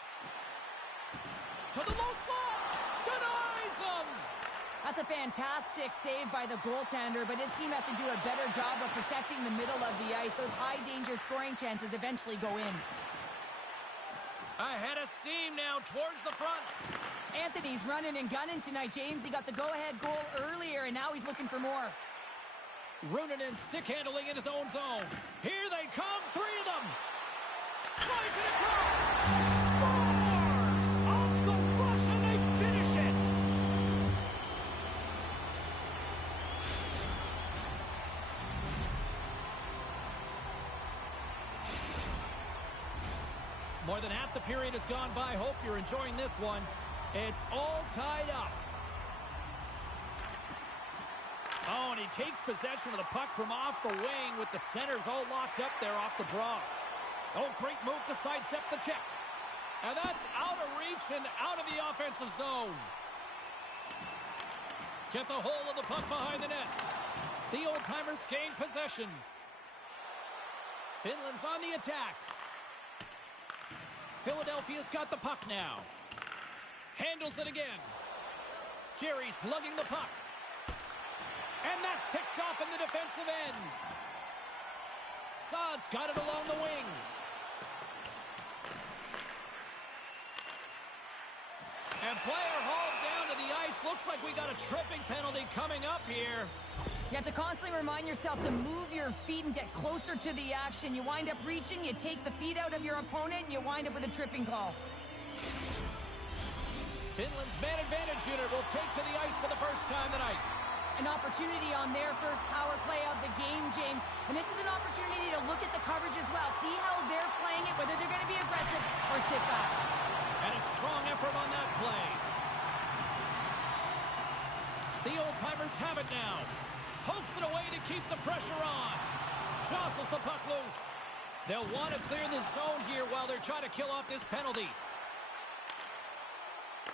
To the low slot. Denies him. That's a fantastic save by the goaltender, but his team has to do a better job of protecting the middle of the ice. Those high-danger scoring chances eventually go in. Ahead of steam now towards the front. Anthony's running and gunning tonight, James. He got the go-ahead goal earlier, and now he's looking for more. Runanen stick handling in his own zone. Here they come, three of them. Slides it across. Scores! Off the rush, and they finish it. More than half the period has gone by. Hope you're enjoying this one. It's all tied up. Oh, and he takes possession of the puck from off the wing with the centers all locked up there off the draw. Oh, great move to sidestep the check. And that's out of reach and out of the offensive zone. Gets a hold of the puck behind the net. The old-timers gain possession. Finland's on the attack. Philadelphia's got the puck now. Handles it again. Jerry's lugging the puck. And that's picked off in the defensive end. Saad's got it along the wing. And player hauled down to the ice. Looks like we got a tripping penalty coming up here. You have to constantly remind yourself to move your feet and get closer to the action. You wind up reaching, you take the feet out of your opponent, and you wind up with a tripping call. Finland's man advantage unit will take to the ice for the first time tonight. An opportunity on their first power play of the game, James. And this is an opportunity to look at the coverage as well. See how they're playing it, whether they're going to be aggressive or sit back. And a strong effort on that play. The old-timers have it now. Pokes it away to keep the pressure on. Jostles the puck loose. They'll want to clear the zone here while they're trying to kill off this penalty.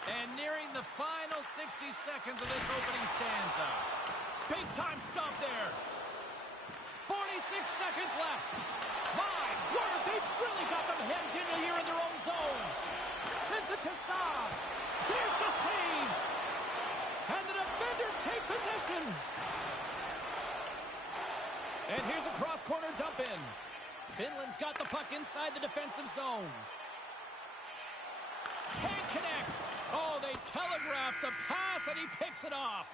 And nearing the final 60 seconds of this opening stanza. Big time stop there. 46 seconds left. My word, they've really got them hemmed in here in their own zone. Sends it to Saad. There's the save. And the defenders take possession. And here's a cross-corner dump in. Finland's got the puck inside the defensive zone. Can't connect. Oh, they telegraph the pass, and he picks it off.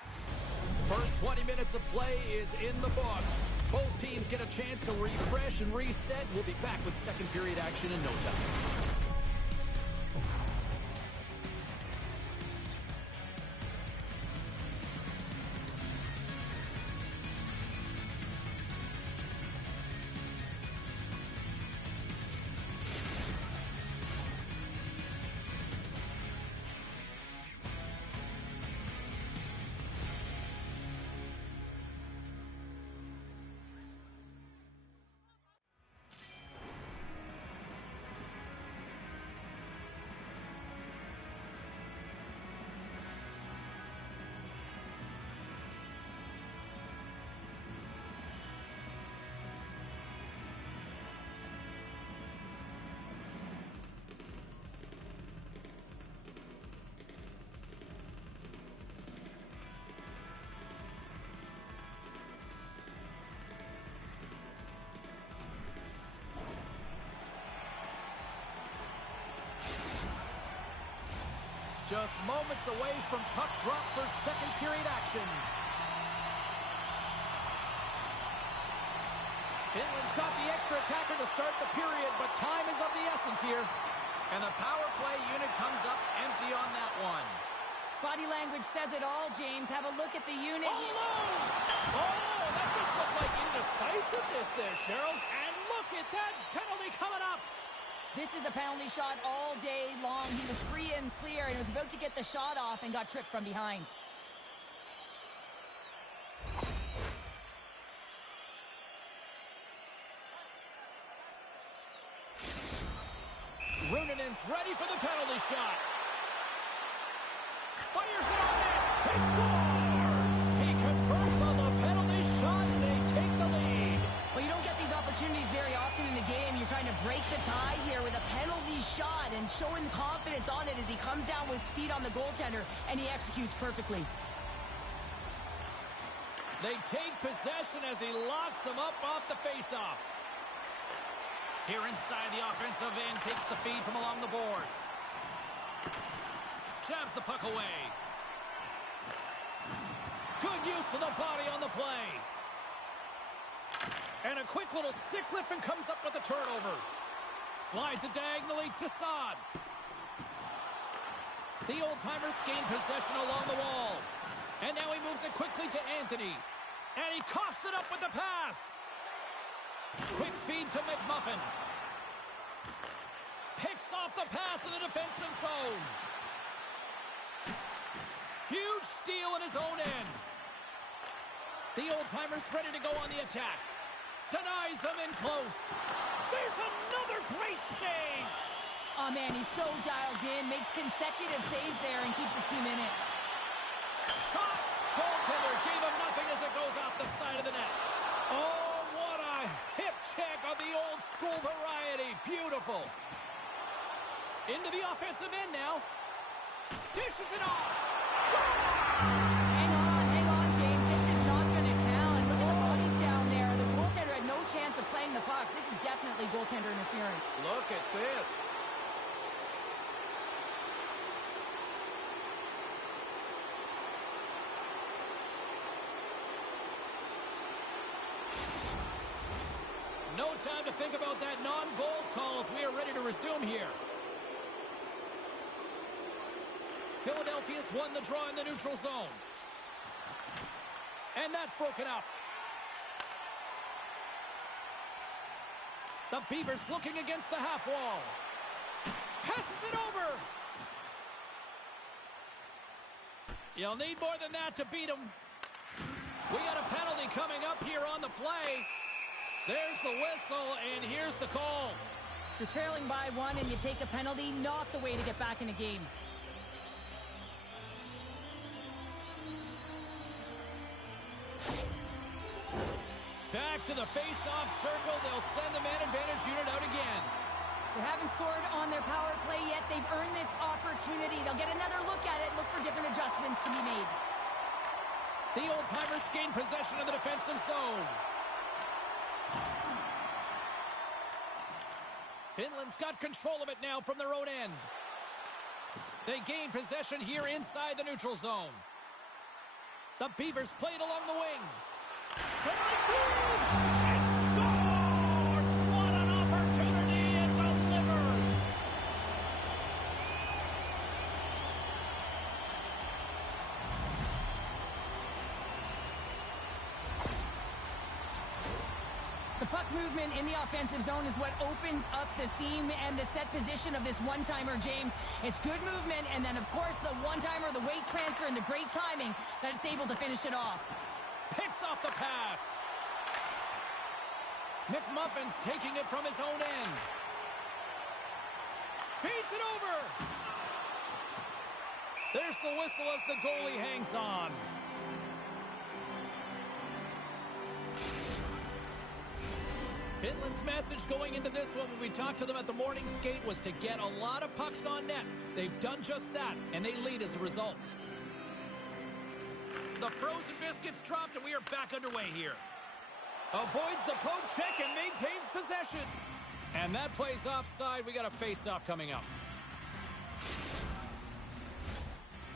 First 20 minutes of play is in the books. Both teams get a chance to refresh and reset. We'll be back with second period action in no time. Just moments away from puck drop for second period action. Finland's got the extra attacker to start the period, but time is of the essence here. And the power play unit comes up empty on that one. Body language says it all, James. Have a look at the unit. All alone! Oh, that just looked like indecisiveness there, Cheryl. And look at that penalty coming up. This is a penalty shot all day long. He was free and clear and was about to get the shot off and got tripped from behind. Runanen's ready for the penalty shot. Fires it on net. He scores! He converts on the penalty shot, and they take the lead. Well, you don't get these opportunities very often in the game. You're trying to break the tie here with a penalty shot and showing confidence on it as he comes down with speed on the goaltender, and he executes perfectly. They take possession as he locks him up off the faceoff. Here inside the offensive end, takes the feed from along the boards. Jabs the puck away. Good use of the body on the play. And a quick little stick lift and comes up with a turnover. Slides it diagonally to Saad. The old-timers gain possession along the wall. And now he moves it quickly to Anthony. And he coughs it up with the pass. Quick feed to McMuffin. Picks off the pass in the defensive zone. Huge steal in his own end. The old-timers ready to go on the attack. Denies him in close. There's another great save. Oh, man, he's so dialed in. Makes consecutive saves there and keeps his team in it. Shot. Goaltender gave him nothing as it goes off the side of the net. Oh, what a hip check of the old school variety. Beautiful. Into the offensive end now. Dishes it off. Hang on, James. This is not going to count. Look at the bodies down there. The goaltender had no chance of playing the puck. This is definitely goaltender interference. Look at this. No time to think about that non-goal call as we are ready to resume here. Philadelphia's won the draw in the neutral zone. And that's broken up. The Beavers looking against the half wall. Passes it over. You'll need more than that to beat them. We got a penalty coming up here on the play. There's the whistle, and here's the call. You're trailing by one and you take a penalty, not the way to get back in a game. Back to the face-off circle. They'll send the man advantage unit out again. They haven't scored on their power play yet. They've earned this opportunity. They'll get another look at it, look for different adjustments to be made. The old-timers gain possession of the defensive zone. Finland's got control of it now from their own end. They gain possession here inside the neutral zone. The Beavers played along the wing. And scores! What an opportunity it delivers! The puck movement in the offensive zone is what opens up the seam and the set position of this one-timer, James. It's good movement, and then, of course, the one-timer, the weight transfer, and the great timing that it's able to finish it off. Picks off the pass. McMuffin's taking it from his own end. Feeds it over. There's the whistle as the goalie hangs on. Finland's message going into this one when we talked to them at the morning skate was to get a lot of pucks on net. They've done just that, and they lead as a result. The frozen biscuits dropped, and we are back underway here. Avoids the poke check and maintains possession. And that plays offside. We got a face-off coming up.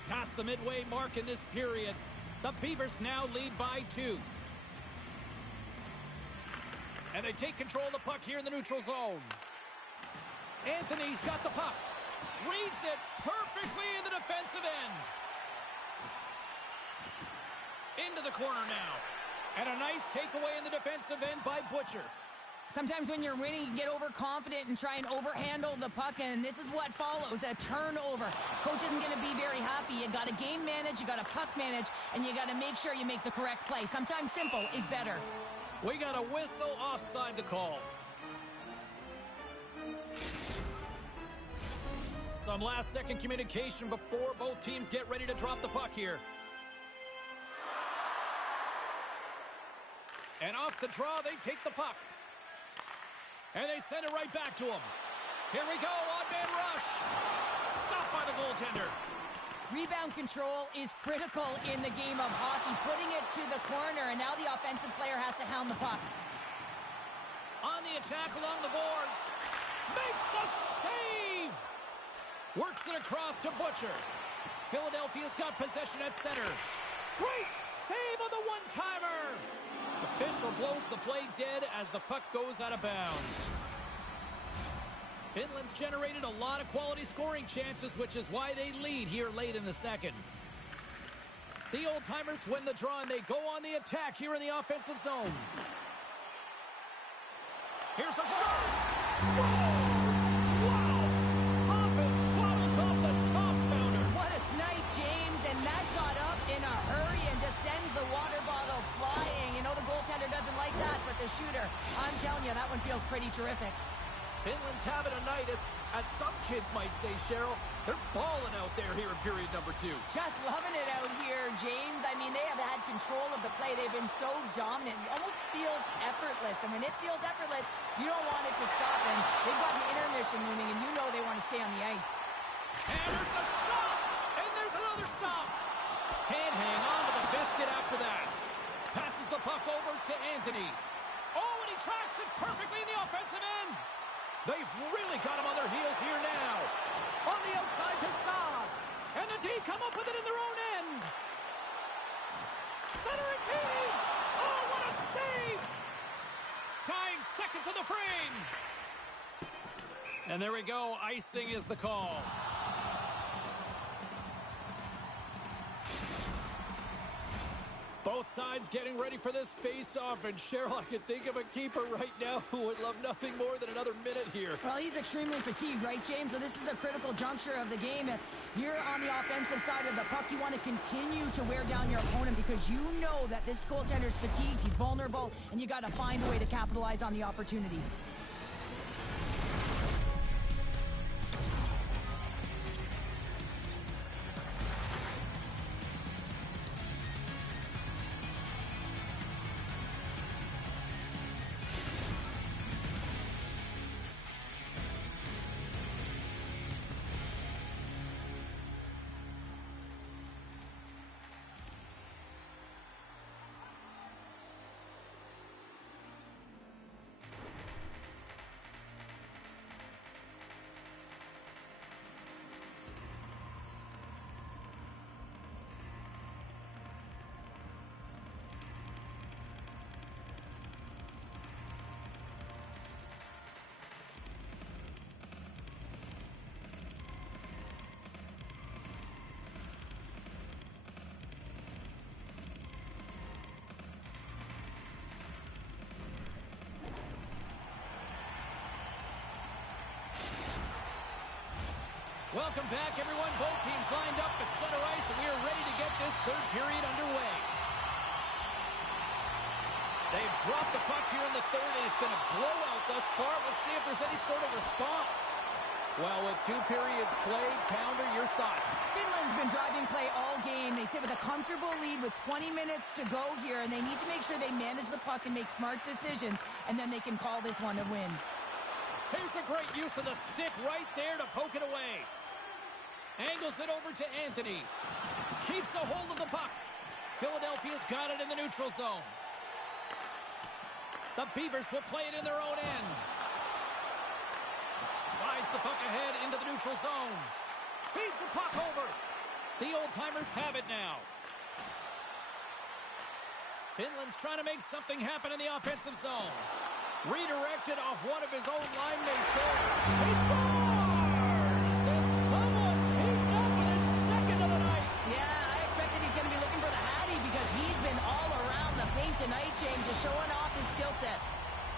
Past the midway mark in this period, the Beavers now lead by 2. And they take control of the puck here in the neutral zone. Anthony's got the puck. Reads it perfectly in the defensive end. Into the corner now. And a nice takeaway in the defensive end by Butcher. Sometimes when you're winning, you get overconfident and try and overhandle the puck, and this is what follows, a turnover. Coach isn't going to be very happy. You got to game manage, you got to puck manage, and you got to make sure you make the correct play. Sometimes simple is better. We got a whistle offside to call. Some last-second communication before both teams get ready to drop the puck here. And off the draw, they take the puck. And they send it right back to him. Here we go, on-man rush. Stopped by the goaltender. Rebound control is critical in the game of hockey, putting it to the corner, and now the offensive player has to hound the puck. On the attack along the boards. Makes the save! Works it across to Butcher. Philadelphia's got possession at center. Great save on the one-timer! Official blows the play dead as the puck goes out of bounds. Finland's generated a lot of quality scoring chances, which is why they lead here late in the second. The old-timers win the draw, and they go on the attack here in the offensive zone. Here's a shot! Scores! Wow! Hoffman bottles off the top counter. What a snipe, James, and that got up in a hurry and just sends the water bottle flying. You know the goaltender doesn't like that, but the shooter, I'm telling you, that one feels pretty terrific. Finland's having a night, as some kids might say, Cheryl. They're balling out there here in period number 2. Just loving it out here, James. I mean, they have had control of the play. They've been so dominant. It almost feels effortless. And when it feels effortless, you don't want it to stop. And they've got an intermission looming, and you know they want to stay on the ice. And there's a shot! And there's another stop! Can't hang on to the biscuit after that. Passes the puck over to Anthony. Oh, and he tracks it perfectly in the offensive end. They've really got him on their heels here now. On the outside to Saad. And the D come up with it in their own end. Centering P. Oh, what a save! Tying seconds of the frame. And there we go. Icing is the call. Both sides getting ready for this face-off, and Cheryl, I can think of a keeper right now who would love nothing more than another minute here. Well, he's extremely fatigued, right, James? So this is a critical juncture of the game. If you're on the offensive side of the puck, you want to continue to wear down your opponent because you know that this goaltender's fatigued, he's vulnerable, and you got to find a way to capitalize on the opportunity. Welcome back, everyone. Both teams lined up at center ice, and we are ready to get this third period underway. They've dropped the puck here in the third, and it's been a blowout thus far. Let's see if there's any sort of response. Well, with 2 periods played, Pounder, your thoughts? Finland's been driving play all game. They sit with a comfortable lead with 20 minutes to go here, and they need to make sure they manage the puck and make smart decisions, and then they can call this one a win. Here's a great use of the stick right there to poke it away. Angles it over to Anthony. Keeps a hold of the puck. Philadelphia's got it in the neutral zone. The Beavers will play it in their own end. Slides the puck ahead into the neutral zone. Feeds the puck over. The old-timers have it now. Finland's trying to make something happen in the offensive zone. Redirected off one of his own line mates there. He scores! And someone's heating up with his second of the night. Yeah, I expect that he's going to be looking for the Hattie because he's been all around the paint tonight, James, just showing off his skill set.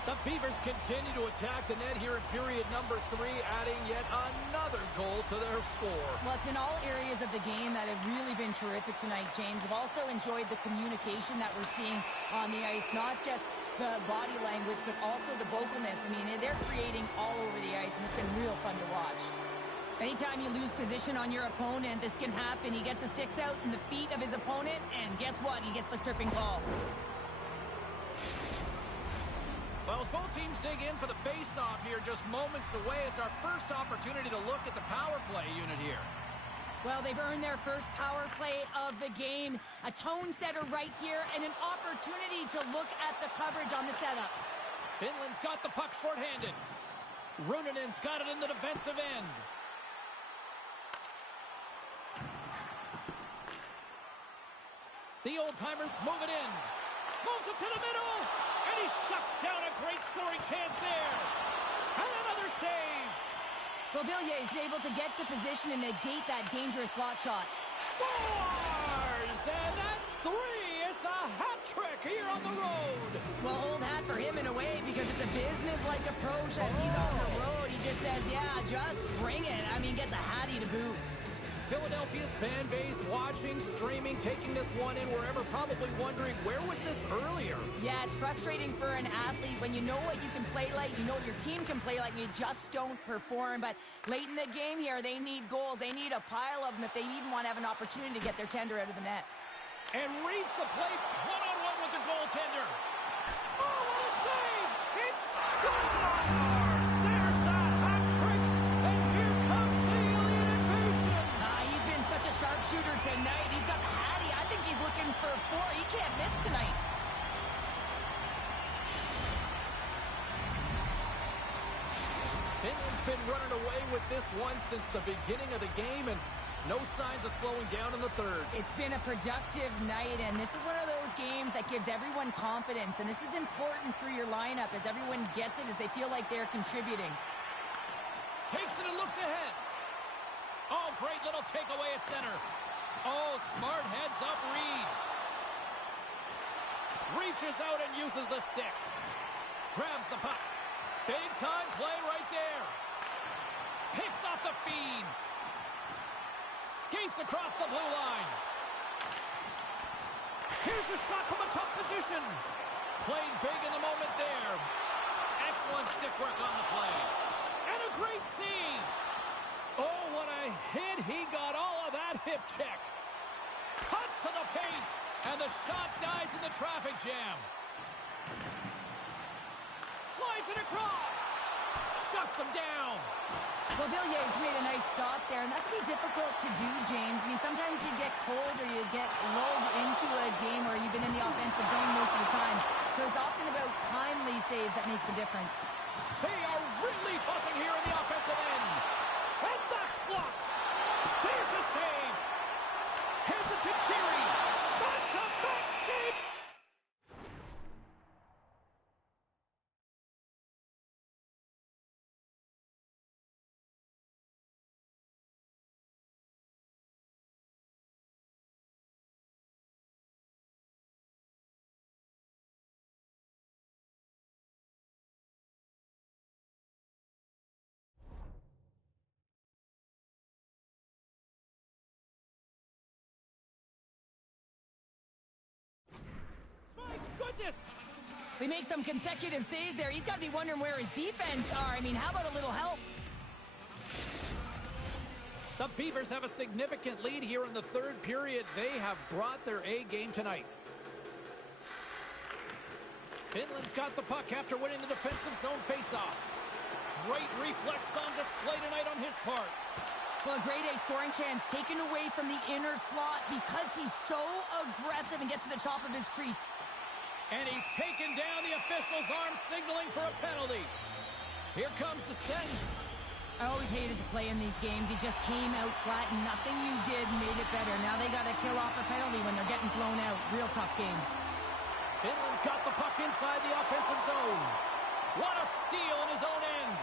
The Beavers continue to attack the net here in period number 3, adding yet another goal to their score. Well, it's been all areas of the game that have really been terrific tonight, James. I've also enjoyed the communication that we're seeing on the ice, not just the body language, but also the vocalness. I mean, they're creating all over the ice, and it's been real fun to watch. Anytime you lose position on your opponent, this can happen. He gets the sticks out in the feet of his opponent, and guess what? He gets the tripping call. Well, as both teams dig in for the face-off here, just moments away, it's our first opportunity to look at the power play unit here. Well, they've earned their first power play of the game. A tone setter right here and an opportunity to look at the coverage on the setup. Finland's got the puck shorthanded. Runonen's got it in the defensive end. The old-timers move it in. Moves it to the middle. And he shuts down a great scoring chance there. And another save. Beauvillier is able to get to position and negate that dangerous slot shot. Scores! And that's 3. It's a hat trick here on the road. Well, old hat for him in a way because it's a business-like approach as he's on the road. He just says, yeah, just bring it. I mean, gets a hattie to boot. Philadelphia's fan base watching, streaming, taking this one in wherever, probably wondering, where was this earlier? Yeah, it's frustrating for an athlete when you know what you can play like, you know what your team can play like, and you just don't perform. But late in the game here, they need goals. They need a pile of them if they even want to have an opportunity to get their tender out of the net. And reads the play one-on-one with the goaltender. Oh, what a save! He scores! There's that hat trick, and here comes the alien invasion. He's been such a sharpshooter tonight. He's got the hattie. I think he's looking for 4. He can't miss tonight. Finland's been running away with this one since the beginning of the game, and no signs of slowing down in the third. It's been a productive night, and this is one of those games that gives everyone confidence, and this is important for your lineup as everyone gets it, as they feel like they're contributing. Takes it and looks ahead. Oh, great little takeaway at center. Oh, smart heads up Reed. Reaches out and uses the stick. Grabs the puck. Big time play right there. Picks off the feed. Skates across the blue line. Here's a shot from a tough position. Played big in the moment there. Excellent stick work on the play. And a great save. Oh, what a hit. He got all of that hip check. Cuts to the paint. And the shot dies in the traffic jam. Slides it across. Shuts him down. Beauvillier's made a nice stop there, and that can be difficult to do, James. I mean, sometimes you get cold or you get lulled into a game where you've been in the offensive zone most of the time. So it's often about timely saves that makes the difference. They are really buzzing here in the offensive end. And that's blocked. There's a save. Hands it to Cherry. Back-to-back save. My goodness. They make some consecutive saves there. He's got to be wondering where his defense are. I mean, how about a little help? The Beavers have a significant lead here in the third period. They have brought their A game tonight. Finland's got the puck after winning the defensive zone faceoff. Great reflex on display tonight on his part. Well, a grade A scoring chance taken away from the inner slot because he's so aggressive and gets to the top of his crease. And he's taken down the official's arm, signaling for a penalty. Here comes the sentence. I always hated to play in these games. You just came out flat and nothing you did made it better. Now they got to kill off a penalty when they're getting blown out. Real tough game. Finland's got the puck inside the offensive zone. What a steal in his own end.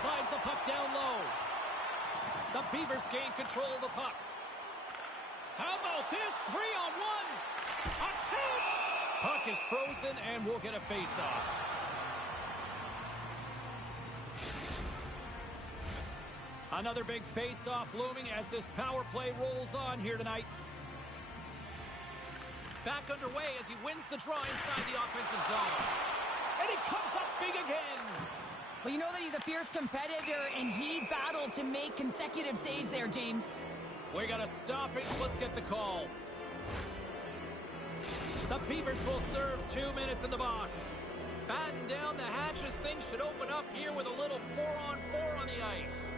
Slides the puck down low. The Beavers gain control of the puck. How about this? 3-on-1. A chance. Puck is frozen and we'll get a face-off. Another big face-off looming as this power play rolls on here tonight. Back underway as he wins the draw inside the offensive zone. And he comes up big again. Well, you know that he's a fierce competitor, and he battled to make consecutive saves there, James. We got a stoppage. Let's get the call. The Beavers will serve 2 minutes in the box. Batten down the hatches. Things should open up here with a little 4-on-4 on the ice.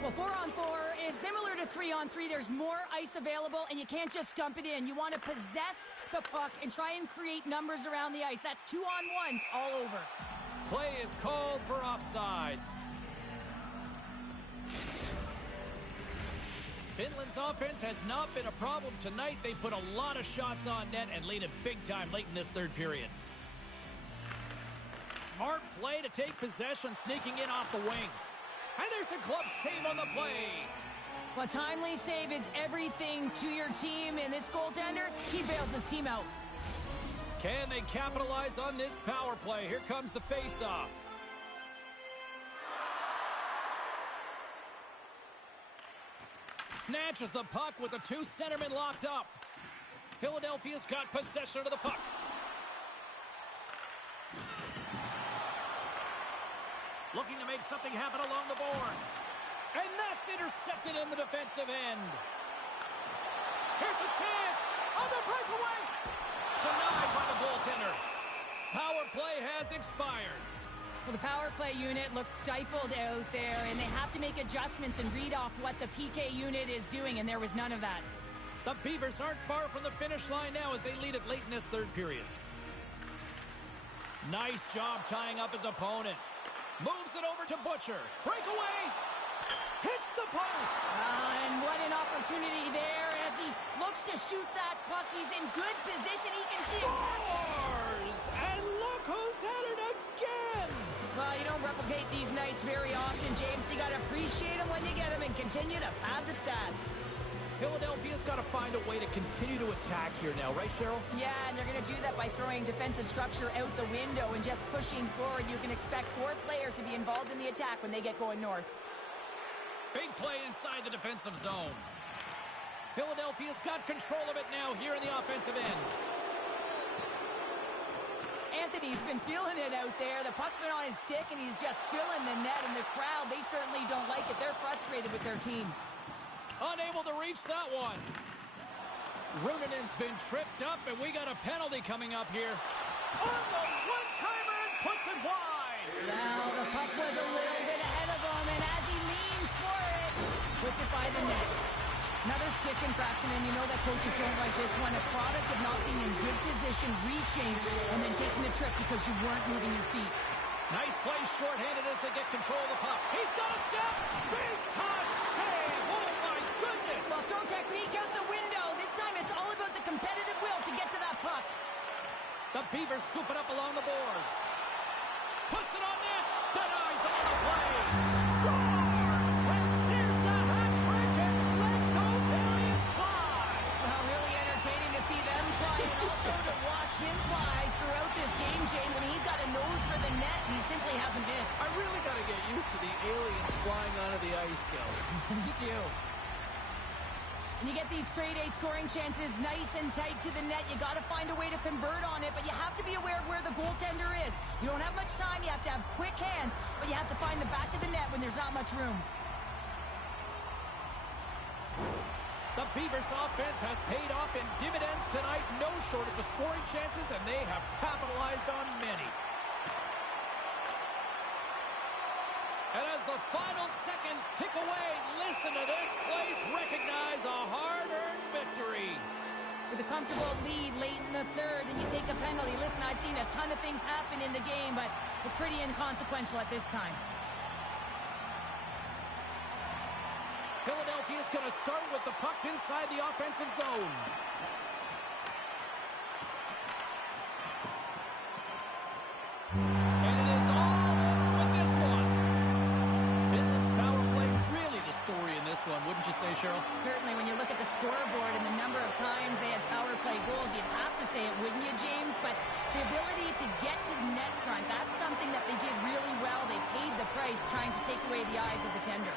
Well, 4-on-4 is similar to 3-on-3. There's more ice available, and you can't just dump it in. You want to possess the puck and try and create numbers around the ice. That's 2-on-1s all over. Play is called for offside. Finland's offense has not been a problem tonight. They put a lot of shots on net and lead it big time late in this third period. Smart play to take possession, sneaking in off the wing. And there's a glove save on the play. Well, a timely save is everything to your team, and this goaltender, he bails his team out. Can they capitalize on this power play? Here comes the face-off. Snatches the puck with the two centermen locked up. Philadelphia's got possession of the puck. Looking to make something happen along the boards. And that's intercepted in the defensive end. Here's a chance on the breakaway. Denied by the goaltender. Power play has expired. Well, the power play unit looks stifled out there, and they have to make adjustments and read off what the PK unit is doing, and there was none of that. The Beavers aren't far from the finish line now as they lead it late in this third period. Nice job tying up his opponent. Moves it over to Butcher. Breakaway. Hits the post. And what an opportunity there as he looks to shoot that puck. He's in good position. He can see it. Scores! And look who's at it again! Well, you don't replicate these nights very often, James. You got to appreciate them when you get them and continue to pad the stats. Philadelphia's got to find a way to continue to attack here now, right, Cheryl? Yeah, and they're going to do that by throwing defensive structure out the window and just pushing forward. You can expect 4 players to be involved in the attack when they get going north. Big play inside the defensive zone. Philadelphia's got control of it now here in the offensive end. Anthony's been feeling it out there. The puck's been on his stick, and he's just filling the net. And the crowd, they certainly don't like it. They're frustrated with their team. Unable to reach that one. Runenen's been tripped up, and we got a penalty coming up here. On the one-timer and puts it wide. Well, the puck was a little bit ahead of him, and as he leans for it, puts it by the net. Another stick infraction, and you know that coaches don't like this one. A product of not being in good position, reaching, and then taking the trip because you weren't moving your feet. Nice play shorthanded as they get control of the puck. He's got a step. Big time save. Oh, my goodness. Well, throw technique out the window. This time it's all about the competitive will to get to that puck. The Beavers scoop it up along the boards. Puts it on net. Denies on the play. Scores! And there's the hat trick, and let those aliens fly. Well, really entertaining to see them fly and also to watch him fly throughout this game, James. When he's got a nose for the net, he simply hasn't missed. I really got to get used to the aliens flying onto the ice, Kel. Me too. And you get these grade A scoring chances nice and tight to the net. You got to find a way to convert on it, but you have to be aware of where the goaltender is. You don't have much time. You have to have quick hands, but you have to find the back of the net when there's not much room. The Beavers offense has paid off in dividends tonight. No shortage of scoring chances, and they have capitalized on many. And as the final seconds tick away, listen to this place recognize a hard-earned victory. With a comfortable lead late in the third, and you take a penalty. Listen, I've seen a ton of things happen in the game, but it's pretty inconsequential at this time. Philadelphia's going to start with the puck inside the offensive zone. And it is all over with this one. Finland's power play really the story in this one, wouldn't you say, Cheryl? Certainly, when you look at the scoreboard and the number of times they had power play goals, you'd have to say it, wouldn't you, James? But the ability to get to the net front, that's something that they did really well. They paid the price trying to take away the eyes of the tender.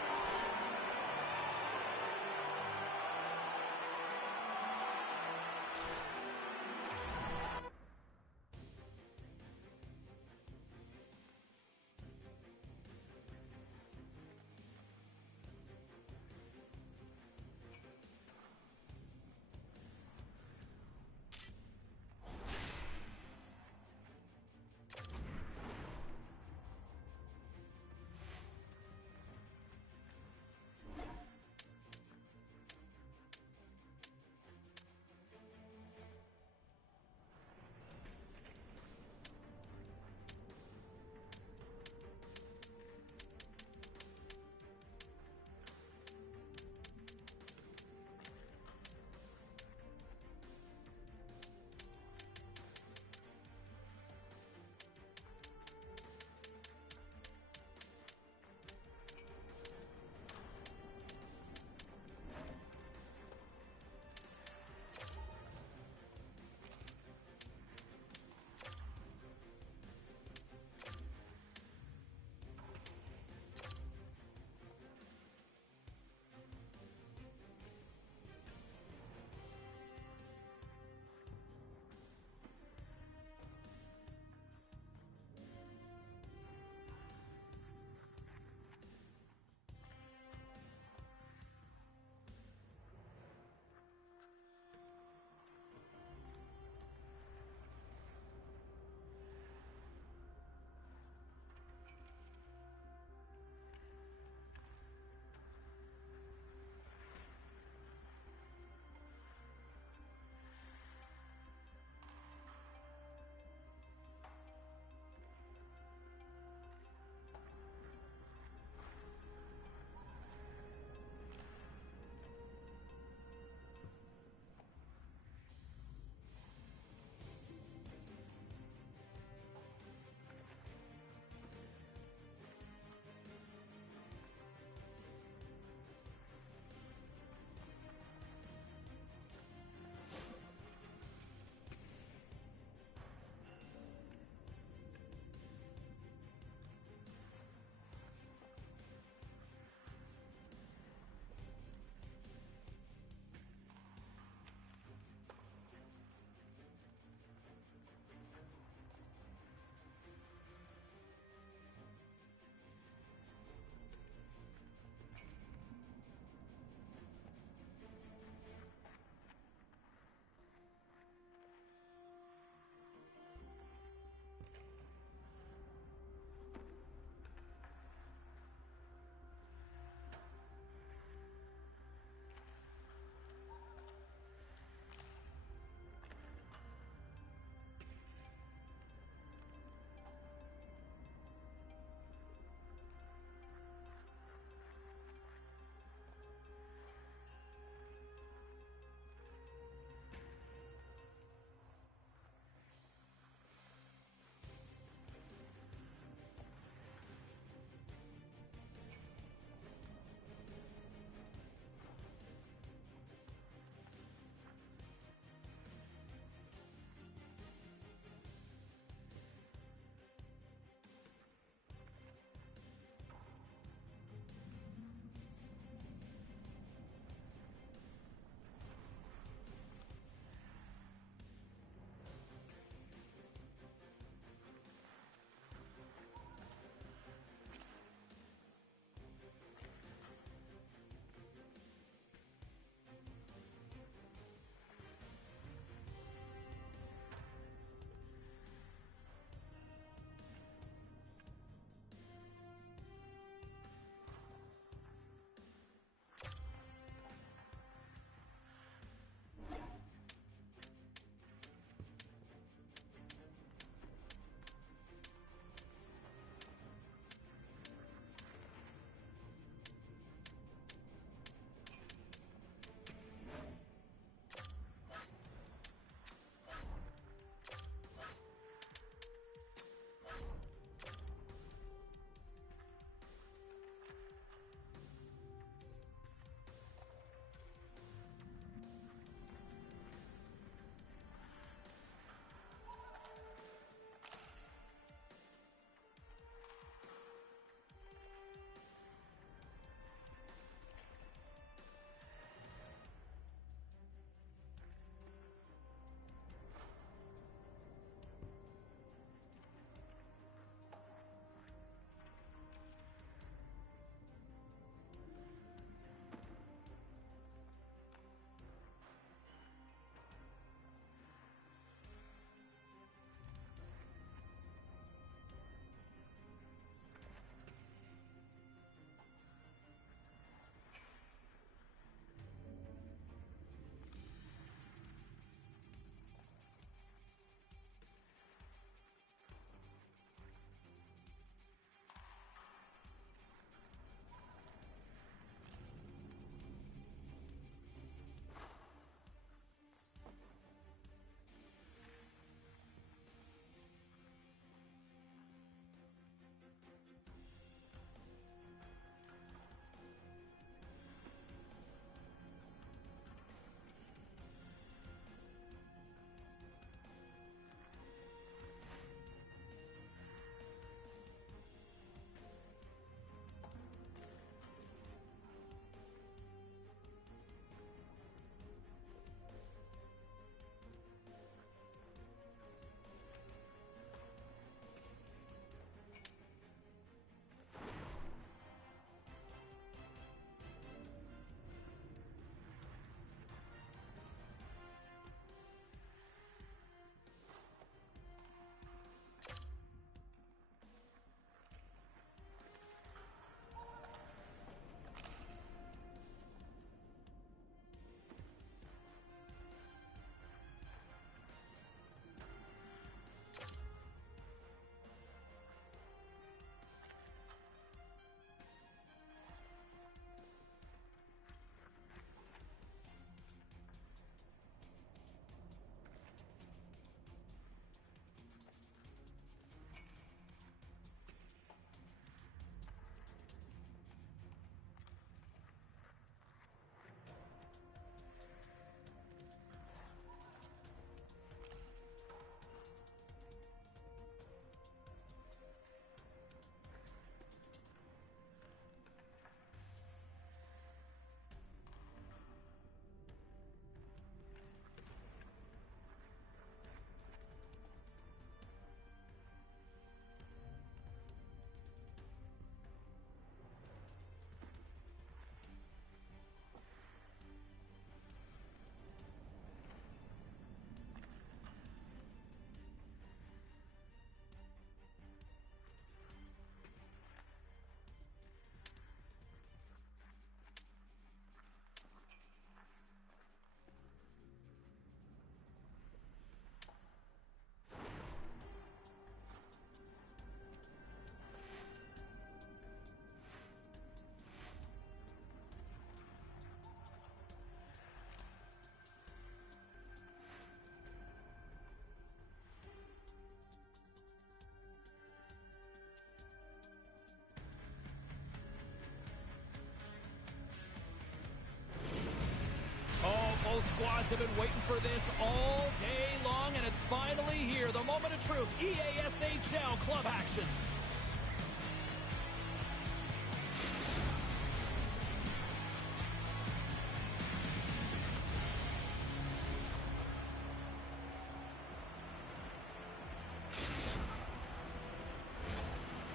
Both squads have been waiting for this all day long, and it's finally here. The moment of truth. EASHL club action.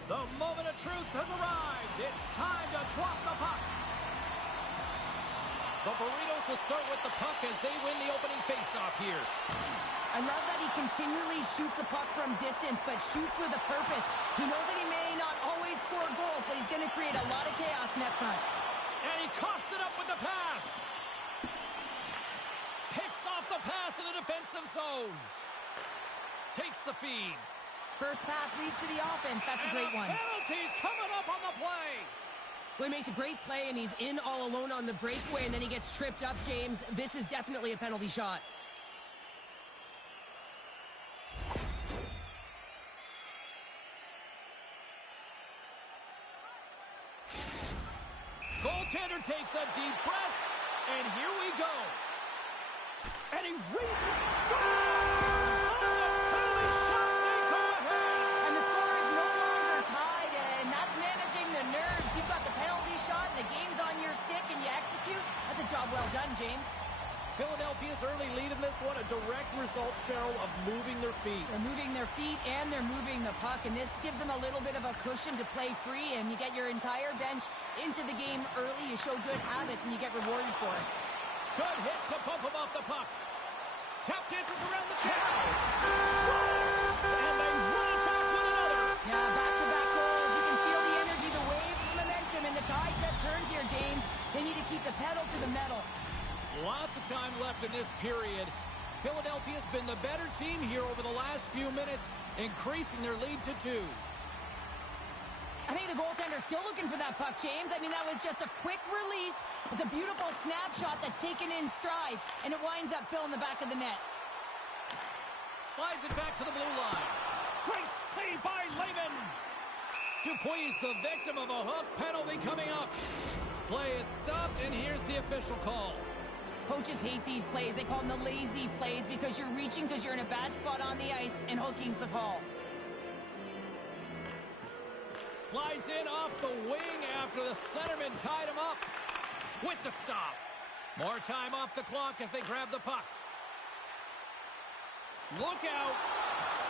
The moment of truth has arrived. It's time to drop the puck. The Burritos will start with the puck as they win the opening faceoff here. I love that he continually shoots the puck from distance, but shoots with a purpose. He knows that he may not always score goals, but he's going to create a lot of chaos net front. And he coughs it up with the pass. Picks off the pass in the defensive zone. Takes the feed. First pass leads to the offense. That's a great one. Penalties coming up on the play. Well, he makes a great play, and he's in all alone on the breakaway, and then he gets tripped up, James. This is definitely a penalty shot. Goaltender takes a deep breath, and here we go. And he scores! Penalty shot may go ahead. And the score is no longer tied, and that's managing the nerves. You've got the penalty shot, and the game's on your stick, and you execute. That's a job well done, James. Philadelphia's early lead in this one, a direct result, Cheryl, of moving their feet. They're moving their feet, and they're moving the puck, and this gives them a little bit of a cushion to play free, and you get your entire bench into the game early. You show good habits, and you get rewarded for it. Good hit to bump him off the puck. Tap dances around the channel. Scores! And they run it back with another. Yeah, back-to-back goals. You can feel the energy, the wave, the momentum, and the tides have turned here, James. They need to keep the pedal to the metal. Lots of time left in this period. Philadelphia's been the better team here over the last few minutes, increasing their lead to 2. I think the goaltender's still looking for that puck, James. I mean, that was just a quick release. It's a beautiful snapshot that's taken in stride, and it winds up filling the back of the net. Slides it back to the blue line. Great save by Lehman. Dupuis the victim of a hook penalty coming up. Play is stopped, and here's the official call. Coaches hate these plays. They call them the lazy plays because you're reaching because you're in a bad spot on the ice, and hooking's the call. Slides in off the wing after the centerman tied him up with the stop. More time off the clock as they grab the puck. Look out.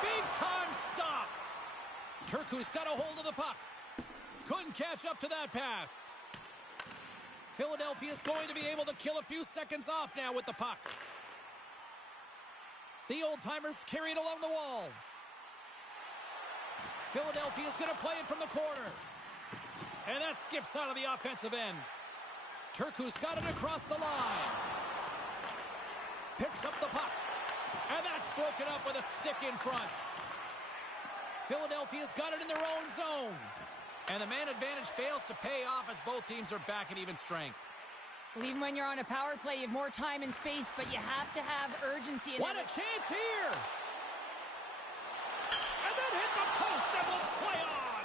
Big time stop. Turku's got a hold of the puck. Couldn't catch up to that pass. Philadelphia's going to be able to kill a few seconds off now with the puck. The old-timers carry it along the wall. Philadelphia's going to play it from the corner. And that skips out of the offensive end. Turku's got it across the line. Picks up the puck. And that's broken up with a stick in front. Philadelphia's got it in their own zone. And the man advantage fails to pay off as both teams are back at even strength. Well, even when you're on a power play, you have more time and space, but you have to have urgency. What a chance here! And then hit the post and will play on!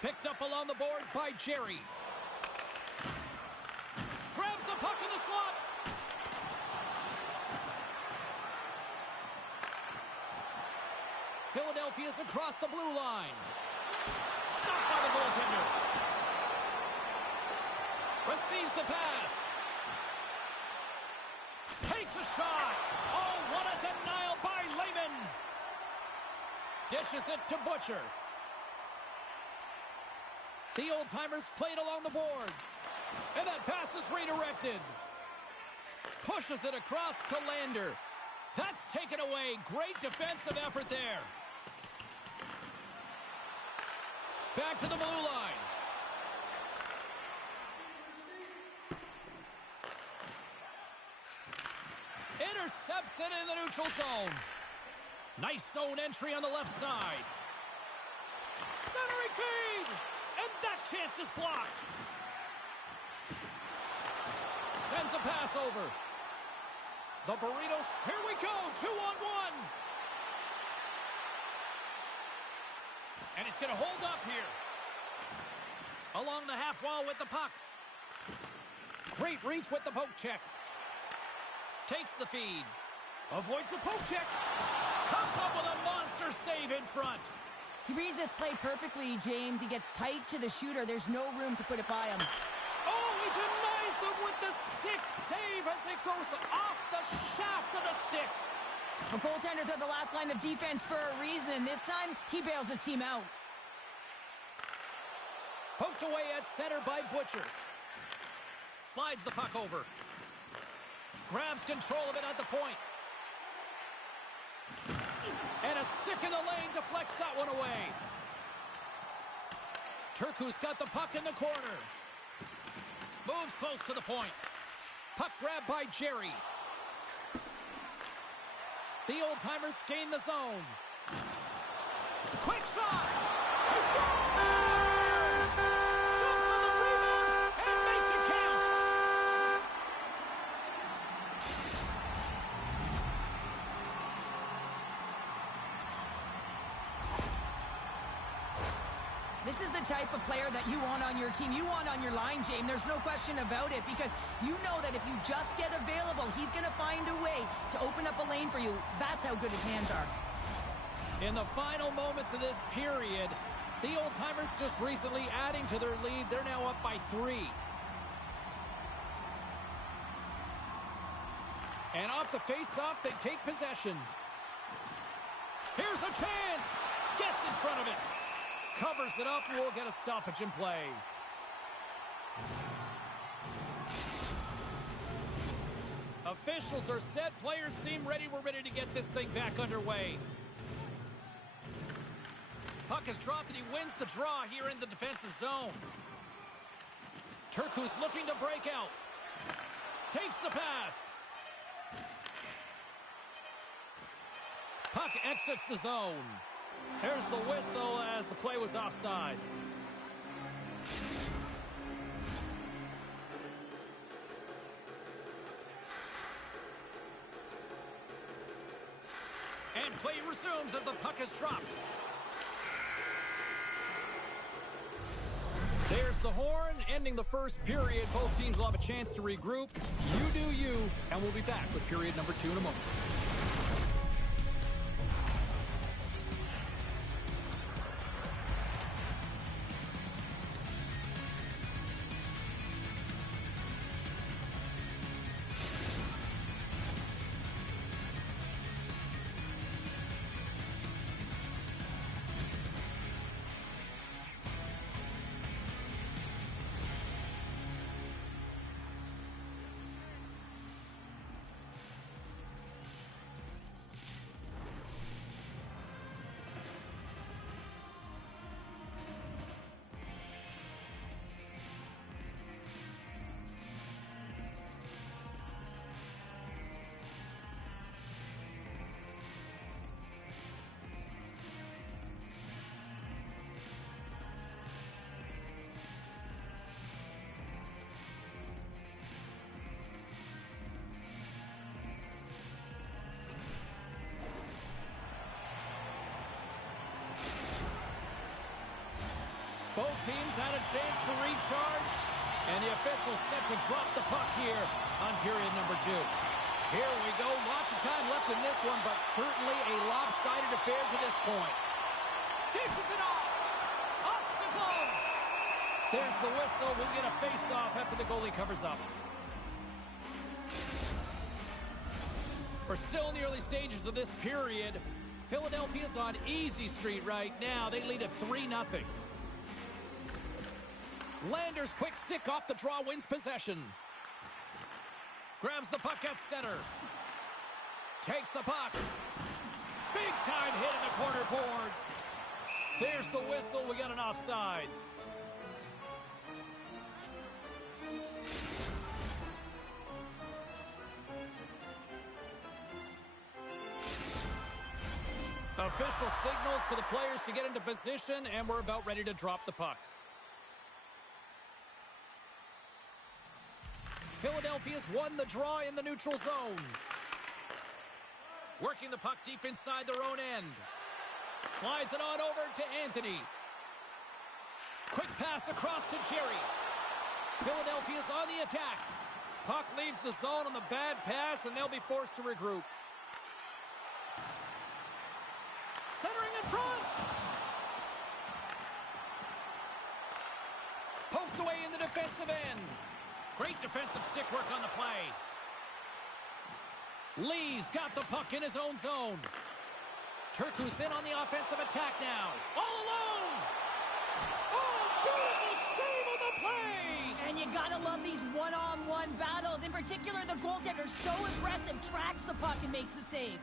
Picked up along the boards by Jerry. Grabs the puck in the slot. Philadelphia's across the blue line. Stopped by the goaltender. Receives the pass. Takes a shot. Oh, what a denial by Lehman. Dishes it to Butcher. The old-timers played along the boards. And that pass is redirected. Pushes it across to Lander. That's taken away. Great defensive effort there. Back to the blue line. Intercepts it in the neutral zone. Nice zone entry on the left side. Centering feed! And that chance is blocked. Sends a pass over. The Burritos, here we go, 2-on-1. And he's going to hold up here. Along the half wall with the puck. Great reach with the poke check. Takes the feed. Avoids the poke check. Comes up with a monster save in front. He reads this play perfectly, James. He gets tight to the shooter. There's no room to put it by him. Oh, he denies them with the stick save as it goes off the shaft of the stick. The goaltenders are the last line of defense for a reason. This time, he bails his team out. Poked away at center by Butcher. Slides the puck over. Grabs control of it at the point. And a stick in the lane deflects that one away. Turku's got the puck in the corner. Moves close to the point. Puck grabbed by Jerry. The old-timers gain the zone. Quick shot! She scores! Shoots on the rebound and makes it count! This is the type of player that you want on your team. You want on your line, James. There's no question about it, because you know that if you just get available, he's going to find a way to open up a lane for you. That's how good his hands are. In the final moments of this period, the old-timers just recently adding to their lead. They're now up by 3. And off the face-off, they take possession. Here's a chance! Gets in front of it. Covers it up, and we'll get a stoppage in play. Officials are set. Players seem ready. We're ready to get this thing back underway. Puck is dropped, and he wins the draw here in the defensive zone. Turku's looking to break out. Takes the pass. Puck exits the zone. Here's the whistle as the play was offside. And play resumes as the puck is dropped. There's the horn, ending the first period. Both teams will have a chance to regroup. You do you, and we'll be back with period number 2 in a moment. Both teams had a chance to recharge, and the officials set to drop the puck here on period number 2. Here we go. Lots of time left in this one, but certainly a lopsided affair to this point. Dishes it off! Off the glove! There's the whistle. We'll get a face-off after the goalie covers up. We're still in the early stages of this period. Philadelphia's on easy street right now. They lead at 3-0. Lander's quick stick off the draw wins possession. Grabs the puck at center. Takes the puck. Big time hit in the corner boards. There's the whistle. We got an offside. Official signals for the players to get into position, and we're about ready to drop the puck. Philadelphia's won the draw in the neutral zone. Working the puck deep inside their own end. Slides it on over to Anthony. Quick pass across to Jerry. Philadelphia's on the attack. Puck leaves the zone on the bad pass, and they'll be forced to regroup. Centering in front. Poked away in the defensive end. Great defensive stick work on the play. Lee's got the puck in his own zone. Turku's in on the offensive attack now. All alone. Oh, beautiful save on the play. And you gotta love these one-on-one battles. In particular, the goaltender, so impressive, tracks the puck and makes the save.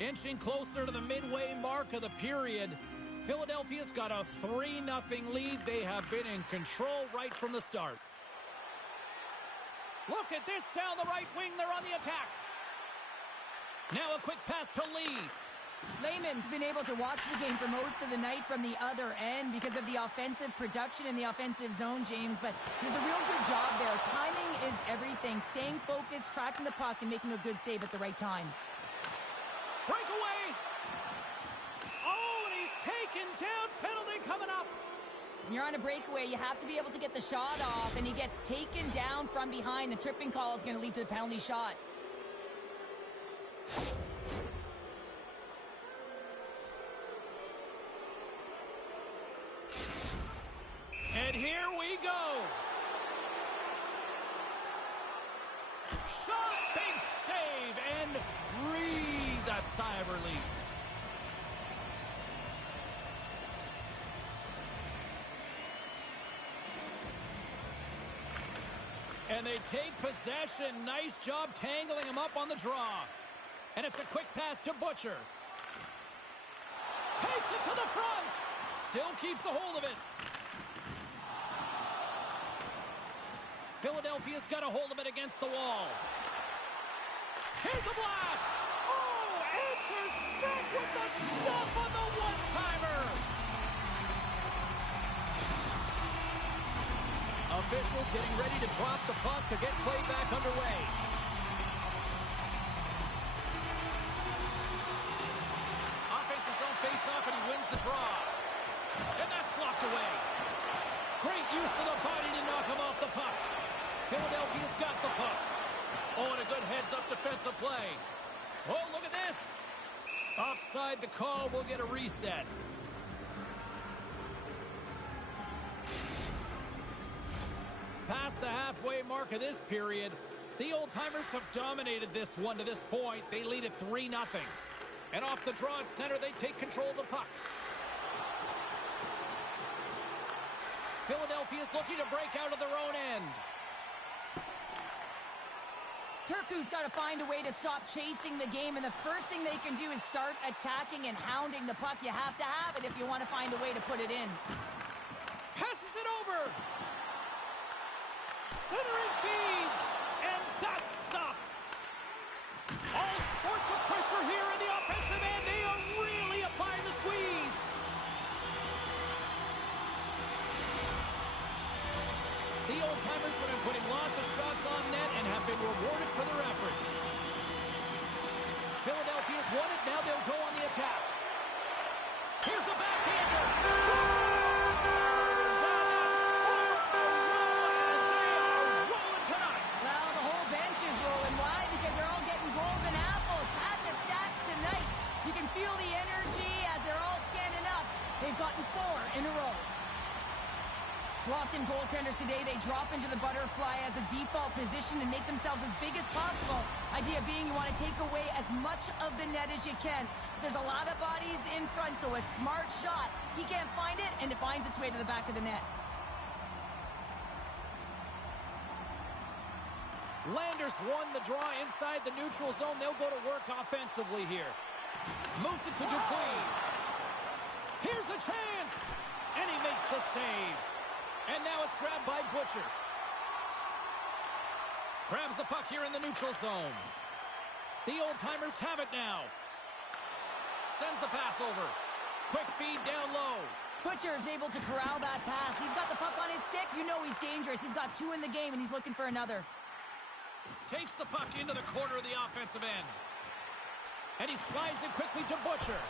Inching closer to the midway mark of the period. Philadelphia's got a 3-0 lead. They have been in control right from the start. Look at this down the right wing. They're on the attack. Now a quick pass to Lee. Lehman's been able to watch the game for most of the night from the other end because of the offensive production in the offensive zone, James, but he does a real good job there. Timing is everything. Staying focused, tracking the puck, and making a good save at the right time. Breakaway. Oh, and he's taken down. Penalty coming up. When you're on a breakaway, you have to be able to get the shot off, and he gets taken down from behind. The tripping call is going to lead to the penalty shot. And here we go. Shot, big save, and breathe a sigh of relief. And they take possession. Nice job tangling him up on the draw. And it's a quick pass to Butcher. Takes it to the front. Still keeps a hold of it. Philadelphia's got a hold of it against the walls. Here's a blast. Oh, answers back with the stop on the one-timer. Officials getting ready to drop the puck to get play back underway. Offense's own face-off, and he wins the draw. And that's blocked away. Great use of the body to knock him off the puck. Philadelphia's got the puck. Oh, and a good heads-up defensive play. Oh, look at this. Offside the call. We'll get a reset. Past the halfway mark of this period, the old-timers have dominated this one to this point. They lead it 3-0. And off the draw at center, they take control of the puck. Philadelphia's looking to break out of their own end. Turku's got to find a way to stop chasing the game, and the first thing they can do is start attacking and hounding the puck. You have to have it if you want to find a way to put it in. Passes it over. Centering feed, and that's stopped. All sorts of pressure here in the offensive end. They are really applying the squeeze. The old-timers have been putting lots of shots on net and have been rewarded for their efforts. Philadelphia's won it. Now they'll go on the attack. Here's a backhander. Well, the whole bench is rolling. Why? Because they're all getting goals and apples. At the stats tonight, you can feel the energy as they're all standing up. They've gotten 4 in a row. Often goaltenders today, they drop into the butterfly as a default position and make themselves as big as possible. Idea being you want to take away as much of the net as you can. There's a lot of bodies in front, so a smart shot. He can't find it, and it finds its way to the back of the net. Landers won the draw inside the neutral zone. They'll go to work offensively here. Moves it to Dupuis. Here's a chance, and he makes the save. And now it's grabbed by Butcher. Grabs the puck here in the neutral zone. The old-timers have it now. Sends the pass over. Quick feed down low. Butcher is able to corral that pass. He's got the puck on his stick. You know he's dangerous. He's got 2 in the game, and he's looking for another. Takes the puck into the corner of the offensive end. And he slides it quickly to Butcher.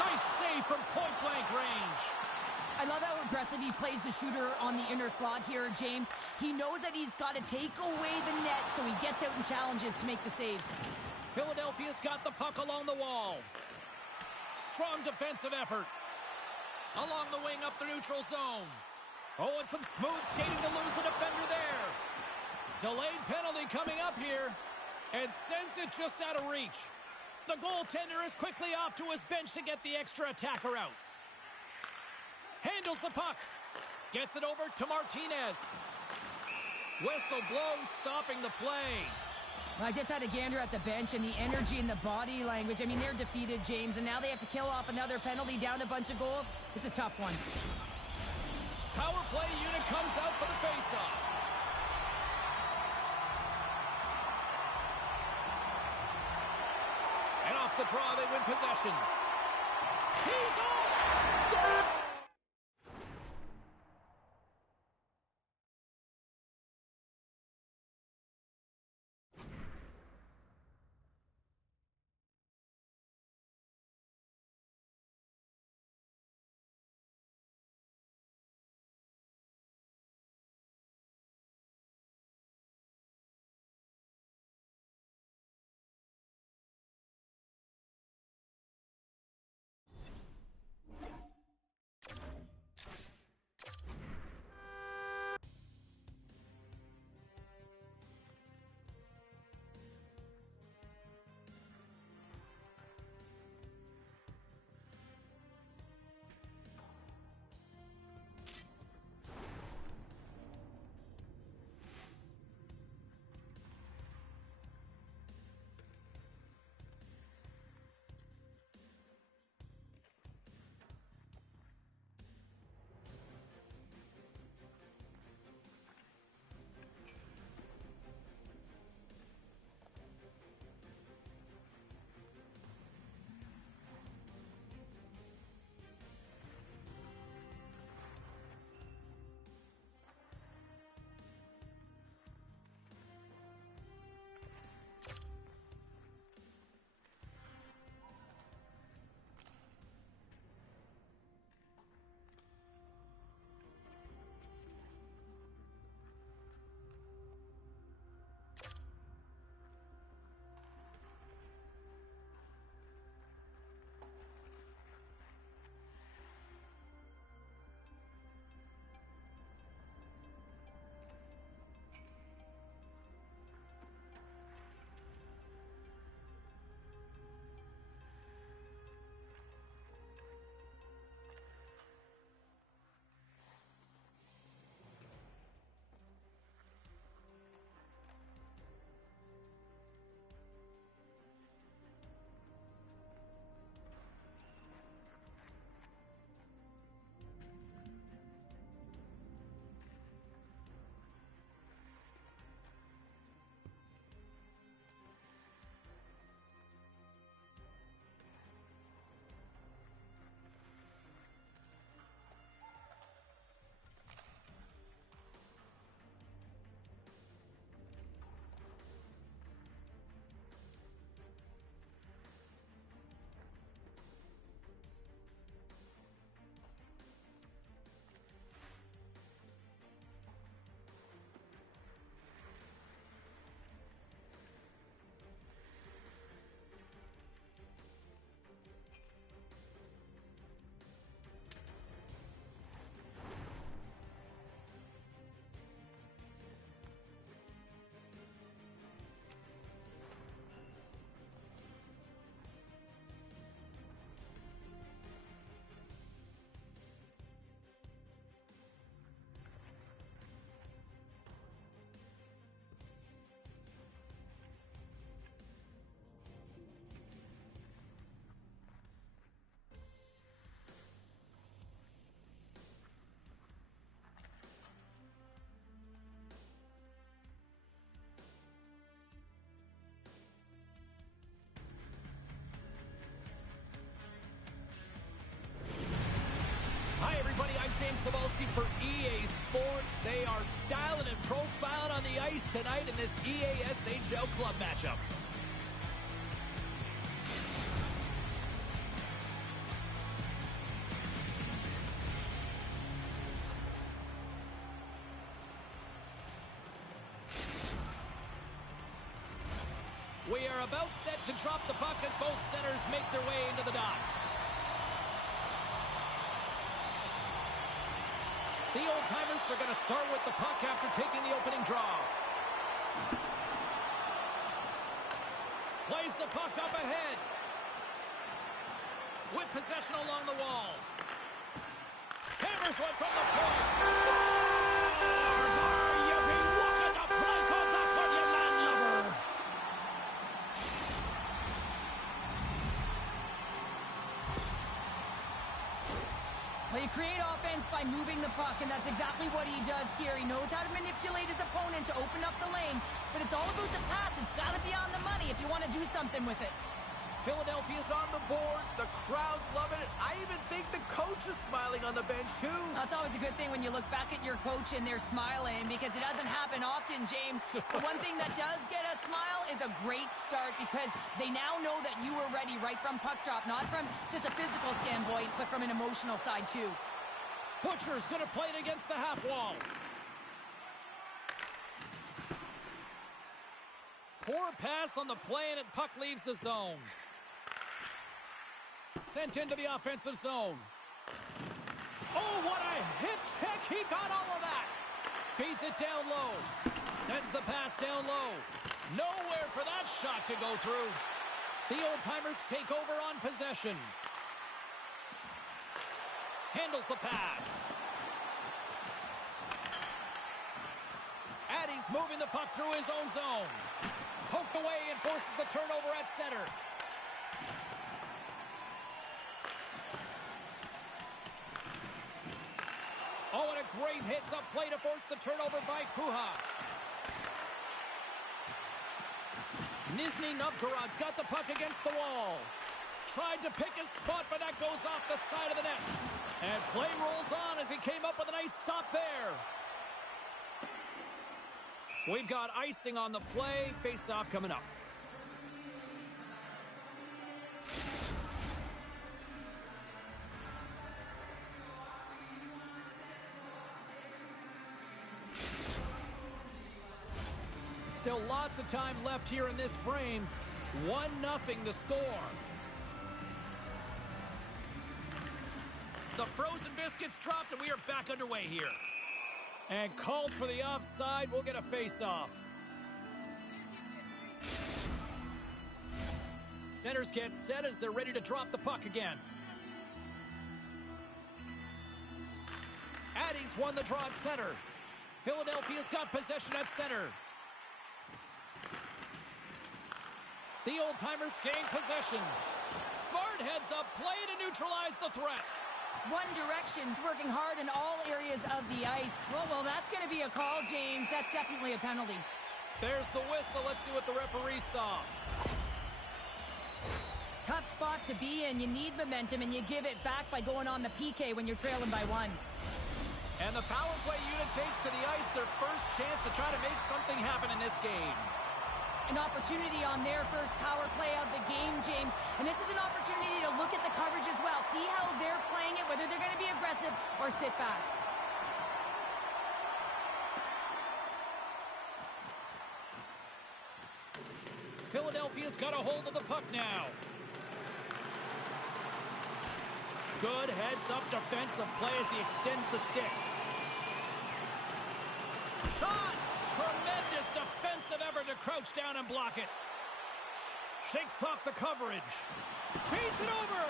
Nice save from point-blank range. I love how aggressive he plays the shooter on the inner slot here, James. He knows that he's got to take away the net, so he gets out and challenges to make the save. Philadelphia's got the puck along the wall. Strong defensive effort. Along the wing up the neutral zone. Oh, and some smooth skating to lose the defender there. Delayed penalty coming up here. And sends it just out of reach. The goaltender is quickly off to his bench to get the extra attacker out. Handles the puck. Gets it over to Martinez. Whistle blows, stopping the play. I just had a gander at the bench, and the energy and the body language. I mean, they're defeated, James, and now they have to kill off another penalty, down a bunch of goals. It's a tough one. Power play unit comes out for the faceoff. And off the draw, they win possession. He's off! Stop! James Cebulski for EA Sports. They are styling and profiling on the ice tonight in this EASHL club matchup. We are about set to drop the puck as both centers make their way into the dot. The old-timers are going to start with the puck after taking the opening draw. Plays the puck up ahead. With possession along the wall. Hammers one from the point. Scores! Are you be looking to play contact on your landlubber? Well, you create offense by moving the puck, and that's exactly what he does here. He knows how to manipulate his opponent to open up the lane, but it's all about the pass. It's got to be on the money if you want to do something with it. Philadelphia's on the board. The crowd's loving it. I even think the coach is smiling on the bench, too. That's always a good thing when you look back at your coach and they're smiling, because it doesn't happen often, James. But one thing that does get a smile is a great start, because they now know that you were ready right from puck drop, not from just a physical standpoint, but from an emotional side, too. Butcher's going to play it against the half wall. Poor pass on the play, and the puck leaves the zone. Sent into the offensive zone. Oh, what a hit check. He got all of that. Feeds it down low. Sends the pass down low. Nowhere for that shot to go through. The old-timers take over on possession. Handles the pass. Addy's moving the puck through his own zone. Poked away and forces the turnover at center. Oh, and a great hits-up play to force the turnover by Kuha. Nizhny Novgorod's got the puck against the wall. Tried to pick his spot, but that goes off the side of the net. And play rolls on as he came up with a nice stop there. We've got icing on the play. Face-off coming up. Still lots of time left here in this frame. 1-0 the score. The frozen biscuits dropped, and we are back underway here. And called for the offside. We'll get a face-off. Centers get set as they're ready to drop the puck again. Addy's won the draw at center. Philadelphia's got possession at center. The old-timers gain possession. Smart heads up play to neutralize the threat. One Direction's working hard in all areas of the ice. Well, that's going to be a call, James. That's definitely a penalty. There's the whistle. Let's see what the referee saw. Tough spot to be in. You need momentum, and you give it back by going on the PK when you're trailing by 1. And the power play unit takes to the ice their first chance to try to make something happen in this game. An opportunity on their first power play of the game, James. And this is an opportunity to look at the coverage as well. See how they're playing it, whether they're going to be aggressive or sit back. Philadelphia's got a hold of the puck now. Good heads-up defensive play as he extends the stick. Shot! Tremendous defensive effort to crouch down and block it. Shakes off the coverage. Feeds it over.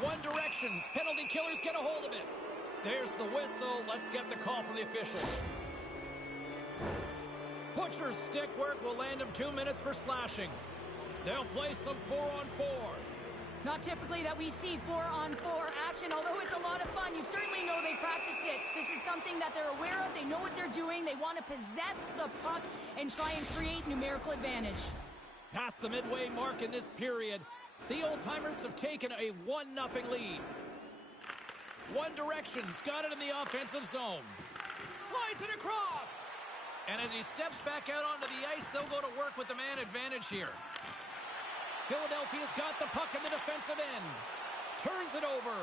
One Direction's penalty killers get a hold of it. There's the whistle. Let's get the call from the officials. Butcher's stick work will land him 2 minutes for slashing. They'll play some 4-on-4. Not typically that we see 4-on-4 action, although it's a lot of fun. You certainly know they practice it. This is something that they're aware of. They know what they're doing. They want to possess the puck and try and create numerical advantage. Past the midway mark in this period, the old-timers have taken a 1-0 lead. One Direction's got it in the offensive zone. Slides it across. And as he steps back out onto the ice, they'll go to work with the man advantage here. Philadelphia's got the puck in the defensive end. Turns it over.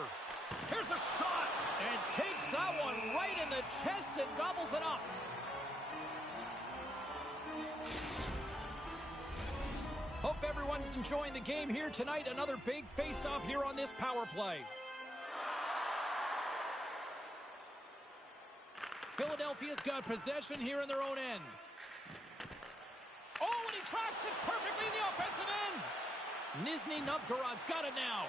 Here's a shot. And takes that one right in the chest and gobbles it up. Everyone's enjoying the game here tonight. Another big face-off here on this power play. Philadelphia's got possession here in their own end. Oh, and he tracks it perfectly in the offensive end. Nizhny Novgorod's got it now.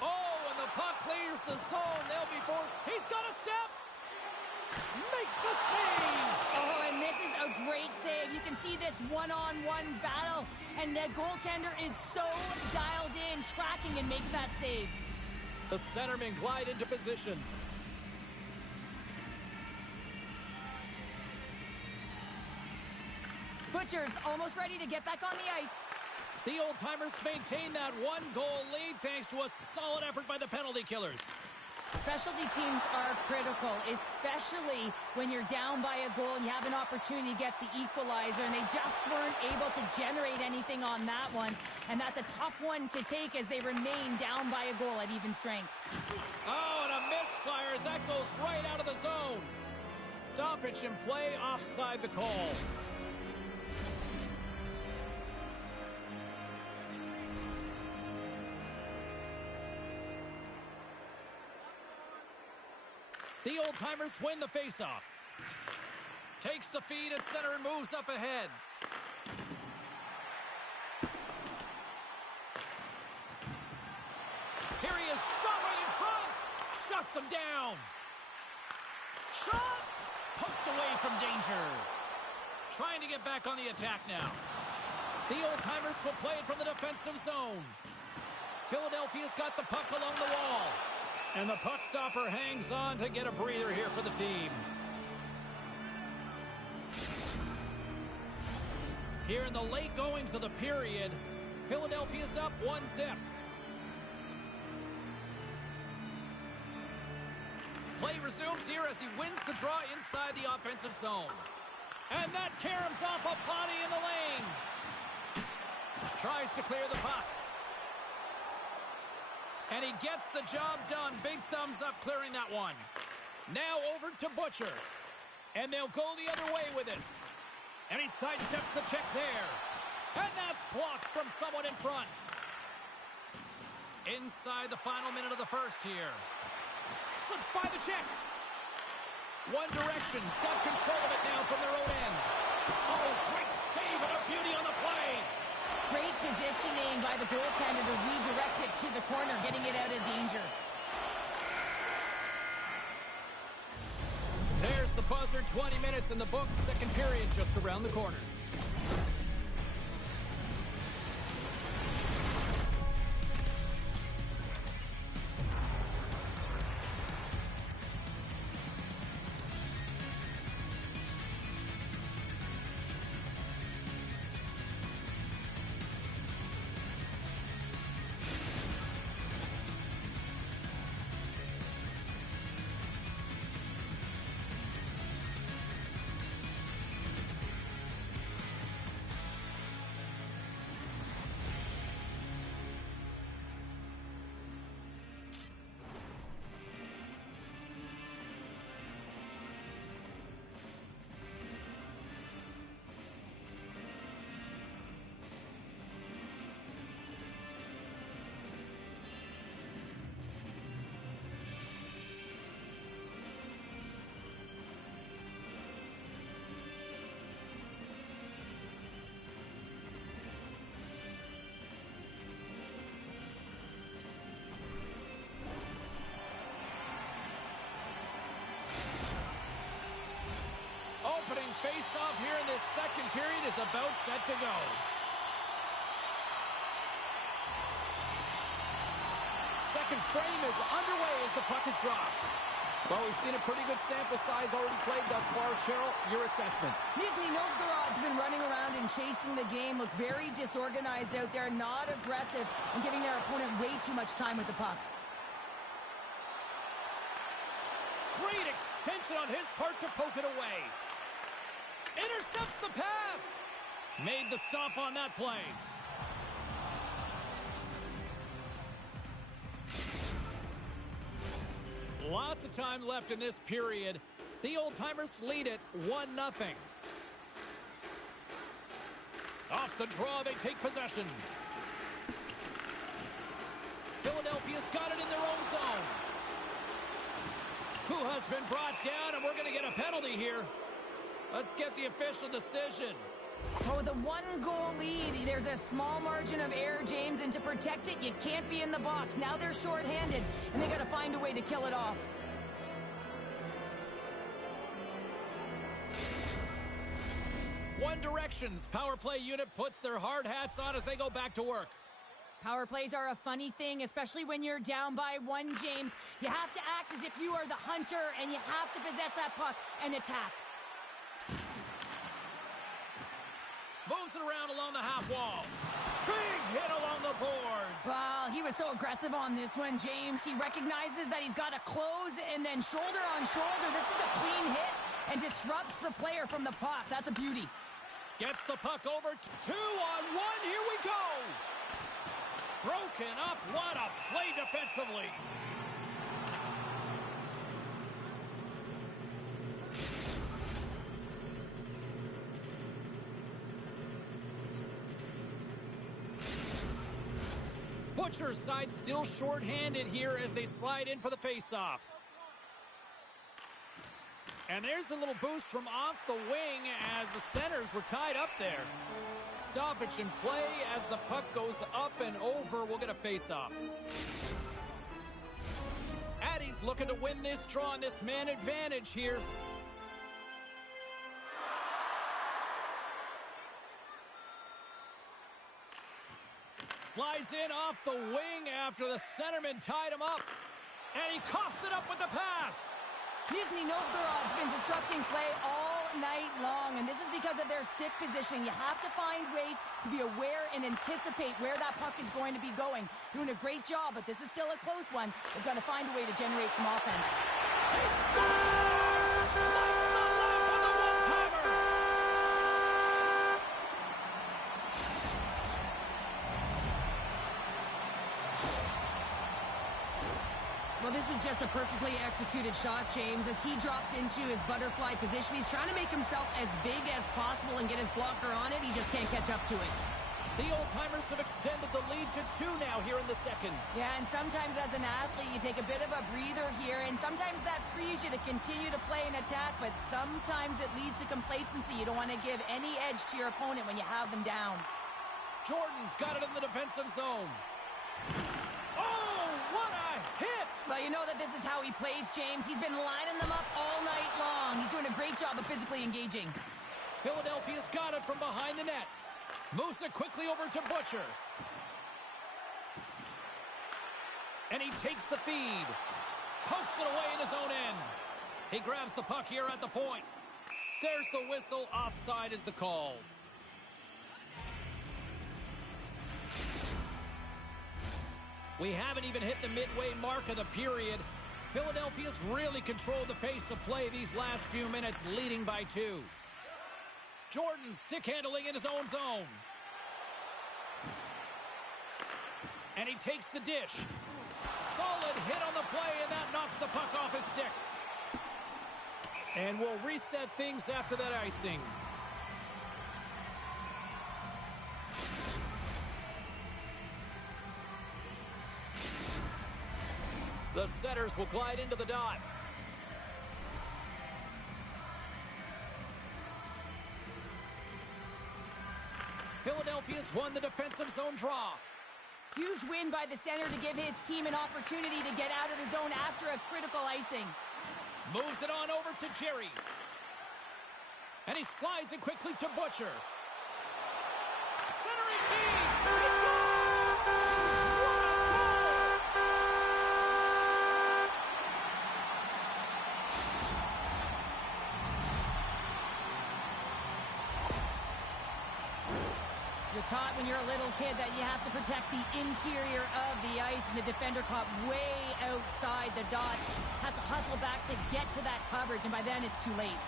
Oh, and the puck clears the zone. They'll be forced. He's got a step. Makes the save. Oh, and this is a great save. You can see this one-on-one battle, and the goaltender is so dialed in, tracking, and makes that save. The centermen glide into position. Butcher's almost ready to get back on the ice. The old-timers maintain that one-goal lead thanks to a solid effort by the penalty killers. Specialty teams are critical, especially when you're down by a goal and you have an opportunity to get the equalizer, and they just weren't able to generate anything on that one. And that's a tough one to take as they remain down by a goal at even strength. Oh, and a misfire as that goes right out of the zone. Stoppage in play, offside the call. The old-timers win the face-off. Takes the feed at center and moves up ahead. Here he is, shot right in front. Shuts him down. Shot! Poked away from danger. Trying to get back on the attack now. The old-timers will play it from the defensive zone. Philadelphia's got the puck along the wall. And the puck stopper hangs on to get a breather here for the team. Here in the late goings of the period, Philadelphia's up 1-0. Play resumes here as he wins the draw inside the offensive zone. And that caroms off a body in the lane. Tries to clear the puck. And he gets the job done. Big thumbs up clearing that one. Now over to Butcher. And they'll go the other way with it. And he sidesteps the check there. And that's blocked from someone in front. Inside the final minute of the first here. Slips by the check. One Direction's got control of it now from their own end. Oh, great save and a beauty on the play. Great positioning by the goaltender to redirect it to the corner, getting it out of danger. There's the buzzer, 20 minutes in the books, second period just around the corner. Opening face-off here in this second period is about set to go. Second frame is underway as the puck is dropped. Well, we've seen a pretty good sample size already played thus far. Cheryl, your assessment. Nizhny Novgorod's been running around and chasing the game, look very disorganized out there, not aggressive, and giving their opponent way too much time with the puck. Great extension on his part to poke it away. Intercepts the pass. Made the stop on that play. Lots of time left in this period. The old-timers lead it 1-0. Off the draw, they take possession. Philadelphia's got it in their own zone. Who has been brought down, and we're going to get a penalty here. Let's get the official decision. Oh, with a one-goal lead, there's a small margin of error, James, and to protect it, you can't be in the box. Now they're shorthanded, and they got to find a way to kill it off. One Direction's power play unit puts their hard hats on as they go back to work. Power plays are a funny thing, especially when you're down by one, James. You have to act as if you are the hunter, and you have to possess that puck and attack. Moves it around along the half wall. Big hit along the boards. Well, he was so aggressive on this one, James. He recognizes that he's got to close, and then shoulder on shoulder. This is a clean hit and disrupts the player from the puck. That's a beauty. Gets the puck over. 2-on-1. Here we go. Broken up. What a play defensively. Butcher's side still shorthanded here as they slide in for the faceoff. And there's a little boost from off the wing as the centers were tied up there. Stoppage in play as the puck goes up and over. We'll get a faceoff. Addy's looking to win this draw on this man advantage here. Slides in off the wing after the centerman tied him up. And he coughs it up with the pass. Nizhny Novgorod's been disrupting play all night long, and this is because of their stick position. You have to find ways to be aware and anticipate where that puck is going to be going. Doing a great job, but this is still a close one. They've got to find a way to generate some offense. He scores! Lights the lap on the one-timer! Well, this is just a perfectly executed shot, James. As he drops into his butterfly position, he's trying to make himself as big as possible and get his blocker on it. He just can't catch up to it. The old-timers have extended the lead to 2 now here in the second. Yeah, and sometimes as an athlete, you take a bit of a breather here, and sometimes that frees you to continue to play and attack, but sometimes it leads to complacency. You don't want to give any edge to your opponent when you have them down. Jordan's got it in the defensive zone. Oh, what a hit! Well, you know that this is how he plays, James. He's been lining them up all night long. He's doing a great job of physically engaging. Philadelphia's got it from behind the net. Moves it quickly over to Butcher. And he takes the feed. Pokes it away in his own end. He grabs the puck here at the point. There's the whistle. Offside is the call. We haven't even hit the midway mark of the period. Philadelphia's really controlled the pace of play these last few minutes, leading by 2. Jordan stick handling in his own zone. And he takes the dish. Solid hit on the play, and that knocks the puck off his stick. And we'll reset things after that icing. The setters will glide into the dot. Philadelphia's won the defensive zone draw. Huge win by the center to give his team an opportunity to get out of the zone after a critical icing. Moves it on over to Jerry. And he slides it quickly to Butcher. Centering feed! He scores! You're taught when you're a little kid that you have to protect the interior of the ice, and the defender caught way outside the dots. Has to hustle back to get to that coverage, and by then it's too late.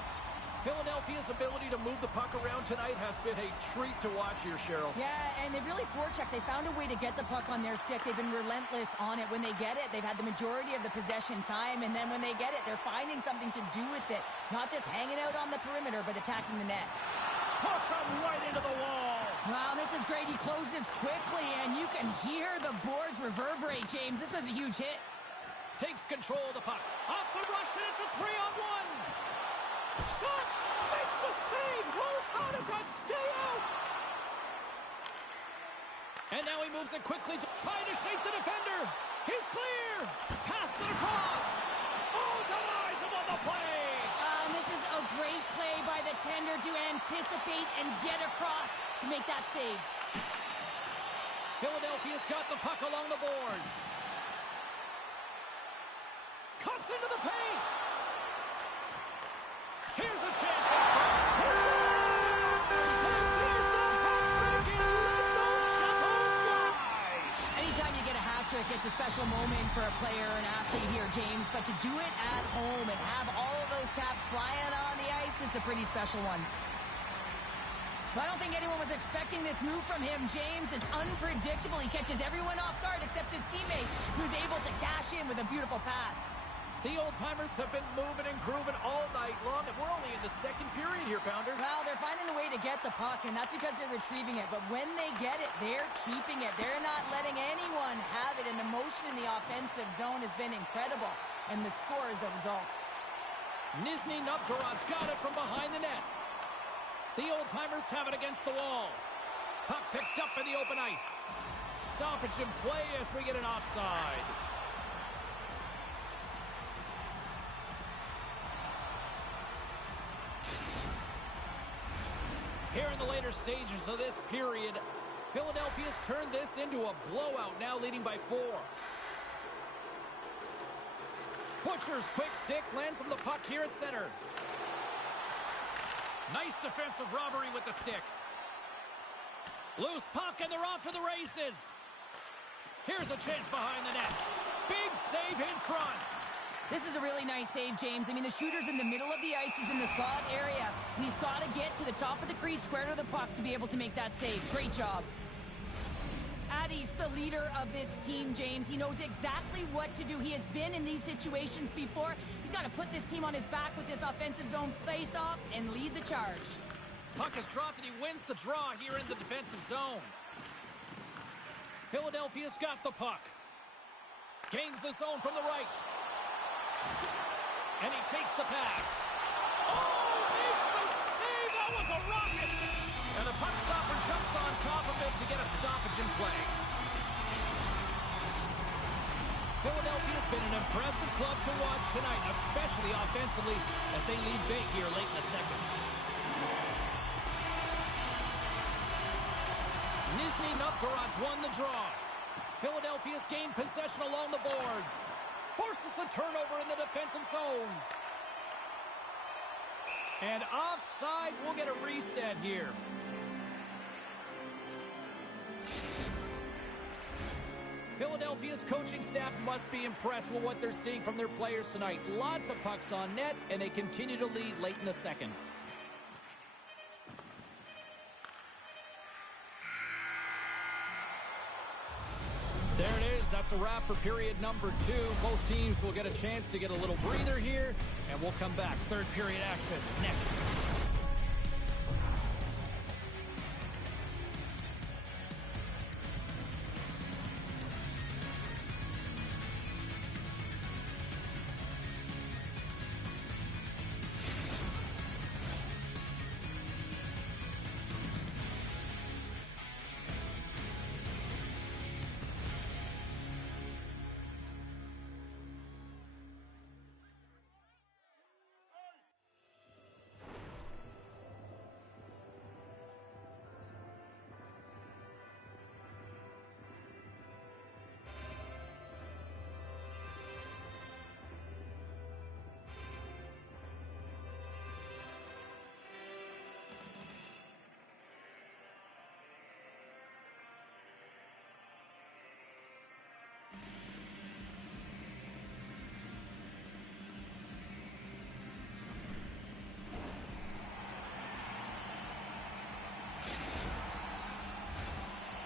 Philadelphia's ability to move the puck around tonight has been a treat to watch here, Cheryl. Yeah, and they really forechecked. They found a way to get the puck on their stick. They've been relentless on it. When they get it, they've had the majority of the possession time, and then when they get it, they're finding something to do with it. Not just hanging out on the perimeter, but attacking the net. Puts him right into the wall. Wow, this is great. He closes quickly, and you can hear the boards reverberate, James. This was a huge hit. Takes control of the puck. Off the rush, and it's a 3-on-1. Shot! Makes the save! Rose, how did that stay out? And now he moves it quickly, trying to shake the defender. He's clear! Pass it across! Oh, denies him on the play! This is a great play by the tender to anticipate and get across to make that save. Philadelphia's got the puck along the boards. Cuts into the paint! Here's a chance in front. There's the hat-trick, and let those shuttles fly! Anytime you get a hat-trick, it's a special moment for a player or an athlete here, James. But to do it at home and have all of those caps flying on the ice, it's a pretty special one. But I don't think anyone was expecting this move from him, James. It's unpredictable. He catches everyone off guard except his teammate, who's able to cash in with a beautiful pass. The old-timers have been moving and grooving all night long, and we're only in the second period here, Pounder. Well, they're finding a way to get the puck, and that's because they're retrieving it. But when they get it, they're keeping it. They're not letting anyone have it, and the motion in the offensive zone has been incredible. And the score is a result. Nizhny Novgorod's got it from behind the net. The old-timers have it against the wall. Puck picked up in the open ice. Stoppage in play as we get an offside. Here in the later stages of this period, Philadelphia's turned this into a blowout, now leading by 4. Butcher's quick stick lands from the puck here at center. Nice defensive robbery with the stick. Loose puck, and they're off to the races. Here's a chance behind the net. Big save in front. This is a really nice save, James. I mean, the shooter's in the middle of the ice. He's in the slot area. And he's got to get to the top of the crease, square to the puck, to be able to make that save. Great job. Addy's the leader of this team, James. He knows exactly what to do. He has been in these situations before. He's got to put this team on his back with this offensive zone face-off and lead the charge. Puck is dropped, and he wins the draw here in the defensive zone. Philadelphia's got the puck. Gains the zone from the right. And he takes the pass. Oh, makes the save! That was a rocket! And the puck stopper jumps on top of it to get a stoppage in play. Philadelphia's been an impressive club to watch tonight, especially offensively, as they lead big here late in the second. Nizhny Novgorod's won the draw. Philadelphia's gained possession along the boards. Forces the turnover in the defensive zone. And offside, we'll get a reset here. Philadelphia's coaching staff must be impressed with what they're seeing from their players tonight. Lots of pucks on net, and they continue to lead late in the second. There it is. That's a wrap for period number 2. Both teams will get a chance to get a little breather here, and we'll come back. Third period action next.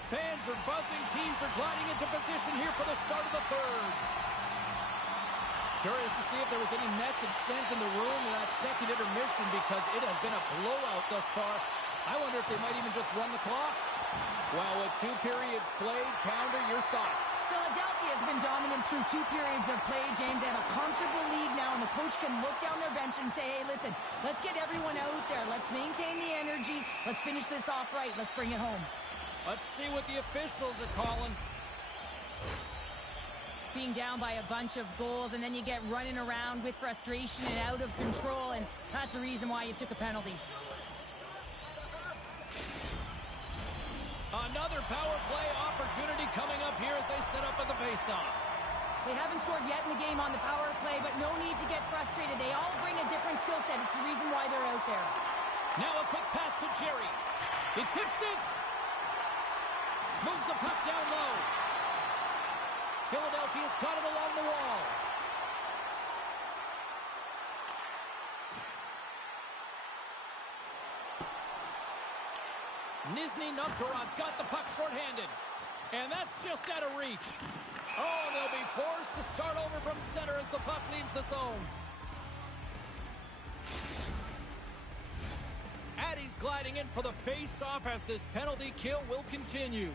Fans are buzzing. Teams are gliding into position here for the start of the third. Curious to see if there was any message sent in the room in that second intermission, because it has been a blowout thus far. I wonder if they might even just run the clock. Well, with 2 periods played, Pounder, your thoughts? Philadelphia has been dominant through 2 periods of play, James. They have a comfortable lead now, and the coach can look down their bench and say, hey, listen, let's get everyone out there. Let's maintain the energy. Let's finish this off right. Let's bring it home. Let's see what the officials are calling. Being down by a bunch of goals, and then you get running around with frustration and out of control, and that's the reason why you took a penalty. Another power play opportunity coming up here as they set up at the faceoff. They haven't scored yet in the game on the power play, but no need to get frustrated. They all bring a different skill set. It's the reason why they're out there. Now a quick pass to Jerry. He tips it. Moves the puck down low. Philadelphia's got it along the wall. Nizhny Novgorod's got the puck shorthanded. And that's just out of reach. Oh, they'll be forced to start over from center as the puck leaves the zone. Addy's gliding in for the face-off as this penalty kill will continue.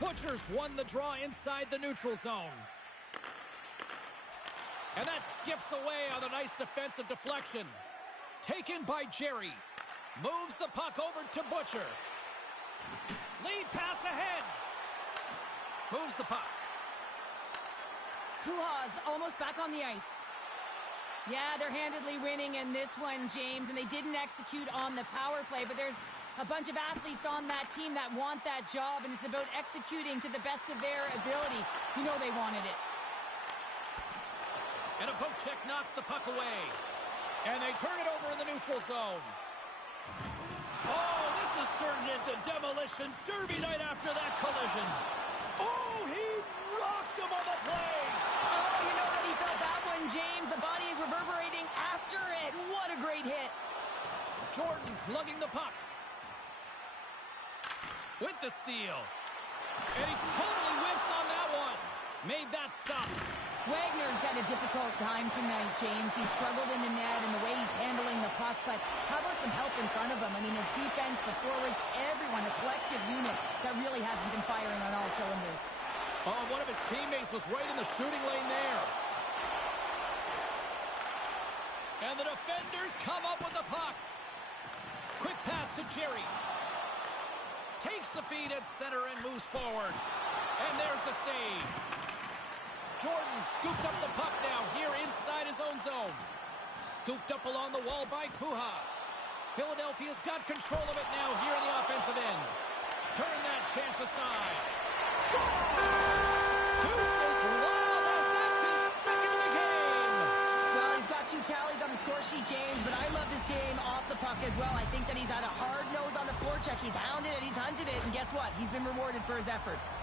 Butchers won the draw inside the neutral zone. And that skips away on a nice defensive deflection. Taken by Jerry. Moves the puck over to Butcher. Lead pass ahead. Moves the puck. Kuha's almost back on the ice. Yeah, they're handedly winning in this one, James, and they didn't execute on the power play, but there's a bunch of athletes on that team that want that job, and it's about executing to the best of their ability. You know they wanted it. And a poke check knocks the puck away. And they turn it over in the neutral zone. Oh, this has turned into demolition derby night after that collision. Oh, he rocked him on the play. Oh, you know how he felt that one, James. The body is reverberating after it. What a great hit. Jordan's lugging the puck. With the steal. And he totally whiffs on that one. Made that stop. Wagner's had a difficult time tonight, James. He's struggled in the net and the way he's handling the puck, but how about some help in front of him? I mean, his defense, the forwards, everyone, a collective unit that really hasn't been firing on all cylinders. Oh, one of his teammates was right in the shooting lane there. And the defenders come up with the puck. Quick pass to Jerry. Takes the feed at center and moves forward. And there's the save. Jordan scoops up the puck now here inside his own zone. Scooped up along the wall by Kuha. Philadelphia's got control of it now here in the offensive end. Turn that chance aside. Deuces wild as that's his second of the game. Well, he's got 2 tallies on the score sheet, James, but I love this game off the puck as well. I think that he's had a hard nose on the forecheck. He's hounded it, he's hunted it, and guess what? He's been rewarded for his efforts.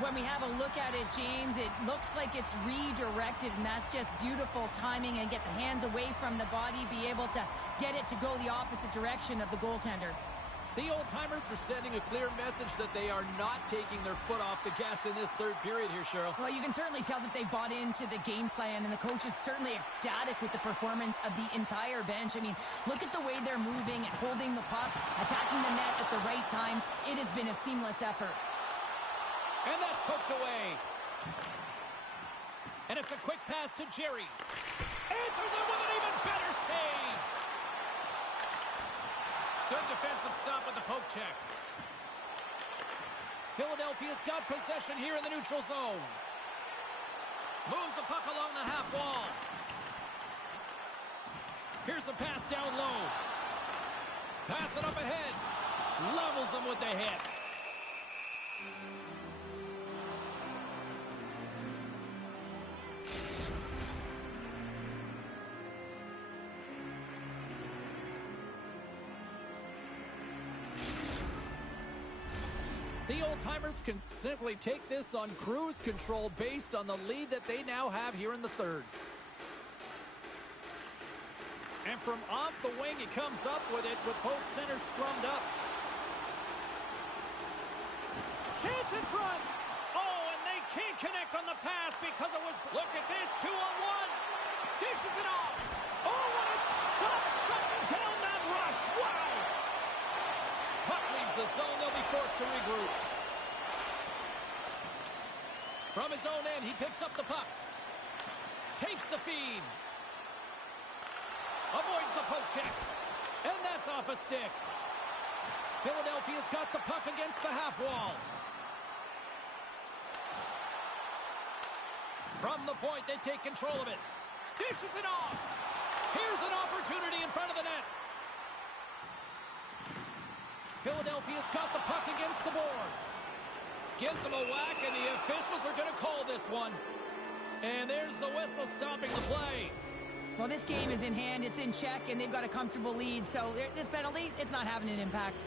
When we have a look at it, James, it looks like it's redirected, and that's just beautiful timing, and get the hands away from the body, be able to get it to go the opposite direction of the goaltender. The old-timers are sending a clear message that they are not taking their foot off the gas in this third period here, Cheryl. Well, you can certainly tell that they bought into the game plan, and the coach is certainly ecstatic with the performance of the entire bench. I mean, look at the way they're moving and holding the puck, attacking the net at the right times. It has been a seamless effort. And that's poked away. And it's a quick pass to Jerry. Answers it with an even better save. Good defensive stop with the poke check. Philadelphia's got possession here in the neutral zone. Moves the puck along the half wall. Here's the pass down low. Pass it up ahead. Levels them with the hit. The old-timers can simply take this on cruise control based on the lead that they now have here in the third. And from off the wing, he comes up with it with both centers scrummed up. Chance in front. Oh, and they can't connect on the pass because it was... Look at this, 2-on-1. Dishes it off. Oh, what a stop shutting down that his own end. He picks up the puck. Takes the feed. Avoids the poke check. And that's off a stick. Philadelphia's got the puck against the half wall. From the point, they take control of it. Dishes it off. Here's an opportunity in front of the net. Philadelphia's got the puck against the boards. Gives them a whack, and the officials are going to call this one. And there's the whistle stopping the play. Well, this game is in hand, it's in check, and they've got a comfortable lead. So this penalty, it's not having an impact.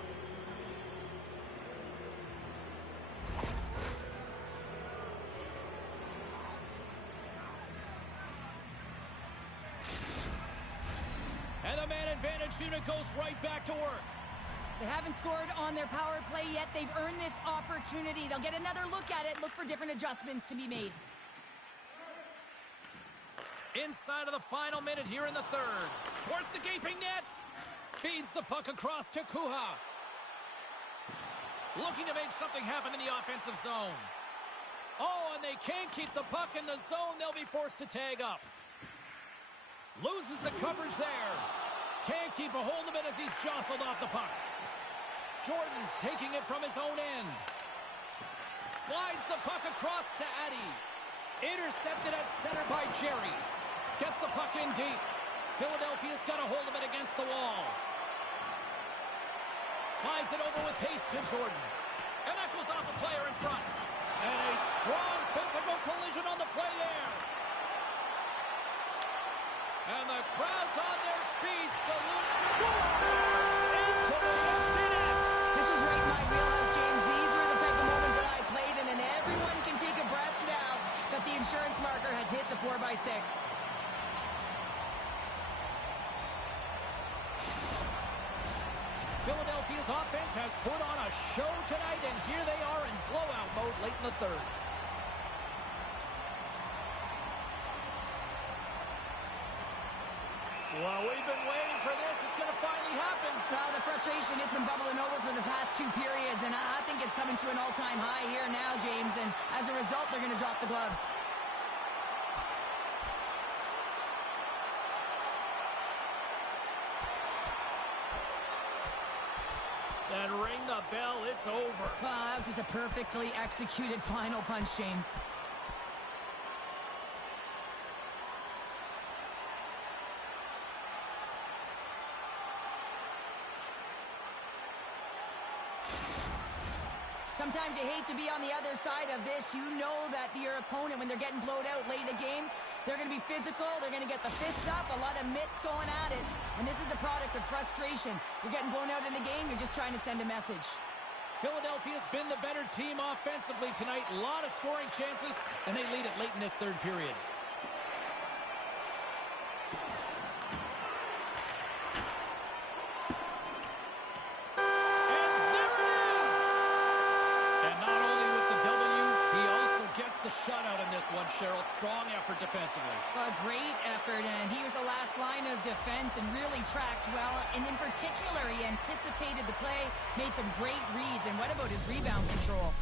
And the man advantage unit goes right back to work. They haven't scored on their power play yet. They've earned this opportunity. They'll get another look at it, look for different adjustments to be made. Inside of the final minute here in the third. Towards the gaping net. Feeds the puck across to Kuha. Looking to make something happen in the offensive zone. Oh, and they can't keep the puck in the zone. They'll be forced to tag up. Loses the coverage there. Can't keep a hold of it as he's jostled off the puck. Jordan's taking it from his own end. Slides the puck across to Addy. Intercepted at center by Jerry. Gets the puck in deep. Philadelphia's got a hold of it against the wall. Slides it over with pace to Jordan. And that goes off a player in front. And a strong physical collision on the play there. And the crowd's on their feet. Salute. Scores! Into the empty net. This was right in my wheelhouse, James. These were the type of moments that I played in, and everyone can take a breath now that the insurance marker has hit the 4x6. Philadelphia's offense has put on a show tonight, and here they are in blowout mode late in the third. Well, we've been waiting for this. It's going to finally happen. Well, the frustration has been bubbling over for the past two periods, and I think it's coming to an all-time high here now, James, and as a result, they're going to drop the gloves. And ring the bell, it's over. Well, that was just a perfectly executed final punch, James. Sometimes you hate to be on the other side of this. You know that your opponent, when they're getting blowed out late in the game, they're going to be physical. They're going to get the fists up, a lot of mitts going at it. And this is a product of frustration. You're getting blown out in the game. You're just trying to send a message. Philadelphia's been the better team offensively tonight. A lot of scoring chances, and they lead it late in this third period. The shutout in this one, Cheryl. Strong effort defensively. A great effort, and he was the last line of defense and really tracked well. And in particular, he anticipated the play, made some great reads. And what about his rebound control?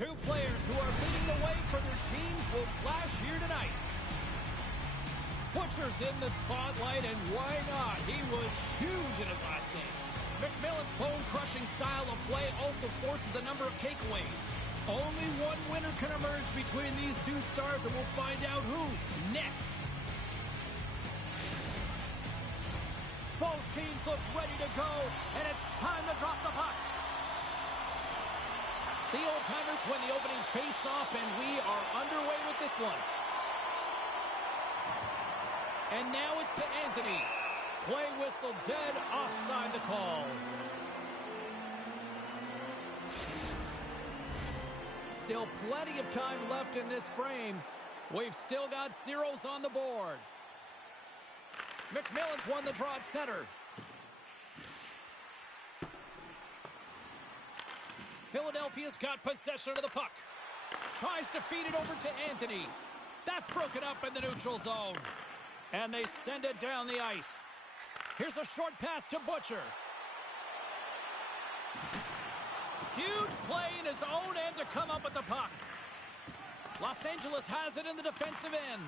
Two players who are leading the way for their teams will flash here tonight. Butcher's in the spotlight, and why not? He was huge in his last game. McMillan's bone-crushing style of play also forces a number of takeaways. Only one winner can emerge between these two stars, and we'll find out who next. Both teams look ready to go, and it's time to drop the puck. The old-timers win the opening face-off, and we are underway with this one. And now it's to Anthony. Play whistle dead, offside the call. Still plenty of time left in this frame. We've still got zeros on the board. McMillan's won the draw at center. Philadelphia's got possession of the puck. Tries to feed it over to Anthony. That's broken up in the neutral zone. And they send it down the ice. Here's a short pass to Butcher. Huge play in his own end to come up with the puck. Los Angeles has it in the defensive end.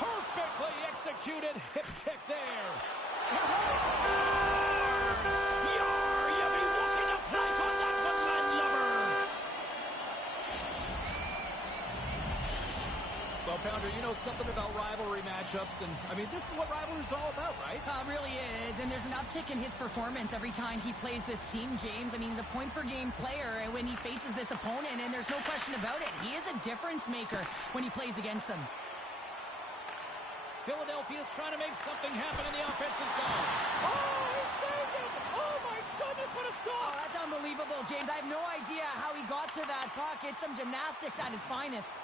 Perfectly executed hip check there. You'll be walking a plank on that one, landlubber. Well, Pounder, you know something about rivalry matchups, and, I mean, this is what rivalry's all about, right? Really is, and there's an uptick in his performance every time he plays this team, James. I mean, he's a point-per-game player when he faces this opponent, and there's no question about it. He is a difference maker when he plays against them. Philadelphia's trying to make something happen in the offensive zone. Oh, he saved it! Oh, my goodness, what a Oh, stop! that's unbelievable, James. I have no idea how he got to that puck. It's some gymnastics at its finest.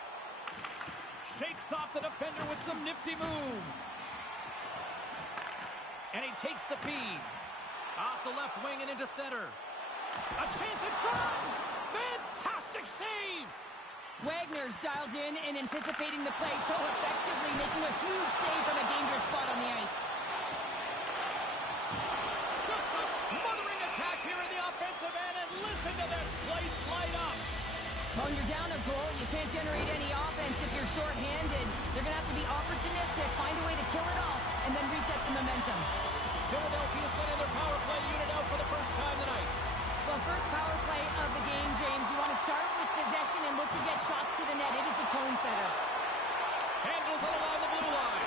Shakes off the defender with some nifty moves. And he takes the feed. Off the left wing and into center. A chance in front! Fantastic save! Wagner's dialed in and anticipating the play so effectively, making a huge save from a dangerous spot on the ice. Just a smothering attack here in the offensive end, and listen to this place light up. When you're down a goal, you can't generate any offense if you're shorthanded. They're going to have to be opportunistic, find a way to kill it off, and then reset the momentum. Philadelphia sending their power play unit out for the first time tonight. Well, first power play of the game, James. You want to start with possession and look to get shots to the net. It is the tone setter. Handles it along the blue line.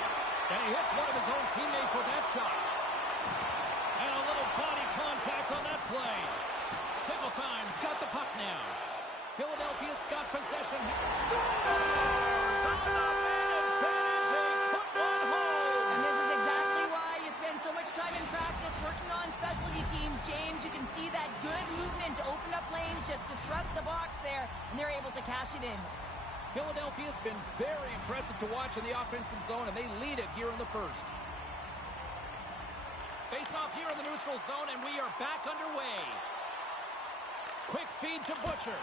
And he hits one of his own teammates with that shot. And a little body contact on that play. Tickle time's got the puck now. Philadelphia's got possession. Scores on the man and finishing. Put one home. And this is exactly why you spend so much time in practice working on specialty teams, James. You can see that good movement to open up lanes, just disrupt the box there, and they're able to cash it in. Philadelphia's been very impressive to watch in the offensive zone, and they lead it here in the first. Face off here in the neutral zone, and we are back underway. Quick feed to Butcher.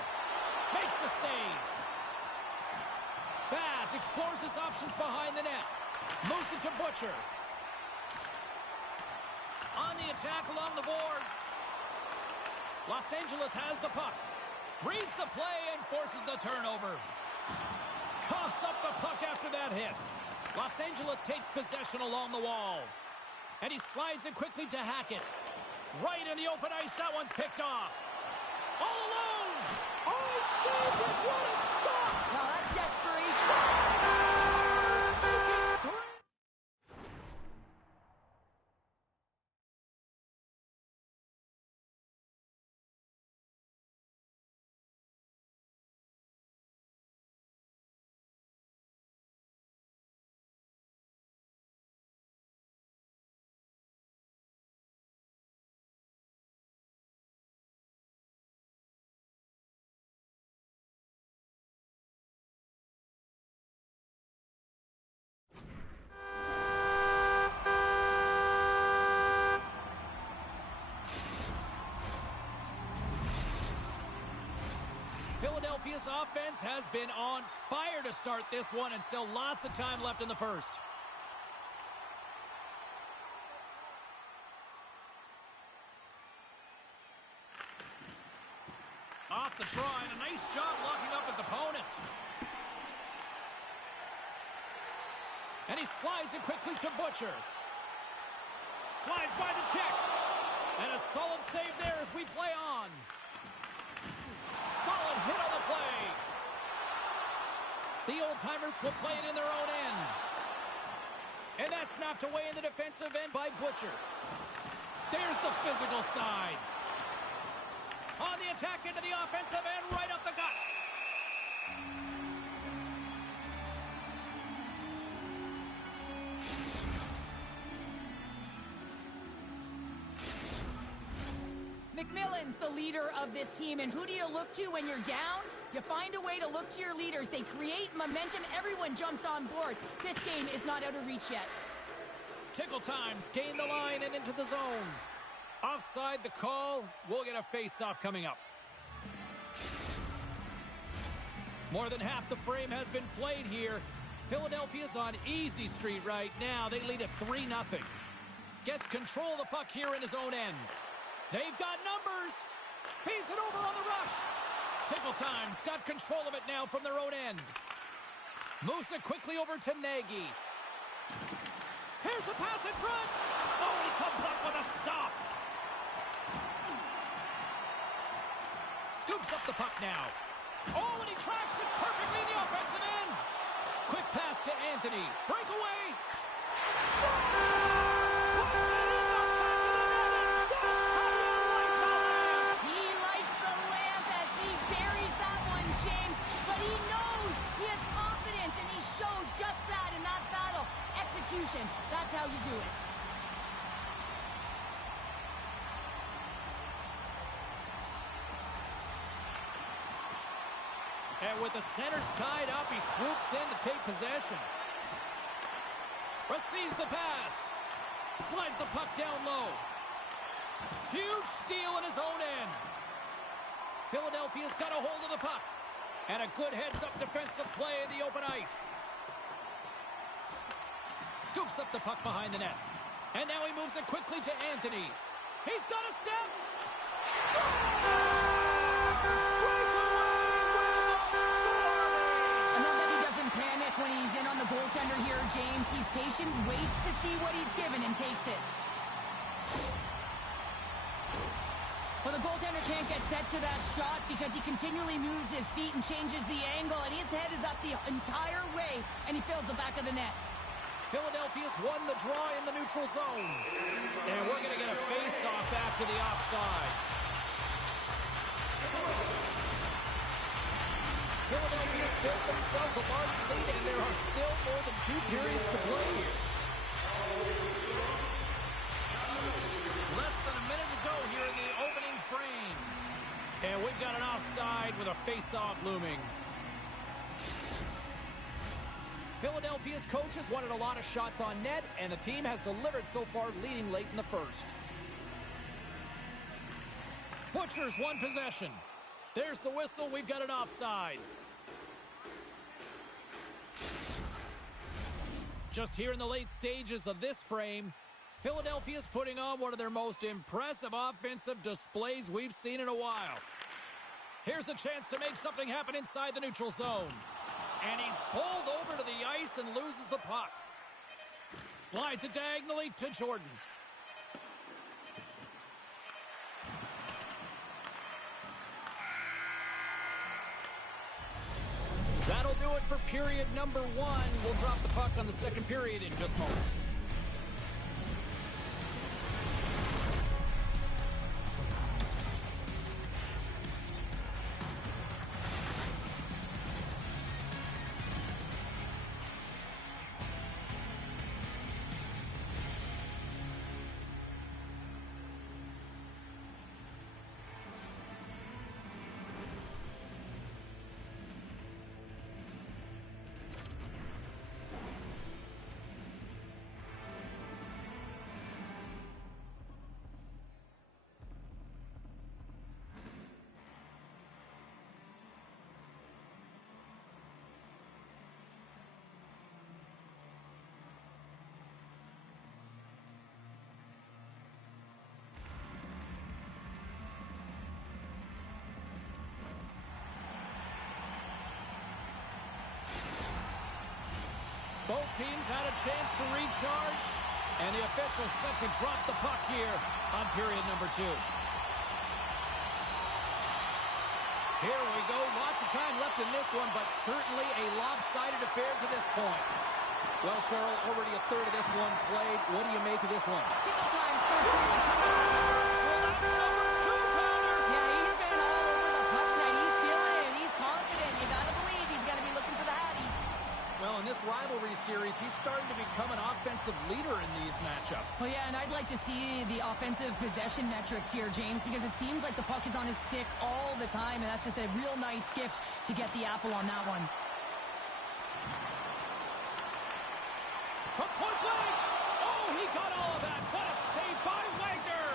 Makes the save. Baz explores his options behind the net. Moves it to Butcher. On the attack along the boards. Los Angeles has the puck. Reads the play and forces the turnover. Coughs up the puck after that hit. Los Angeles takes possession along the wall. And he slides it quickly to Hackett. Right in the open ice, that one's picked off. All alone! Oh, saved it! What a stop! Well, that's desperation. Philadelphia's offense has been on fire to start this one, and still lots of time left in the first. Off the draw, and a nice job locking up his opponent. And he slides it quickly to Butcher. Slides by the check. And a solid save there as we play on. Solid hit on the play. The old-timers will play it in their own end. And that's knocked away in the defensive end by Butcher. There's the physical side. On the attack into the offensive end, right up the gut. McMillan's the leader of this team, and who do you look to when you're down? You find a way to look to your leaders. They create momentum. Everyone jumps on board. This game is not out of reach yet. Tickle times, gain the line and into the zone. Offside the call. We'll get a face-off coming up. More than half the frame has been played here. Philadelphia's on easy street right now. They lead at 3-0. Gets control of the puck here in his own end. They've got numbers. Feeds it over on the rush. Tickle times got control of it now from their own end. Moves it quickly over to Nagy. Here's the pass in front. Oh, he comes up with a stop. Scoops up the puck now. Oh, and he tracks it perfectly in the offensive end. Quick pass to Anthony. Breakaway. He lights the lamp as he buries that one, James. But he knows he has confidence, and he shows just that in that battle. Execution. That's how you do it. And with the centers tied up, he swoops in to take possession. Receives the pass. Slides the puck down low. Huge steal in his own end. Philadelphia's got a hold of the puck. And a good heads-up defensive play in the open ice. Scoops up the puck behind the net. And now he moves it quickly to Anthony. He's got a step. When he's in on the goaltender here, James, he's patient, waits to see what he's given, and takes it. Well, the goaltender can't get set to that shot because he continually moves his feet and changes the angle, and his head is up the entire way, and he fills the back of the net. Philadelphia's won the draw in the neutral zone. And we're going to get a face-off after the offside. Philadelphia's built themselves a large lead, and there are still more than 2 periods to play here. Less than a minute to go here in the opening frame. And we've got an offside with a face-off looming. Philadelphia's coaches wanted a lot of shots on net, and the team has delivered so far, leading late in the first. Butcher's won possession. There's the whistle. We've got an offside. Just here in the late stages of this frame, Philadelphia's putting on one of their most impressive offensive displays we've seen in a while. Here's a chance to make something happen inside the neutral zone. And he's pulled over to the ice and loses the puck. Slides it diagonally to Jordan. That'll do it for period number 1. We'll drop the puck on the second period in just moments. Both teams had a chance to recharge, and the officials set to drop the puck here on period number 2. Here we go. Lots of time left in this one, but certainly a lopsided affair to this point. Well, Cheryl, already a third of this one played. What do you make of this one? Single times, first period. Well, that's number 2-pounder. Yeah, he's been all over the puck tonight. He's feeling it. He's confident. You gotta believe he's gonna be looking for the Hattie. Well, in this rivalry series, he's starting to become an offensive leader in these matchups. Well, yeah, and I'd like to see the offensive possession metrics here, James, because it seems like the puck is on his stick all the time, and that's just a real nice gift to get the apple on that one. From point blank! Oh, he got all of that! What a save by Wagner!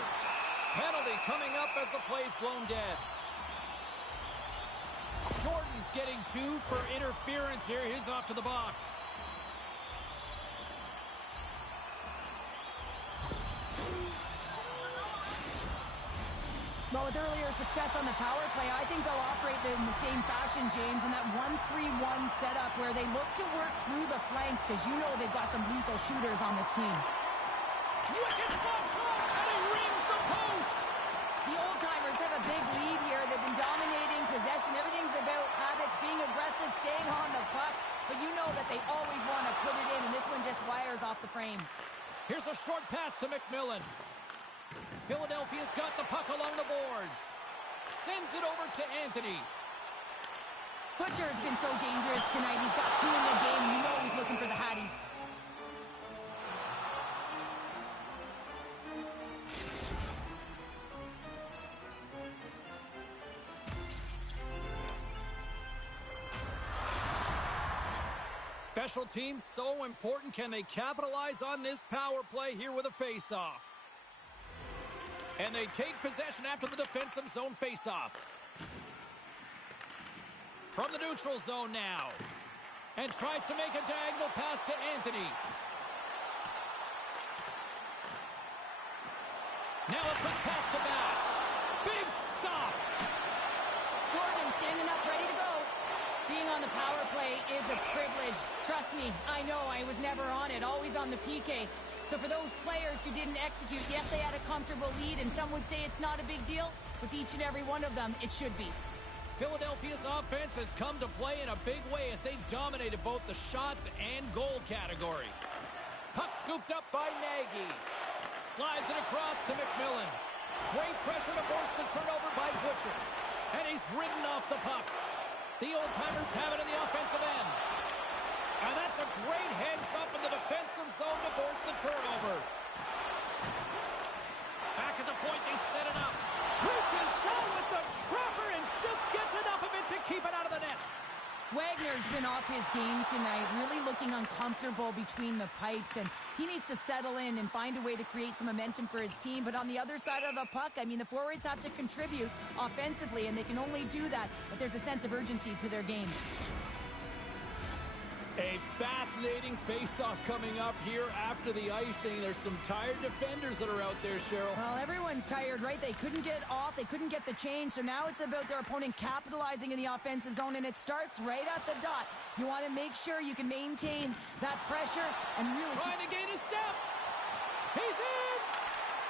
Penalty coming up as the play's blown dead. Jordan's getting 2 for interference here. He's off to the box. Well, with earlier success on the power play, I think they'll operate in the same fashion, James, in that 1-3-1 setup where they look to work through the flanks because you know they've got some lethal shooters on this team. Wicked spot shot, and he rings the post! The old-timers have a big lead here. They've been dominating possession. Everything's about habits, being aggressive, staying on the puck. But you know that they always want to put it in, and this one just wires off the frame. Here's a short pass to McMillan. Philadelphia's got the puck along the boards. Sends it over to Anthony. Butcher's been so dangerous tonight. He's got 2 in the game. You know he's looking for the Hattie. Special teams so important. Can they capitalize on this power play here with a face-off? And they take possession after the defensive zone face-off. From the neutral zone now. And tries to make a diagonal pass to Anthony. Now a quick pass to Bass. Big stop. Gordon standing up, ready to go. Being on the power play is a privilege. Trust me, I know I was never on it, always on the PK. So for those players who didn't execute, yes, they had a comfortable lead, and some would say it's not a big deal, but to each and every one of them, it should be. Philadelphia's offense has come to play in a big way as they've dominated both the shots and goal category. Puck scooped up by Nagy. Slides it across to McMillan. Great pressure to force the turnover by Butcher. And he's ridden off the puck. The old-timers have it in the offensive end. And that's a great heads-up in the defensive zone to force the turnover. Back at the point, they set it up. Reaches out with the trapper and just gets enough of it to keep it out of the net. Wagner's been off his game tonight, really looking uncomfortable between the pipes, and he needs to settle in and find a way to create some momentum for his team. But on the other side of the puck, I mean, the forwards have to contribute offensively, and they can only do that if there's a sense of urgency to their game. A fascinating face-off coming up here after the icing. There's some tired defenders that are out there, Cheryl. Well, everyone's tired, right? They couldn't get off. They couldn't get the change. So now it's about their opponent capitalizing in the offensive zone, and it starts right at the dot. You want to make sure you can maintain that pressure and really... Trying to gain a step. He's in!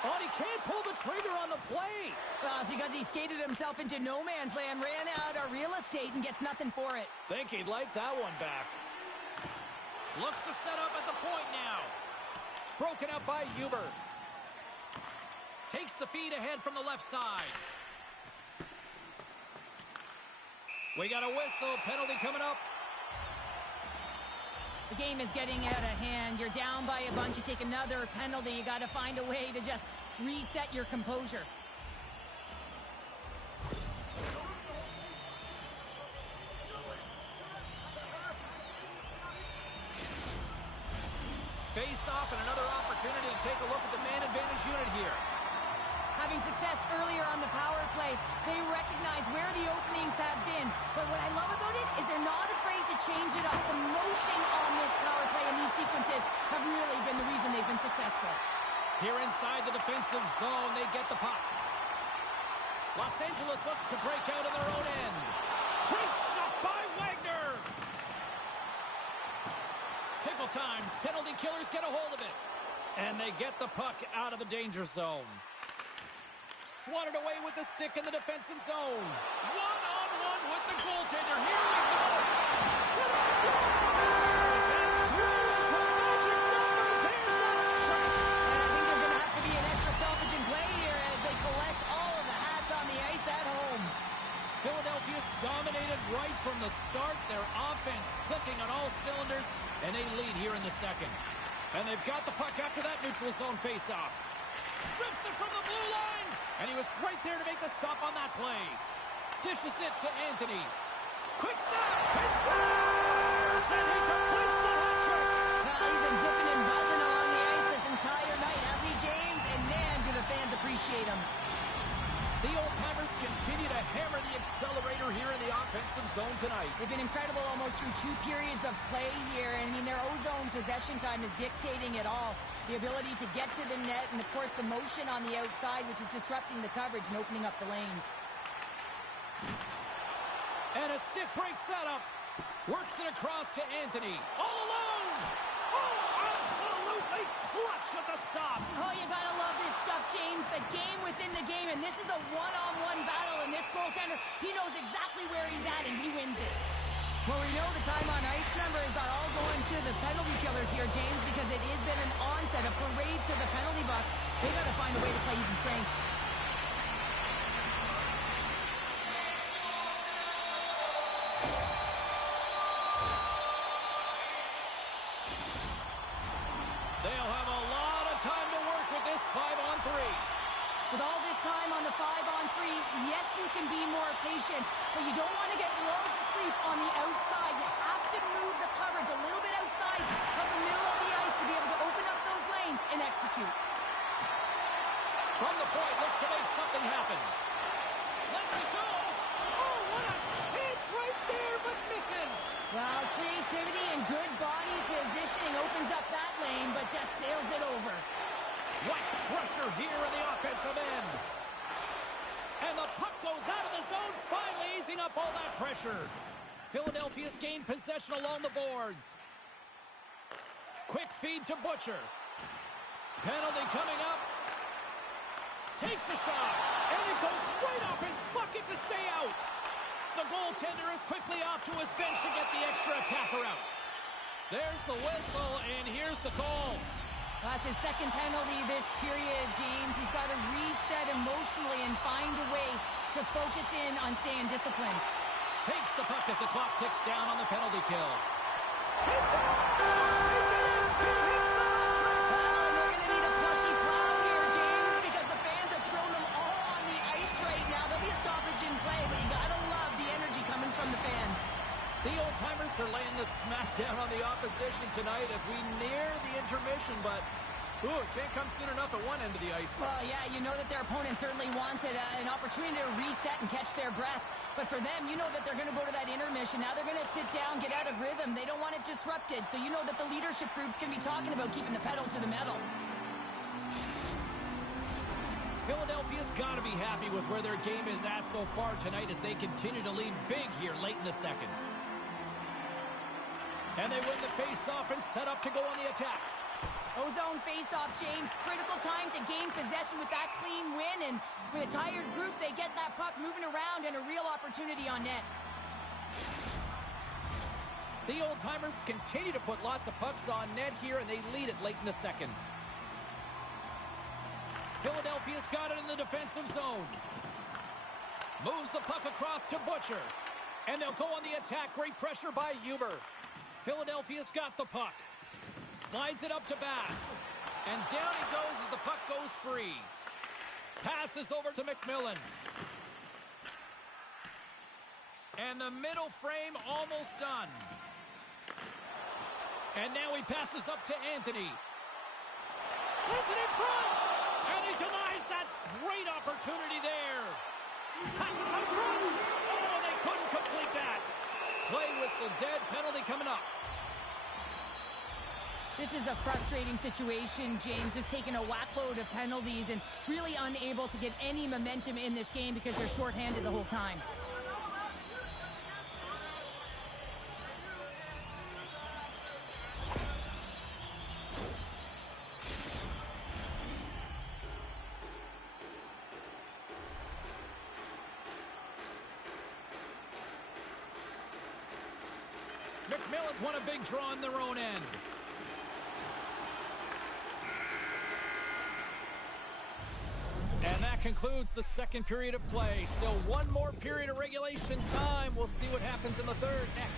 Oh, he can't pull the trigger on the play. Well, it's because he skated himself into no man's land, ran out of real estate, and gets nothing for it. Think he'd like that one back. Looks to set up at the point now. Broken up by Huber. Takes the feed ahead from the left side. We got a whistle. Penalty coming up. The game is getting out of hand. You're down by a bunch. You take another penalty. You got to find a way to just reset your composure. Face off and another opportunity to take a look at the man advantage unit here. Having success earlier on the power play, they recognize where the openings have been. But what I love about it is they're not afraid to change it up. The motion on this power play and these sequences have really been the reason they've been successful. Here inside the defensive zone, they get the puck. Los Angeles looks to break out of their own end. Great stop by Wagner. Pickle times. Penalty killers get a hold of it. And they get the puck out of the danger zone. Swatted away with the stick in the defensive zone. One-on-one with the goaltender. Here we go. To the scores! And throws the magic number. There's that trick. And I think there's going to have to be an extra stoppage in play here as they collect all of the hats on the ice at home. Philadelphia's dominated right from the start. Their offense clicking on all cylinders, and they lead here in the second. And they've got the puck after that neutral zone faceoff. Rips it from the blue line, and he was right there to make the stop on that play. Dishes it to Anthony. Quick snap, he scores, and he completes the hat trick. Now, he's been zipping and buzzing along the ice this entire night, hasn't he, James? And man, do the fans appreciate him. The old-timers continue to hammer the accelerator here in the offensive zone tonight. They've been incredible almost through 2 periods of play here. And, I mean, their O-zone possession time is dictating it all. The ability to get to the net and, of course, the motion on the outside, which is disrupting the coverage and opening up the lanes. And a stick breaks that up. Works it across to Anthony. All alone! Oh, absolutely clutch at the stop. Oh, you gotta love this stuff, James. The game within the game, and this is a one-on-one battle, and this goaltender, he knows exactly where he's at, and he wins it. Well, we know the time on ice numbers are all going to the penalty killers here, James, because it has been an onset, a parade to the penalty box. They gotta find a way to play even strength. They'll have a lot of time to work with this 5-on-3. With all this time on the 5-on-3, yes, you can be more patient, but you don't want to get lulled to sleep on the outside. You have to move the coverage a little bit outside of the middle of the ice to be able to open up those lanes and execute. From the point, looks to make something happen. Lets it go. Oh, what a chance right there, but misses. Well, creativity and good body positioning opens up that lane, but just sails it over. What pressure here in the offensive end. And the puck goes out of the zone, finally easing up all that pressure. Philadelphia's gained possession along the boards. Quick feed to Butcher. Penalty coming up. Takes a shot, and it goes right off his bucket to stay out. The goaltender is quickly off to his bench to get the extra attacker out. There's the whistle, and here's the call. That's his second penalty this period, James. He's got to reset emotionally and find a way to focus in on staying disciplined. Takes the puck as the clock ticks down on the penalty kill. The old-timers are laying the smackdown on the opposition tonight as we near the intermission, but it can't come soon enough at one end of the ice. Well, yeah, you know that their opponent certainly wants it, an opportunity to reset and catch their breath. But for them, you know that they're going to go to that intermission. Now they're going to sit down, get out of rhythm. They don't want it disrupted. So you know that the leadership group's going to be talking about keeping the pedal to the metal. Philadelphia's got to be happy with where their game is at so far tonight as they continue to lead big here late in the second. And they win the face-off and set up to go on the attack. O-zone face-off, James. Critical time to gain possession with that clean win. And with a tired group, they get that puck moving around and a real opportunity on net. The old-timers continue to put lots of pucks on net here, and they lead it late in the second. Philadelphia's got it in the defensive zone. Moves the puck across to Butcher. And they'll go on the attack. Great pressure by Huber. Philadelphia's got the puck. Slides it up to Bass. And down he goes as the puck goes free. Passes over to McMillan. And the middle frame almost done. And now he passes up to Anthony. Sends it in front. And he denies that great opportunity there. Passes up front. Oh, they couldn't complete that. Play whistle dead. Penalty coming up. This is a frustrating situation, James, just taking a whack load of penalties and really unable to get any momentum in this game because they're shorthanded the whole time. Crowds want a big draw on their own end. And that concludes the second period of play. Still one more period of regulation time. We'll see what happens in the third next.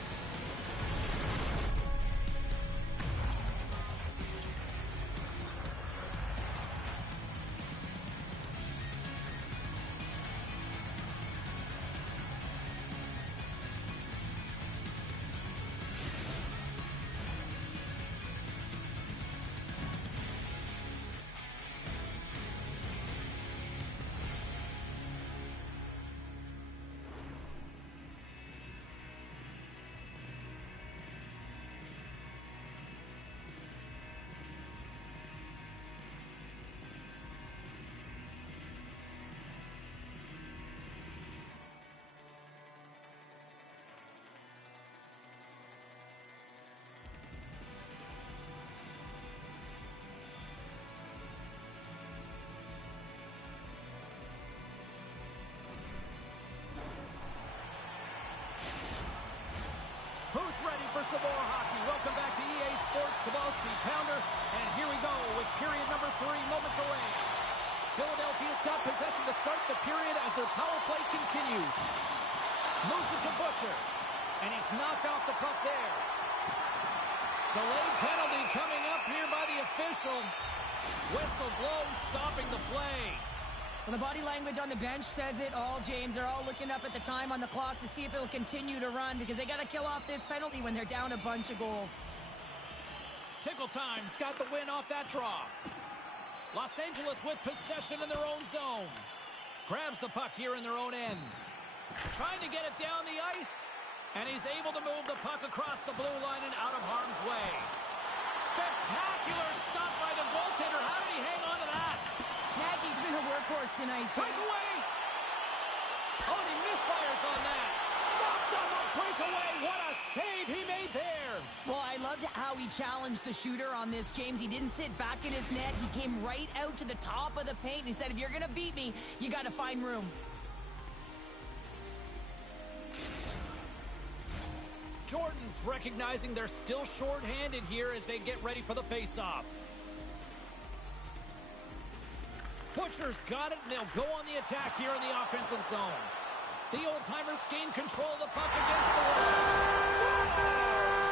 Who's ready for some more hockey? Welcome back to EA Sports Sabalski Pounder. And here we go with period number 3 moments away. Philadelphia's got possession to start the period as their power play continues. Moves it to Butcher. And he's knocked off the puck there. Delayed penalty coming up here by the official. Whistle blows, stopping the play. Well, the body language on the bench says it all, James. They're all looking up at the time on the clock to see if it'll continue to run because they got to kill off this penalty when they're down a bunch of goals. Tickle Time's got the win off that draw. Los Angeles with possession in their own zone. Grabs the puck here in their own end. Trying to get it down the ice. And he's able to move the puck across the blue line and out of harm's way. Spectacular stop by the goaltender. How did he hang on to that? Nagy's been a workhorse tonight. Breakaway! Oh, and he misfires on that. Stopped on the breakaway. What a save he made there. Well, I loved how he challenged the shooter on this, James. He didn't sit back in his net. He came right out to the top of the paint. He said, if you're going to beat me, you got to find room. Jordan's recognizing they're still short-handed here as they get ready for the face-off. Butcher's got it, and they'll go on the attack here in the offensive zone. The old-timers gain control of the puck against the wall.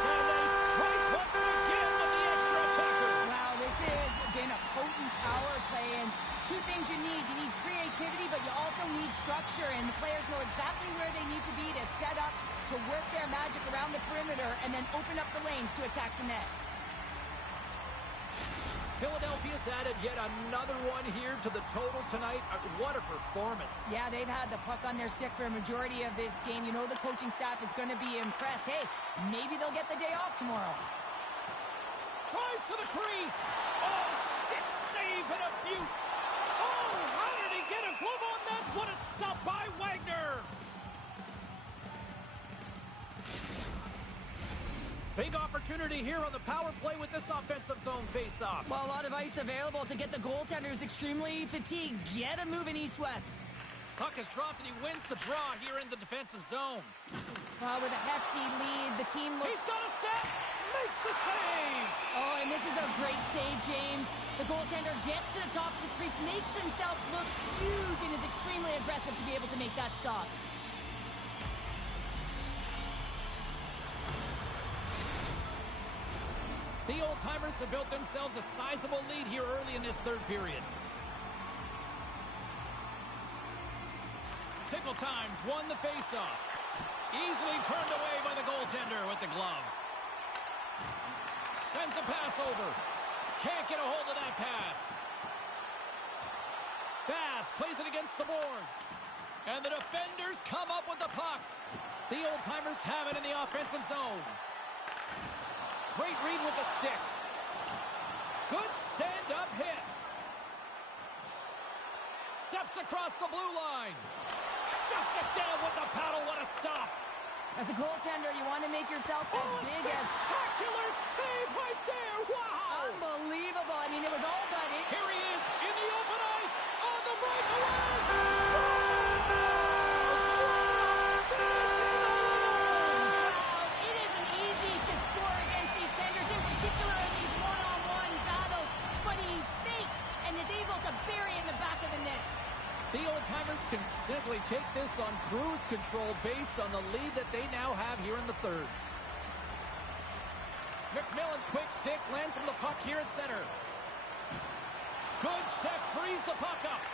And they strike once again with the extra attacker. Wow, this has been a potent power play, and two things you need. You need creativity, but you also need structure, and the players know exactly where they need to be to set up, to work their magic around the perimeter, and then open up the lanes to attack the net. Philadelphia's added yet another one here to the total tonight. What a performance. Yeah, they've had the puck on their stick for a majority of this game. You know the coaching staff is going to be impressed. Hey, maybe they'll get the day off tomorrow. Drives to the crease. Oh, stick save and a beaut. Oh, how did he get a glove on that? What a stop by Wagner. Big opportunity here on the power play with this offensive zone face-off. Well, a lot of ice available to get the goaltenders extremely fatigued. Get a move in east-west. Puck is dropped and he wins the draw here in the defensive zone. Well, with a hefty lead, the team looks... He's got a step, makes the save. Oh, and this is a great save, James. The goaltender gets to the top of his crease, makes himself look huge, and is extremely aggressive to be able to make that stop. The old-timers have built themselves a sizable lead here early in this third period. Tickle Times won the face-off. Easily turned away by the goaltender with the glove. Sends a pass over. Can't get a hold of that pass. Bass plays it against the boards. And the defenders come up with the puck. The old-timers have it in the offensive zone. Great read with the stick. Good stand-up hit. Steps across the blue line. Shuts it down with the paddle. What a stop. As a goaltender, you want to make yourself as big as... Spectacular save right there. Wow. Unbelievable. I mean, it was all but it. Here he is in the open ice on the breakaway. It isn't easy to score The old-timers can simply take this on cruise control based on the lead that they now have here in the third. McMillan's quick stick lands from the puck here at center. Good check, frees the puck up.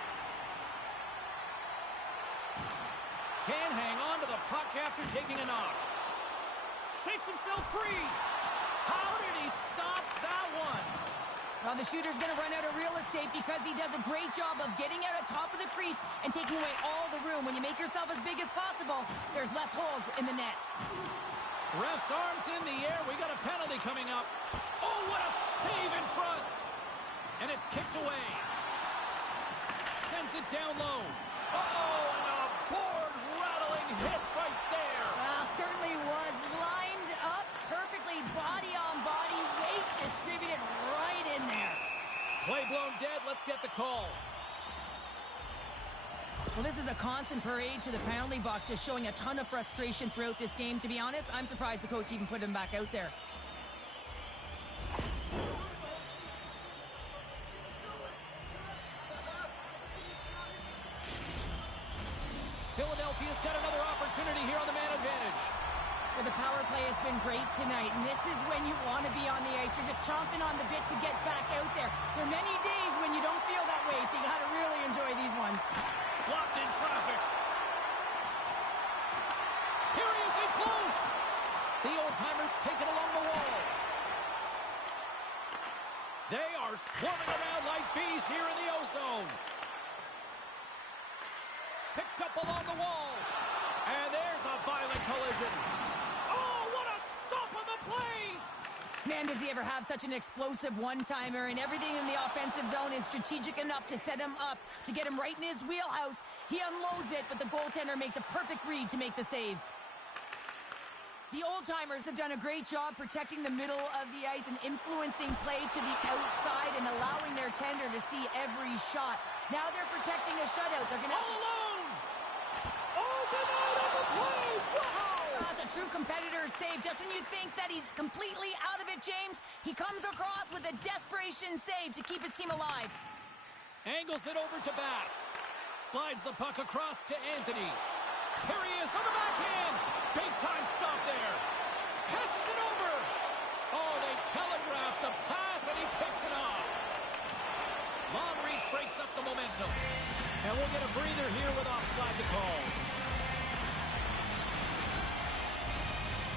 Can hang on to the puck after taking a knock. Shakes himself free. How did he stop that one? Well, the shooter's going to run out of real estate because he does a great job of getting out on top of the crease and taking away all the room. When you make yourself as big as possible, there's less holes in the net. Ref's arms in the air. We got a penalty coming up. Oh, what a save in front. And it's kicked away. Sends it down low. Oh, and a board-rattling hit right there. Well, certainly was lined up perfectly, body on body, weight distributed right in there. Play blown dead. Let's get the call. Well, this is a constant parade to the penalty box, just showing a ton of frustration throughout this game. To be honest, I'm surprised the coach even put him back out there. Philadelphia's got another opportunity here on the man advantage. Well, the power play has been great tonight, and this is when you want to be on the ice. You're just chomping on the bit to get back out there. There are many days when you don't feel that way, so you got to really enjoy these ones. Blocked in traffic. Here he is in close. The old-timers take it along the wall. They are swarming around like bees here in the O-zone. Picked up along the wall. And there's a violent collision. Oh, what a stop on the play! Man, does he ever have such an explosive one-timer, and everything in the offensive zone is strategic enough to set him up, to get him right in his wheelhouse. He unloads it, but the goaltender makes a perfect read to make the save. The old-timers have done a great job protecting the middle of the ice and influencing play to the outside and allowing their tender to see every shot. Now they're protecting a shutout. They're going to... All alone! Oh, denied on the play! Wow! That's a true competitor's save. Just when you think that he's completely out of it, James, he comes across with a desperation save to keep his team alive. Angles it over to Bass. Slides the puck across to Anthony. Here he is on the backhand. Big time stop there. Passes it over. Oh, they telegraph the pass, and he picks it off. Long reach breaks up the momentum. And we'll get a breather here with offside to call.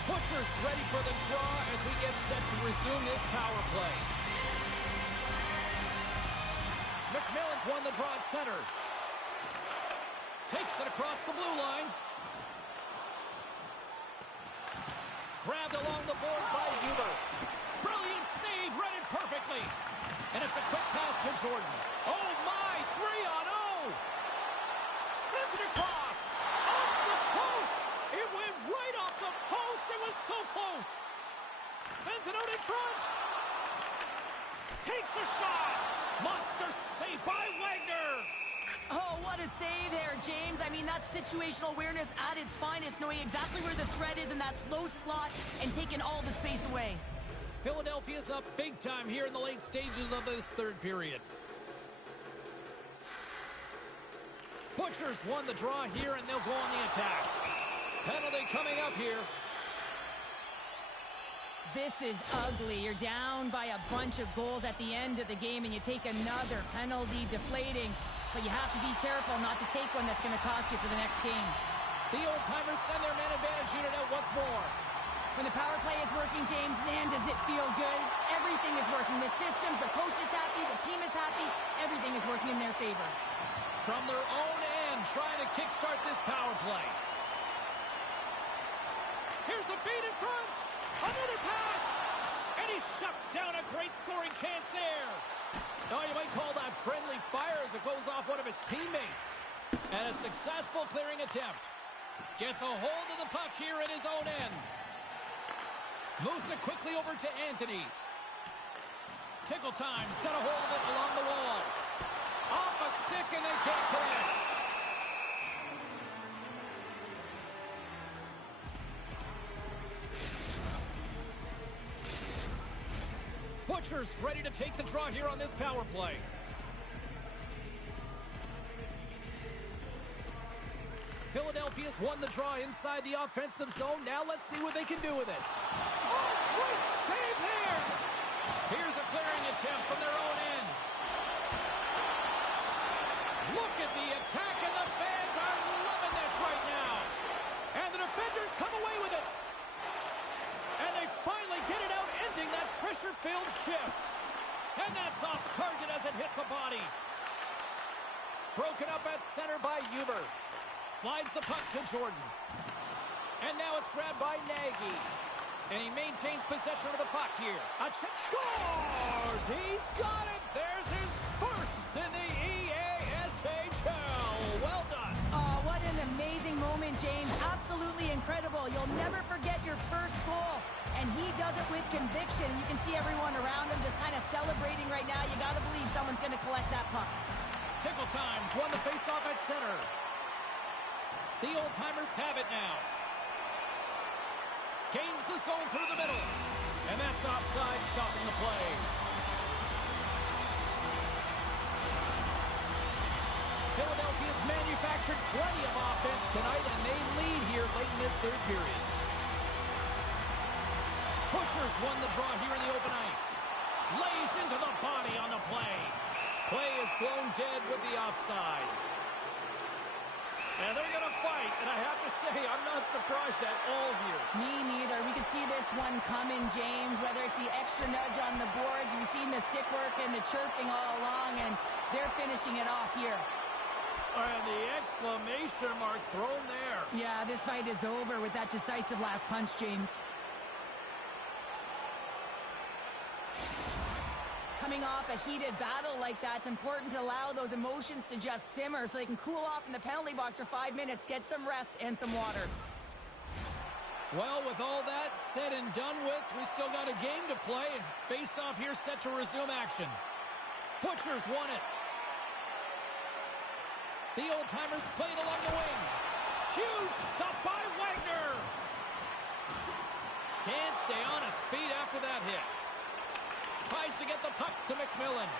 Butcher's ready for the draw as we get set to resume this power play. McMillan's won the draw at center. Takes it across the blue line. Grabbed along the board by Huber. Brilliant save, read it perfectly. And it's a quick pass to Jordan. Oh my, 3-on-0. Sends it across. Off the post. It went right off the post. It was so close. Sends it out in front. Takes a shot. Monster save by Wagner. Oh, what a save there, James. I mean, that's situational awareness at its finest, knowing exactly where the threat is in that slow slot and taking all the space away. Philadelphia's up big time here in the late stages of this third period. Butchers won the draw here, and they'll go on the attack. Penalty coming up here. This is ugly. You're down by a bunch of goals at the end of the game, and you take another penalty, deflating. But you have to be careful not to take one that's going to cost you for the next game. The old-timers send their man advantage unit out once more. When the power play is working, James, man, does it feel good. Everything is working. The systems, the coach is happy, the team is happy. Everything is working in their favor. From their own end, trying to kickstart this power play. Here's a feed in front. Another pass. And he shuts down a great scoring chance there. Oh, you might call that friendly fire as it goes off one of his teammates. And a successful clearing attempt. Gets a hold of the puck here at his own end. Moves it quickly over to Anthony. Tickle time's got a hold of it along the wall. Off a stick, and they can't connect. Butcher's ready to take the draw here on this power play. Philadelphia's won the draw inside the offensive zone. Now let's see what they can do with it. Oh, great save there! Here's a clearing attempt from their own end. Look at the attack, and the fans are loving this right now. And the defenders come away with it. And they finally get it out, ending that pressure-filled shift. And that's off target as it hits a body. Broken up at center by Huber. Slides the puck to Jordan. And now it's grabbed by Nagy. And he maintains possession of the puck here. A check scores! He's got it! There's his first in the EASHL. Well done. Oh, what an amazing moment, James. Absolutely incredible. You'll never forget your first goal. And he does it with conviction. You can see everyone around him just kind of celebrating right now. You got to believe someone's going to collect that puck. Tickle Times won the faceoff at center. The old-timers have it now. Gains the zone through the middle. And that's offside, stopping the play. Philadelphia's manufactured plenty of offense tonight, and they lead here late in this third period. Butchers won the draw here in the open ice. Lays into the body on the play. Play is blown dead with the offside. And they're going to fight, and I have to say, I'm not surprised at all here. Me neither. We could see this one coming, James, whether it's the extra nudge on the boards. You've seen the stick work and the chirping all along, and they're finishing it off here. And the exclamation mark thrown there. Yeah, this fight is over with that decisive last punch, James. Coming off a heated battle like that, it's important to allow those emotions to just simmer so they can cool off in the penalty box for 5 minutes, get some rest and some water. Well, with all that said and done with, we still got a game to play, and face-off here set to resume action. Butchers won it. The old-timers played along the wing. Huge stop by Wagner. Can't stay on his feet after that hit. Tries to get the puck to McMillan.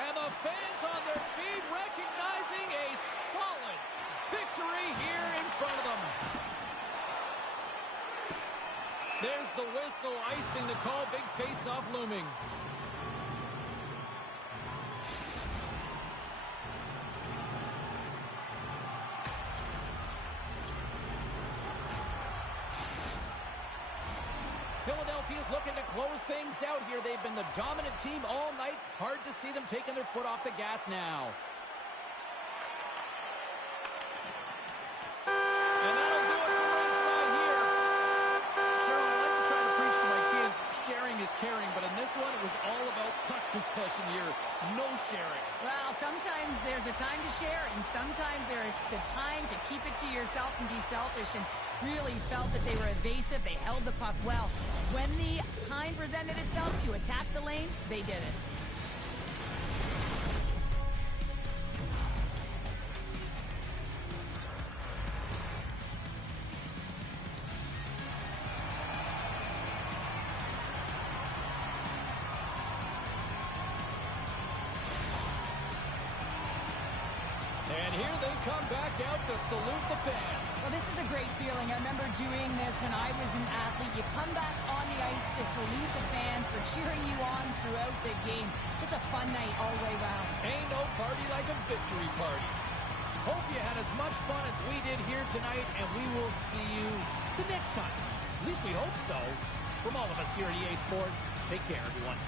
And the fans on their feet recognizing a solid victory here in front of them. There's the whistle, icing the call, big face-off looming. Philadelphia's looking to close things out here. They've been the dominant team all night. Hard to see them taking their foot off the gas now. And that'll do it for ringside here. Cheryl, I like to try to preach to my kids, sharing is caring, but in this one, it was all about puck possession here. No sharing. Well, sometimes there's a time to share, and sometimes there's the time to keep it to yourself and be selfish, and really felt that they were evasive. They held the puck well. When the time presented itself to attack the lane, they did it. And here they come back out to salute the fans. Well, this is a great feeling. I remember doing this when I was an athlete. You come back on the ice to salute the fans for cheering you on throughout the game. Just a fun night all the way around. Ain't no party like a victory party. Hope you had as much fun as we did here tonight, and we will see you the next time. At least we hope so. From all of us here at EA Sports, take care, everyone.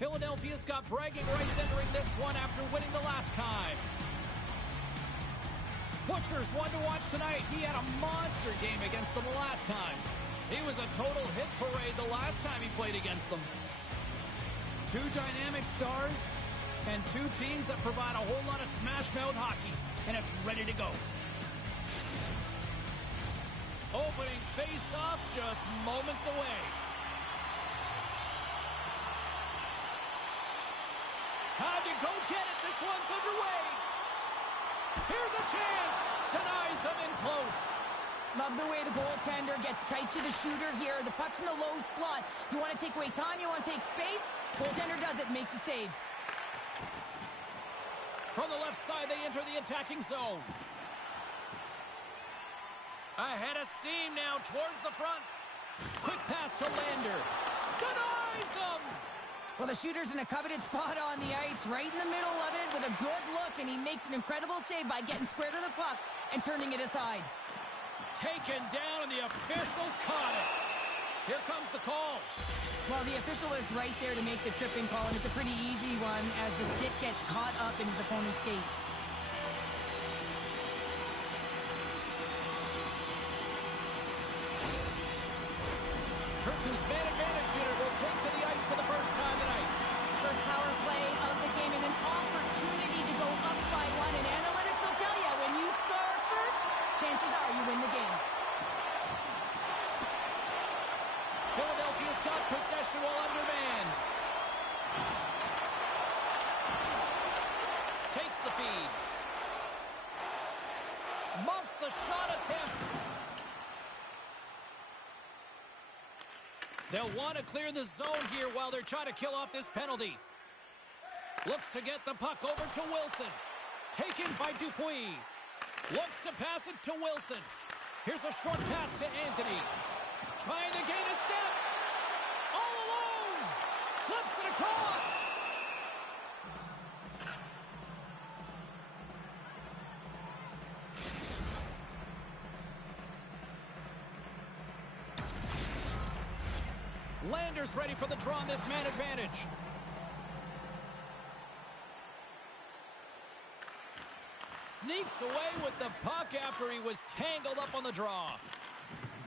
Philadelphia's got bragging rights entering this one after winning the last time. Butcher's one to watch tonight. He had a monster game against them the last time. He was a total hit parade the last time he played against them. Two dynamic stars and two teams that provide a whole lot of smash-mouth hockey, and it's ready to go. Opening face-off just moments away. Time to go get it. This one's underway. Here's a chance. Denies him in close. Love the way the goaltender gets tight to the shooter here. The puck's in the low slot. You want to take away time, you want to take space. Goaltender does it, makes a save. From the left side, they enter the attacking zone. Ahead of steam now towards the front. Quick pass to Lander. Denies him! Well, the shooter's in a coveted spot on the ice, right in the middle of it with a good look, and he makes an incredible save by getting square to the puck and turning it aside. Taken down, and the officials caught it. Here comes the call. Well, the official is right there to make the tripping call, and it's a pretty easy one as the stick gets caught up in his opponent's skates. Turku's man advantage unit will take to the ice for the first time tonight. First power play of the game and an opportunity to go up by one, and analytics will tell you when you score first, chances are you win the game. Philadelphia's got possession while undermanned. Takes the feed. Muffs the shot attempt. They'll want to clear the zone here while they're trying to kill off this penalty. Looks to get the puck over to Wilson. Taken by Dupuis. Looks to pass it to Wilson. Here's a short pass to Anthony. Trying to gain a step. All alone. Flips it across. Lander's ready for the draw on this man advantage. Sneaks away with the puck after he was tangled up on the draw.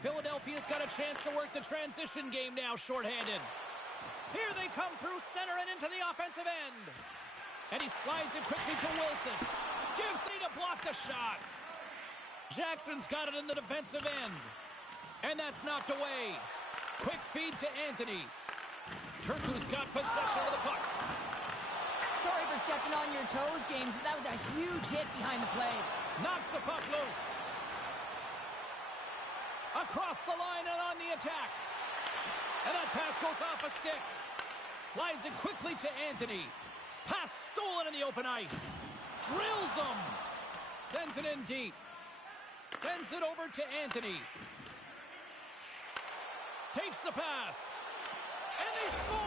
Philadelphia's got a chance to work the transition game now, shorthanded. Here they come through center and into the offensive end. And he slides it quickly to Wilson. Gives me to block the shot. Jackson's got it in the defensive end. And that's knocked away. Quick feed to Anthony. Turku's got possession of the puck. Sorry for stepping on your toes, James, but that was a huge hit behind the play. Knocks the puck loose. Across the line and on the attack. And that pass goes off a stick. Slides it quickly to Anthony. Pass stolen in the open ice. Drills him. Sends it in deep. Sends it over to Anthony. Takes the pass. And they score!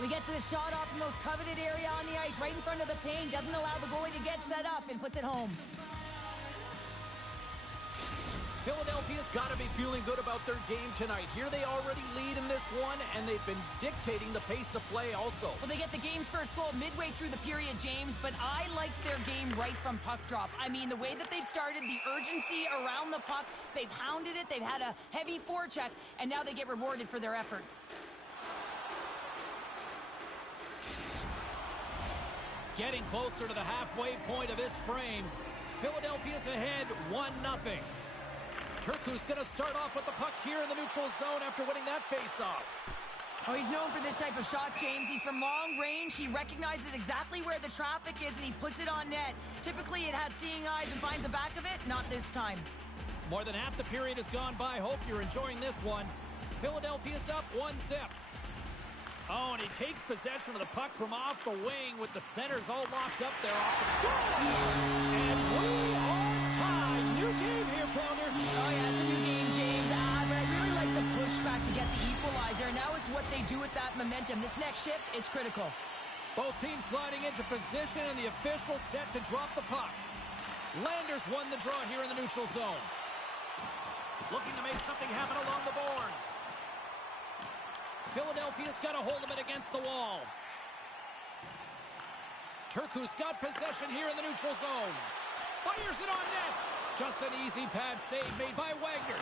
We get to the shot off the most coveted area on the ice, right in front of the paint. Doesn't allow the goalie to get set up and puts it home. Philadelphia's got to be feeling good about their game tonight. Here they already lead in this one, and they've been dictating the pace of play also. Well, they get the game's first goal midway through the period, James, but I liked their game right from puck drop. I mean, the way that they've started, the urgency around the puck, they've hounded it, they've had a heavy forecheck, and now they get rewarded for their efforts. Getting closer to the halfway point of this frame. Philadelphia's ahead 1-0. Turku's going to start off with the puck here in the neutral zone after winning that faceoff. Oh, he's known for this type of shot, James. He's from long range. He recognizes exactly where the traffic is, and he puts it on net. Typically, it has seeing eyes and finds the back of it. Not this time. More than half the period has gone by. Hope you're enjoying this one. Philadelphia's up 1-0. Oh, and he takes possession of the puck from off the wing with the centers all locked up there off the score. And we are tied. New game here, Pounder. Oh, yeah, it's a new game, James. But I really like the pushback to get the equalizer. Now it's what they do with that momentum. This next shift, it's critical. Both teams gliding into position, and the official set to drop the puck. Landers won the draw here in the neutral zone. Looking to make something happen along the boards. Philadelphia's got a hold of it against the wall. Turku's got possession here in the neutral zone. Fires it on net. Just an easy pad save made by Wagner.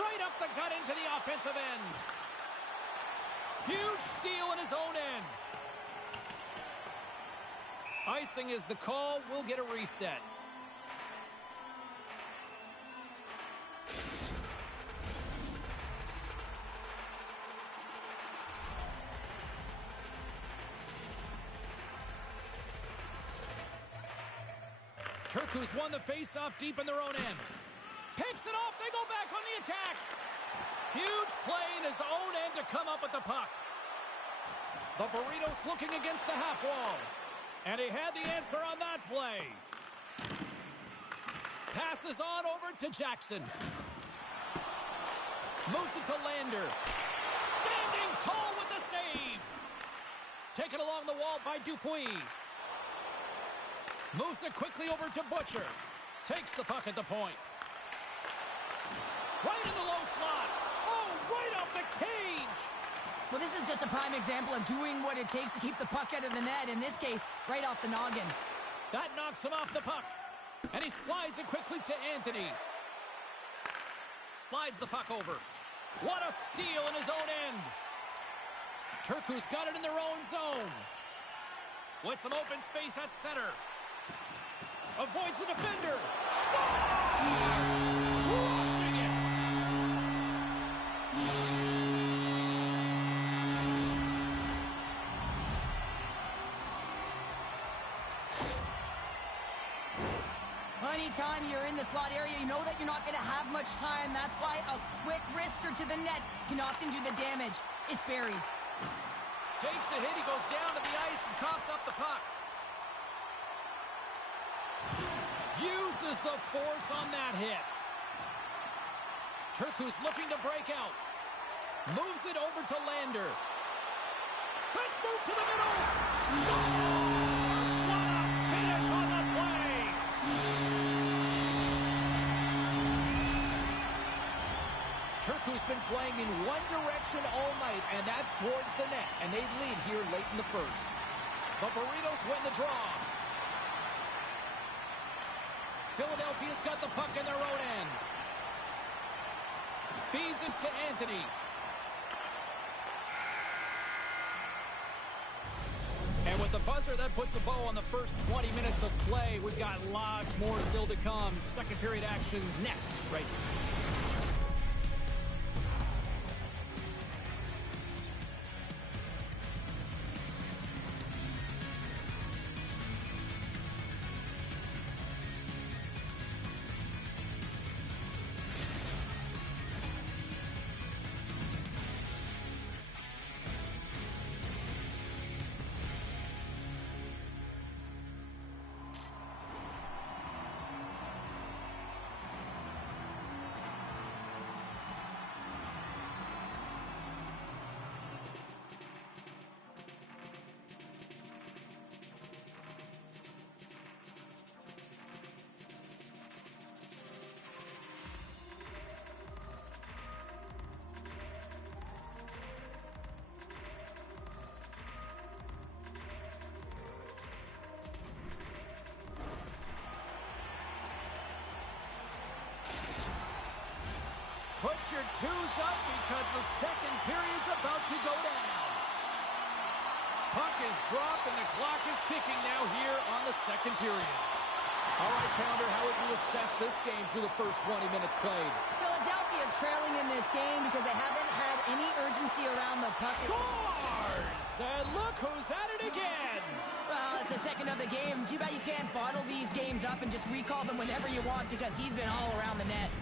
Right up the gut into the offensive end. Huge steal in his own end. Icing is the call. We'll get a reset. Turku's won the face-off deep in their own end. Picks it off. They go back on the attack. Huge play in his own end to come up with the puck. The Burritos looking against the half wall. And he had the answer on that play. Passes on over to Jackson. Moves it to Lander. Standing tall with the save. Taken along the wall by Dupuis. Moves it quickly over to Butcher. Takes the puck at the point. Right in the low slot. Oh, right off the cage. Well, this is just a prime example of doing what it takes to keep the puck out of the net. In this case, right off the noggin. That knocks him off the puck. And he slides it quickly to Anthony. Slides the puck over. What a steal in his own end. Turku's got it in their own zone. With some open space at center. Avoids the defender. Crushing it. Anytime you're in the slot area, you know that you're not going to have much time. That's why a quick wrister to the net can often do the damage. It's Barry. Takes a hit. He goes down to the ice and coughs up the puck. Uses the force on that hit. Turku's looking to break out. Moves it over to Lander. Let's move to the middle. Scores! What a finish on the play. Turku's been playing in one direction all night, and that's towards the net. And they lead here late in the first. The Burritos win the draw. Philadelphia's got the puck in their own end. Feeds it to Anthony. And with the buzzer, that puts a bow on the first 20 minutes of play. We've got lots more still to come. Second period action next, right here. Put your twos up because the second period's about to go down. Puck is dropped and the clock is ticking now here on the second period. All right, Pounder, how would you assess this game through the first 20 minutes played? Philadelphia is trailing in this game because they haven't had any urgency around the puck. Scores! And look who's at it again! Well, it's the second of the game. Too bad you can't bottle these games up and just recall them whenever you want because he's been all around the net.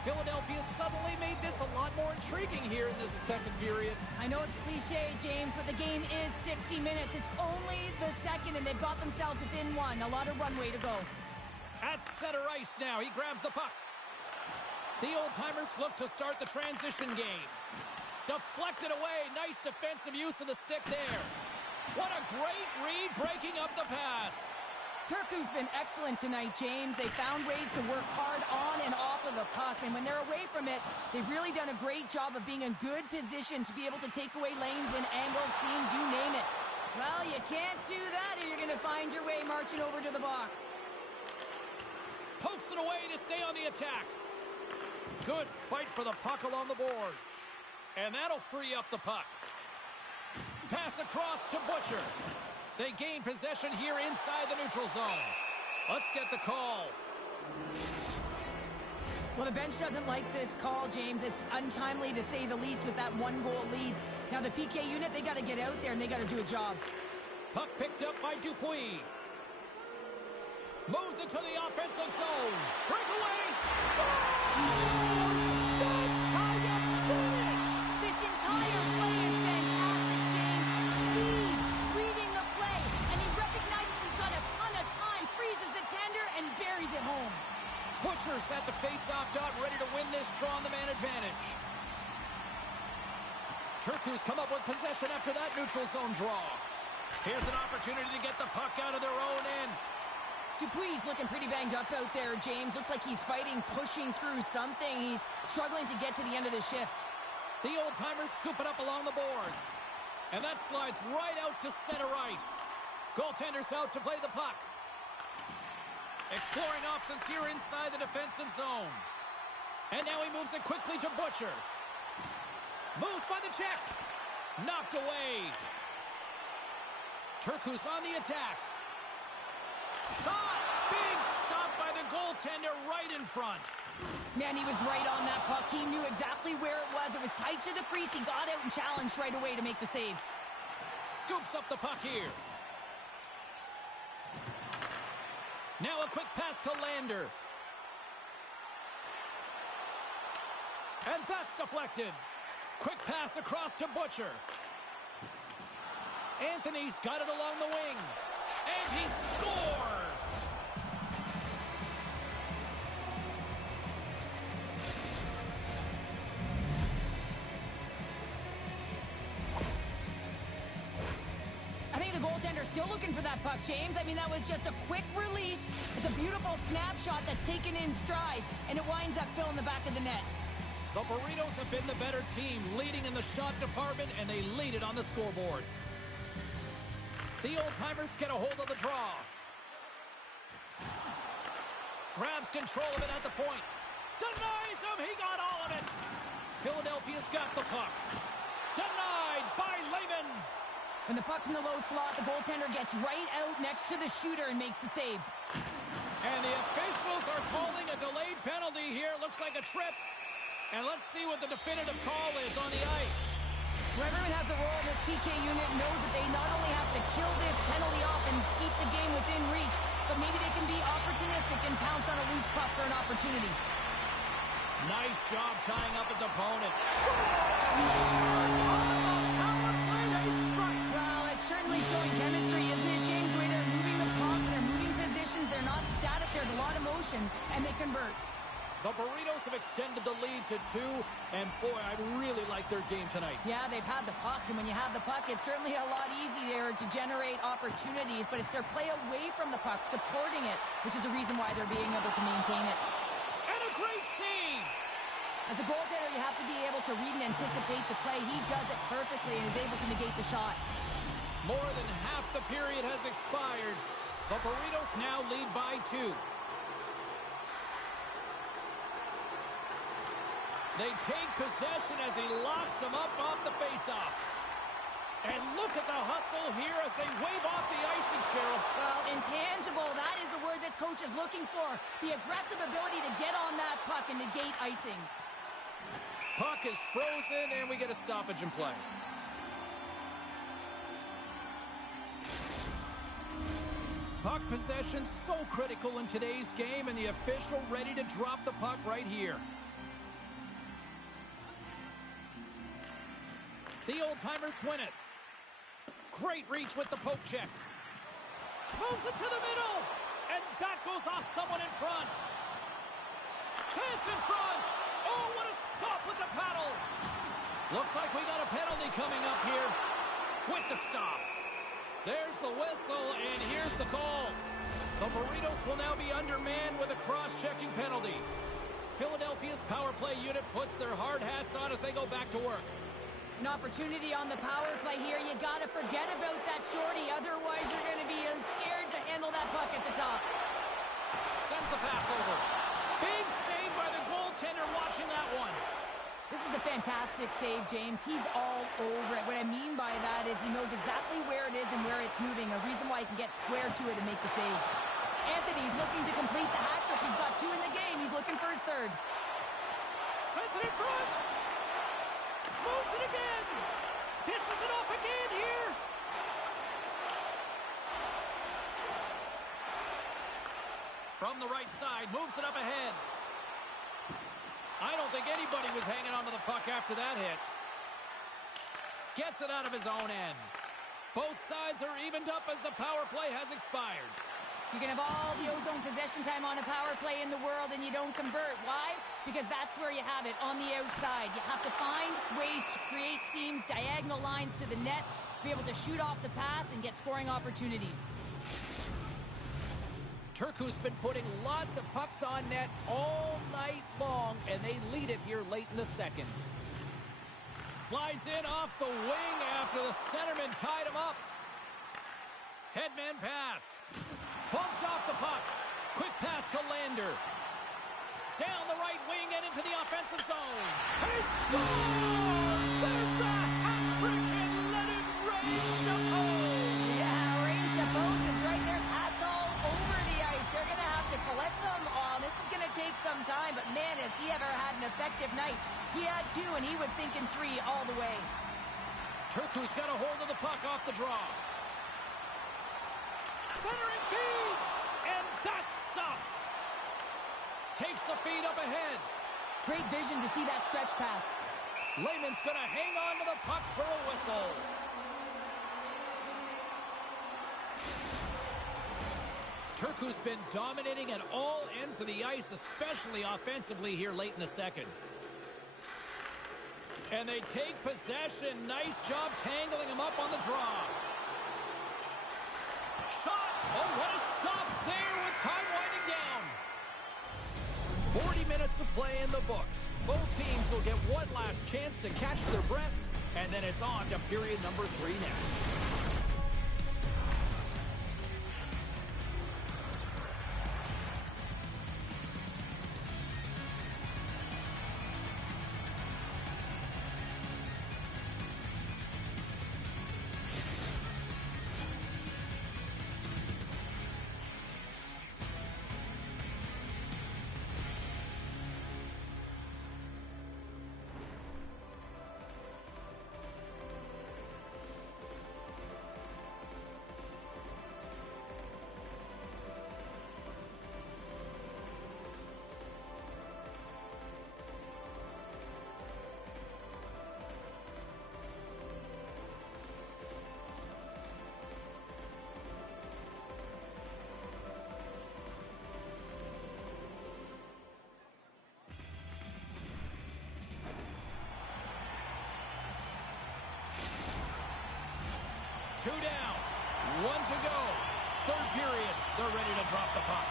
Philadelphia suddenly made this a lot more intriguing here in this second period. I know it's cliche, James, but the game is 60 minutes. It's only the second, and they've got themselves within one. A lot of runway to go. At center ice now, he grabs the puck. The old-timers look to start the transition game. Deflected away. Nice defensive use of the stick there. What a great read breaking up the pass. Turku's been excellent tonight, James. They found ways to work hard on and off of the puck, and when they're away from it, they've really done a great job of being in good position to be able to take away lanes and angles, seams, you name it. Well, you can't do that or you're going to find your way marching over to the box. Pokes it away to stay on the attack. Good fight for the puck along the boards. And that'll free up the puck. Pass across to Butcher. They gain possession here inside the neutral zone. Let's get the call. Well, the bench doesn't like this call, James. It's untimely to say the least with that one-goal lead. Now, the PK unit, they got to get out there and they got to do a job. Puck picked up by Dupuis. Moves into the offensive zone. Breakaway. That's how you finish! This entire play is fantastic, James. Speed, reading the play, and he recognizes he's got a ton of time, freezes the tender, and buries it home. Butcher's at the face-off dot, ready to win this draw on the man advantage. Turku's come up with possession after that neutral zone draw. Here's an opportunity to get the puck out of their own end. Dupuis looking pretty banged up out there, James. Looks like he's fighting, pushing through something. He's struggling to get to the end of the shift. The old-timers scoop it up along the boards. And that slides right out to center ice. Goaltender's out to play the puck. Exploring options here inside the defensive zone. And now he moves it quickly to Butcher. Moves by the check. Knocked away. Turku's on the attack. Shot! Big stop by the goaltender right in front. Man, he was right on that puck. He knew exactly where it was. It was tight to the crease. He got out and challenged right away to make the save. Scoops up the puck here. Now a quick pass to Lander. And that's deflected. Quick pass across to Butcher. Anthony's got it along the wing. And he scores! I think the goaltender's still looking for that puck, James. I mean, that was just a quick release. It's a beautiful snapshot that's taken in stride, and it winds up filling the back of the net. The Burritos have been the better team, leading in the shot department, and they lead it on the scoreboard. The old-timers get a hold of the draw. Grabs control of it at the point. Denies him! He got all of it! Philadelphia's got the puck. Denied by Lehman. When the puck's in the low slot, the goaltender gets right out next to the shooter and makes the save. And the officials are calling a delayed penalty here. Looks like a trip. And let's see what the definitive call is on the ice. Well, everyone has a role in this PK unit, knows that they not only have to kill this penalty off and keep the game within reach, but maybe they can be opportunistic and pounce on a loose puck for an opportunity. Nice job tying up his opponent. Well, it's certainly showing chemistry, isn't it, James? The way they're moving the puck, they're moving positions, they're not static, there's a lot of motion, and they convert. The Burritos have extended the lead to 2, and boy, I really like their game tonight. Yeah, they've had the puck, and when you have the puck, it's certainly a lot easier to generate opportunities, but it's their play away from the puck, supporting it, which is the reason why they're being able to maintain it. And a great save! As a goaltender, you have to be able to read and anticipate the play. He does it perfectly and is able to negate the shot. More than half the period has expired. The Burritos now lead by 2. They take possession as he locks him up off the faceoff. And look at the hustle here as they wave off the icing, Cheryl. Well, intangible, that is the word this coach is looking for. The aggressive ability to get on that puck and negate icing. Puck is frozen, and we get a stoppage in play. Puck possession so critical in today's game, and the official ready to drop the puck right here. The old-timers win it. Great reach with the poke check. Moves it to the middle. And that goes off someone in front. Chance in front. Oh, what a stop with the paddle. Looks like we got a penalty coming up here with the stop. There's the whistle, and here's the call. The Burritos will now be undermanned with a cross-checking penalty. Philadelphia's power play unit puts their hard hats on as they go back to work. An opportunity on the power play here. You got to forget about that shorty. Otherwise, you're going to be scared to handle that puck at the top. Sends the pass over. Big save by the goaltender watching that one. This is a fantastic save, James. He's all over it. What I mean by that is he knows exactly where it is and where it's moving. A reason why he can get square to it and make the save. Anthony's looking to complete the hat trick. He's got 2 in the game. He's looking for his 3rd. Sends it in front. Moves it again. Dishes it off again here. From the right side, moves it up ahead. I don't think anybody was hanging onto the puck after that hit. Gets it out of his own end. Both sides are evened up as the power play has expired. You can have all the ozone possession time on a power play in the world and you don't convert. Why? Because that's where you have it, on the outside. You have to find ways to create seams, diagonal lines to the net, be able to shoot off the pass and get scoring opportunities. Turku's been putting lots of pucks on net all night long, and they lead it here late in the second. Slides in off the wing after the centerman tied him up. Headman pass. Bumped off the puck. Quick pass to Lander. Down the right wing and into the offensive zone. He scores! There's the hat trick and let it rain Chapeau! Yeah, Ray Chapeau is right there. Hats all over the ice. They're going to have to collect them all. This is going to take some time, but man, has he ever had an effective night. He had 2, and he was thinking 3 all the way. Turku's got a hold of the puck off the draw. Centering feed, and that's stopped. Takes the feed up ahead. Great vision to see that stretch pass. Lehman's going to hang on to the puck for a whistle. Turku's been dominating at all ends of the ice, especially offensively here late in the second. And they take possession. Nice job tangling him up on the draw. Shot! Oh, what a stop there with time winding down. 40 minutes of play in the books. Both teams will get one last chance to catch their breaths, and then it's on to period number 3 next. Two down, 1 to go. Third period, they're ready to drop the puck.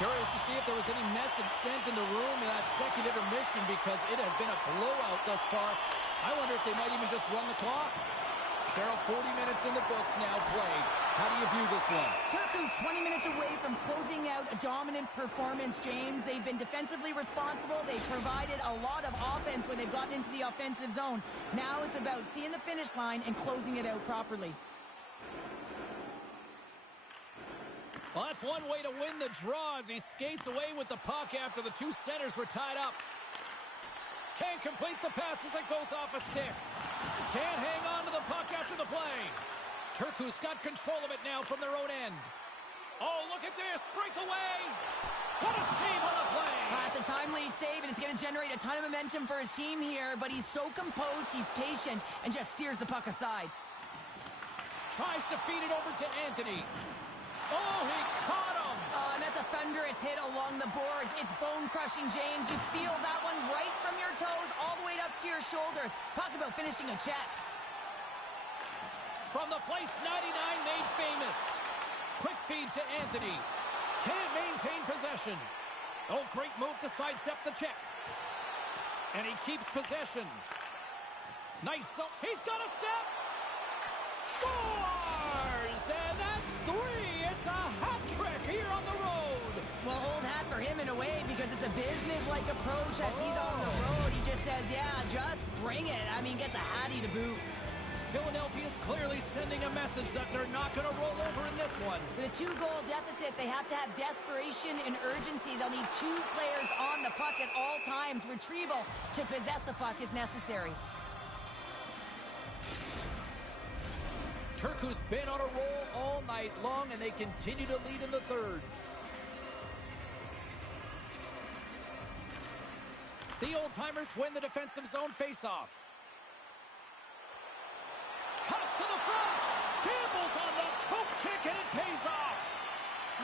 Curious to see if there was any message sent in the room in that second intermission because it has been a blowout thus far. I wonder if they might even just run the clock. Cheryl, 40 minutes in the books now played. How do you view this one? Turku's 20 minutes away from closing out a dominant performance, James. They've been defensively responsible. They've provided a lot of offense when they've gotten into the offensive zone. Now it's about seeing the finish line and closing it out properly. Well, that's one way to win the draw as he skates away with the puck after the 2 centers were tied up. Can't complete the pass as it goes off a stick. Can't hang on to the puck after the play. Turku's got control of it now from their own end. Oh, look at this. Breakaway. What a save on the play. That's a timely save, and it's going to generate a ton of momentum for his team here, but he's so composed, he's patient, and just steers the puck aside. Tries to feed it over to Anthony. Oh, he caught him. And that's a thunderous hit along the boards. It's bone-crushing, James. You feel that one right from your toes all the way up to your shoulders. Talk about finishing a check. From the place 99 made famous. Quick feed to Anthony. Can't maintain possession. Oh, great move to sidestep the check. And he keeps possession. Nice. He's got a step. Scores! And that's 3. It's a hat trick here on the road. Well, old hat for him in a way because it's a business-like approach as he's on the road. He just says, yeah, just bring it. I mean, gets a hattie to boot. Philadelphia's clearly sending a message that they're not going to roll over in this one. With a 2-goal deficit, they have to have desperation and urgency. They'll need 2 players on the puck at all times. Retrieval to possess the puck is necessary. Turku's been on a roll all night long, and they continue to lead in the third. The old-timers win the defensive zone faceoff. Cuts to the front. Campbell's on the poke check, and it pays off.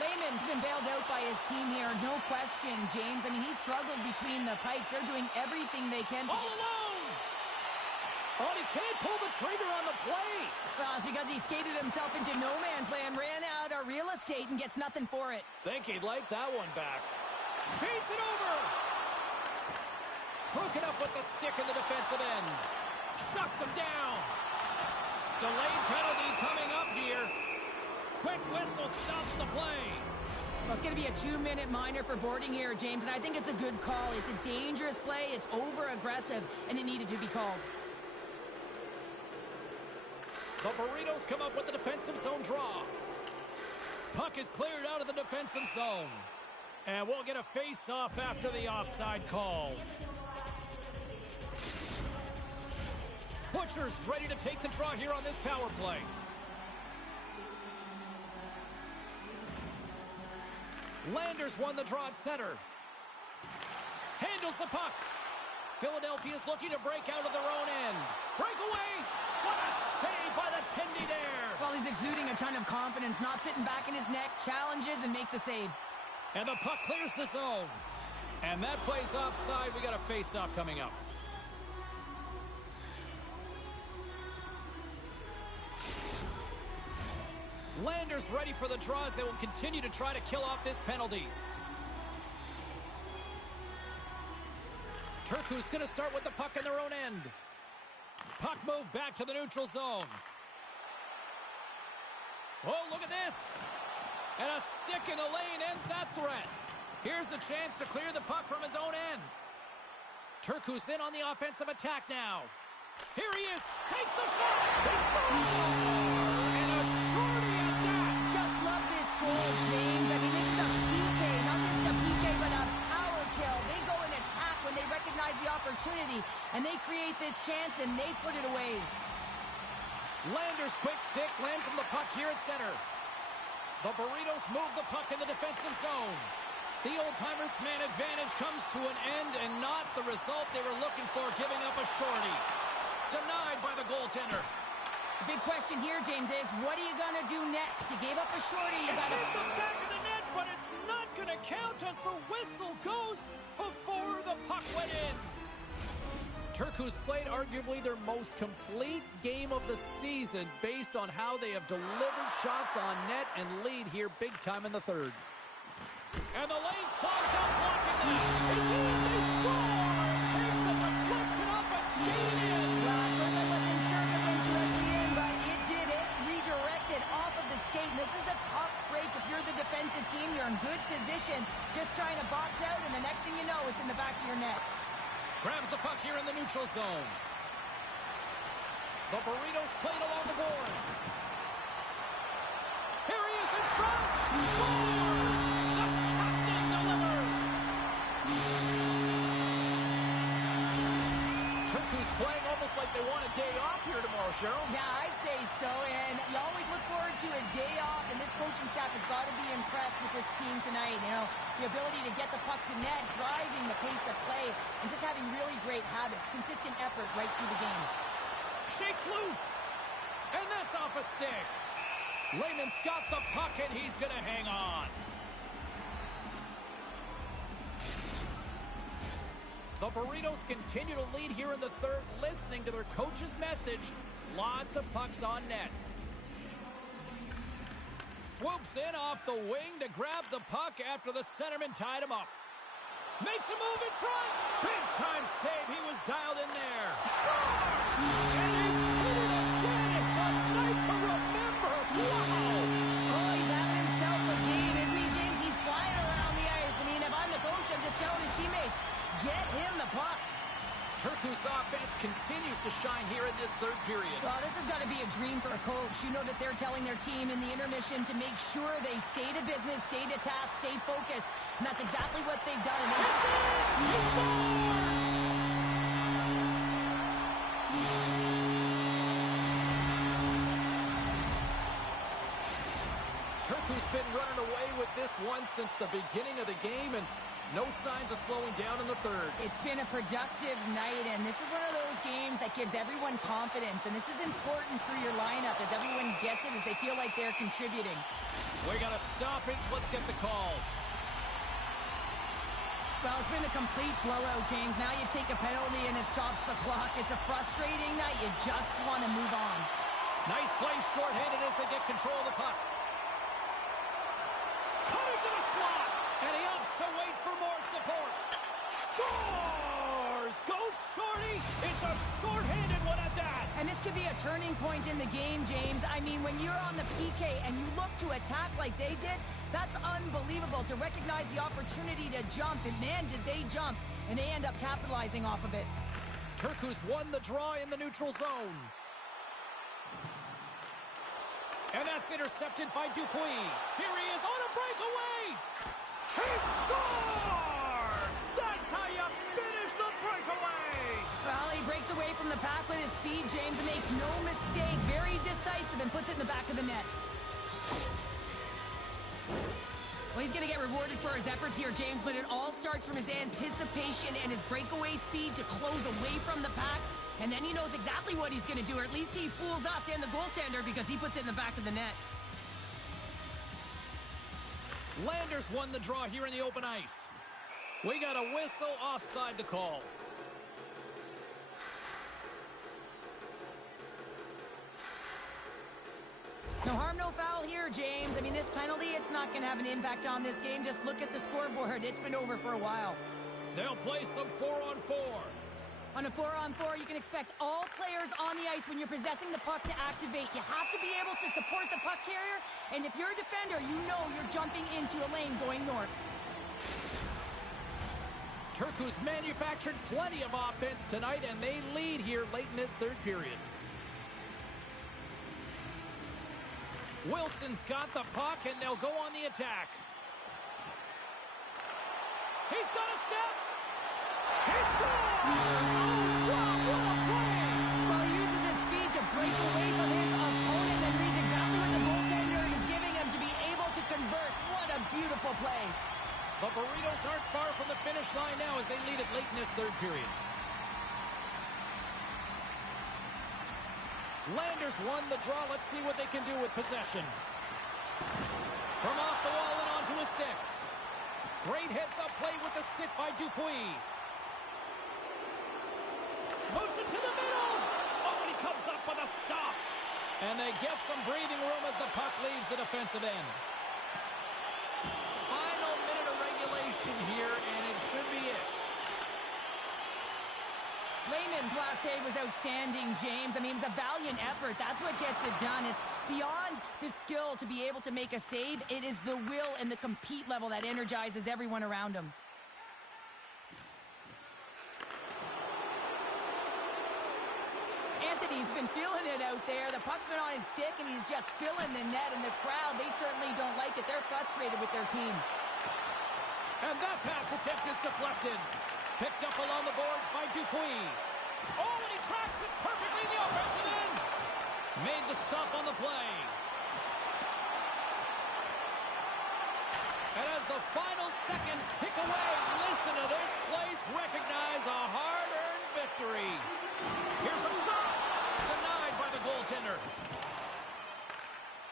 Lehman's been bailed out by his team here, no question, James. I mean, he struggled between the pipes. They're doing everything they can to... All alone! Oh, he can't pull the trigger on the play. Well, it's because he skated himself into no man's land, ran out of real estate, and gets nothing for it. Think he'd like that one back. Feeds it over. Broken up with the stick in the defensive end. Shuts him down. Delayed penalty coming up here. Quick whistle stops the play. Well, it's going to be a 2-minute minor for boarding here, James, and I think it's a good call. It's a dangerous play. It's over-aggressive, and it needed to be called. The Burritos come up with the defensive zone draw. Puck is cleared out of the defensive zone. And we'll get a face-off after the offside call. Butcher's ready to take the draw here on this power play. Landers won the draw at center. Handles the puck. Philadelphia's looking to break out of their own end. Breakaway! What a save by the Tendy there! Well, he's exuding a ton of confidence, not sitting back in his neck, challenges and make the save. And the puck clears the zone. And that plays offside. We got a face-off coming up. Landers ready for the draws. They will continue to try to kill off this penalty. Turku's going to start with the puck in their own end. Puck move back to the neutral zone. Oh, look at this. And a stick in the lane ends that threat. Here's a chance to clear the puck from his own end. Turku's in on the offensive attack now. Here he is. Takes the shot. He scores! And a shorty at that. Just love this goal, James. I mean, this is a PK, not just a PK, but a power kill. They go in attack when they recognize the opportunity, and they create this chance, and they put it away. Landers' quick stick lands from the puck here at center. The Burritos move the puck in the defensive zone. The old-timers' man advantage comes to an end, and not the result they were looking for, giving up a shorty. Denied by the goaltender. The big question here, James, is what are you going to do next? You gave up a shorty. You got to hit the back of the net, but it's not going to count as the whistle goes before the puck went in. Turku's played arguably their most complete game of the season based on how they have delivered shots on net and lead here big time in the third. And the lane's clogged up, blocking that. It's in, they score! Takes a deflection off a skating in. Well, at first I wasn't sure if it went directly in, but it did it. Redirected off of the skate. This is a tough break. If you're the defensive team, you're in good position. Just trying to box out, and the next thing you know, it's in the back of your net. Grabs the puck here in the neutral zone. The Burritos played along the boards. Here he is in front. Scores! The captain delivers. Turku's playing almost like they want a day off here tomorrow, Cheryl. Yeah, I'd say so, and you always look forward to a day off, and this coaching staff has got to be impressed with this team tonight. You know, the ability to get the puck to net, driving the pace of play, and just having really great habits, consistent effort right through the game. Shakes loose, and that's off a stick. Lehman's got the puck, and he's going to hang on. The Burritos continue to lead here in the third, listening to their coach's message. Lots of pucks on net. swoops in off the wing to grab the puck after the centerman tied him up. Makes a move in front. Big time save. He was dialed in there. Scores! And he did it again. It's a night to remember. Wow! Oh, he's having himself a game, isn't he, James? He's flying around the ice. I mean, if I'm the coach, I'm just telling his teammates, get him the puck. Turku's offense continues to shine here in this third period. Well, this has got to be a dream for a coach. You know that they're telling their team in the intermission to make sure they stay to business, stay to task, stay focused. And that's exactly what they've done. And Turku's been running away with this one since the beginning of the game, and no signs of slowing down in the third. It's been a productive night, and this is one of those games that gives everyone confidence. And this is important for your lineup as everyone gets it, as they feel like they're contributing. We got a stoppage. Let's get the call. Well, it's been a complete blowout, James. Now you take a penalty and it stops the clock. It's a frustrating night. You just want to move on. Nice play shorthanded as they get control of the puck. Cutting to the slot. And he opts to wait for more support. Scores! Go Shorty! It's a shorthanded one at that. And this could be a turning point in the game, James. I mean, when you're on the PK and you look to attack like they did, that's unbelievable to recognize the opportunity to jump. And man, did they jump. And they end up capitalizing off of it. Turku's won the draw in the neutral zone. And that's intercepted by Dupuis. Here he is on a breakaway. He scores! That's how you finish the breakaway! Well, he breaks away from the pack with his speed, James, and makes no mistake. Very decisive and puts it in the back of the net. Well, he's going to get rewarded for his efforts here, James, but it all starts from his anticipation and his breakaway speed to close away from the pack. And then he knows exactly what he's going to do, or at least he fools us and the goaltender because he puts it in the back of the net. Landers won the draw here in the open ice. We got a whistle offside to call. No harm, no foul here, James. I mean, this penalty, it's not going to have an impact on this game. Just look at the scoreboard. It's been over for a while. They'll play some 4-on-4. On a 4-on-4, you can expect all players on the ice when you're possessing the puck to activate. You have to be able to support the puck carrier, and if you're a defender, you know you're jumping into a lane going north. Turku's manufactured plenty of offense tonight, and they lead here late in this third period. Wilson's got the puck, and they'll go on the attack. He's got a step. He scores! Oh, wow, what a play! Well, he uses his speed to break away from his opponent and reads exactly what the goaltender is giving him to be able to convert. What a beautiful play. The Burritos aren't far from the finish line now as they lead it late in this third period. Landers won the draw. Let's see what they can do with possession. From off the wall and onto a stick. Great heads-up play with the stick by Dupuis. Moves it to the middle. Oh, and he comes up with a stop. And they get some breathing room as the puck leaves the defensive end. Final minute of regulation here, and it should be it. Lehman's last save was outstanding, James. I mean, it was a valiant effort. That's what gets it done. It's beyond the skill to be able to make a save. It is the will and the compete level that energizes everyone around him. Anthony's been feeling it out there. The puck's been on his stick, and he's just filling the net. And the crowd, they certainly don't like it. They're frustrated with their team. And that pass attempt is deflected. Picked up along the boards by Dupuis. Oh, and he tracks it perfectly in the offensive end. Made the stop on the play. And as the final seconds tick away, listen to this place recognize a hard-earned victory. Here's a shot. Denied by the goaltender.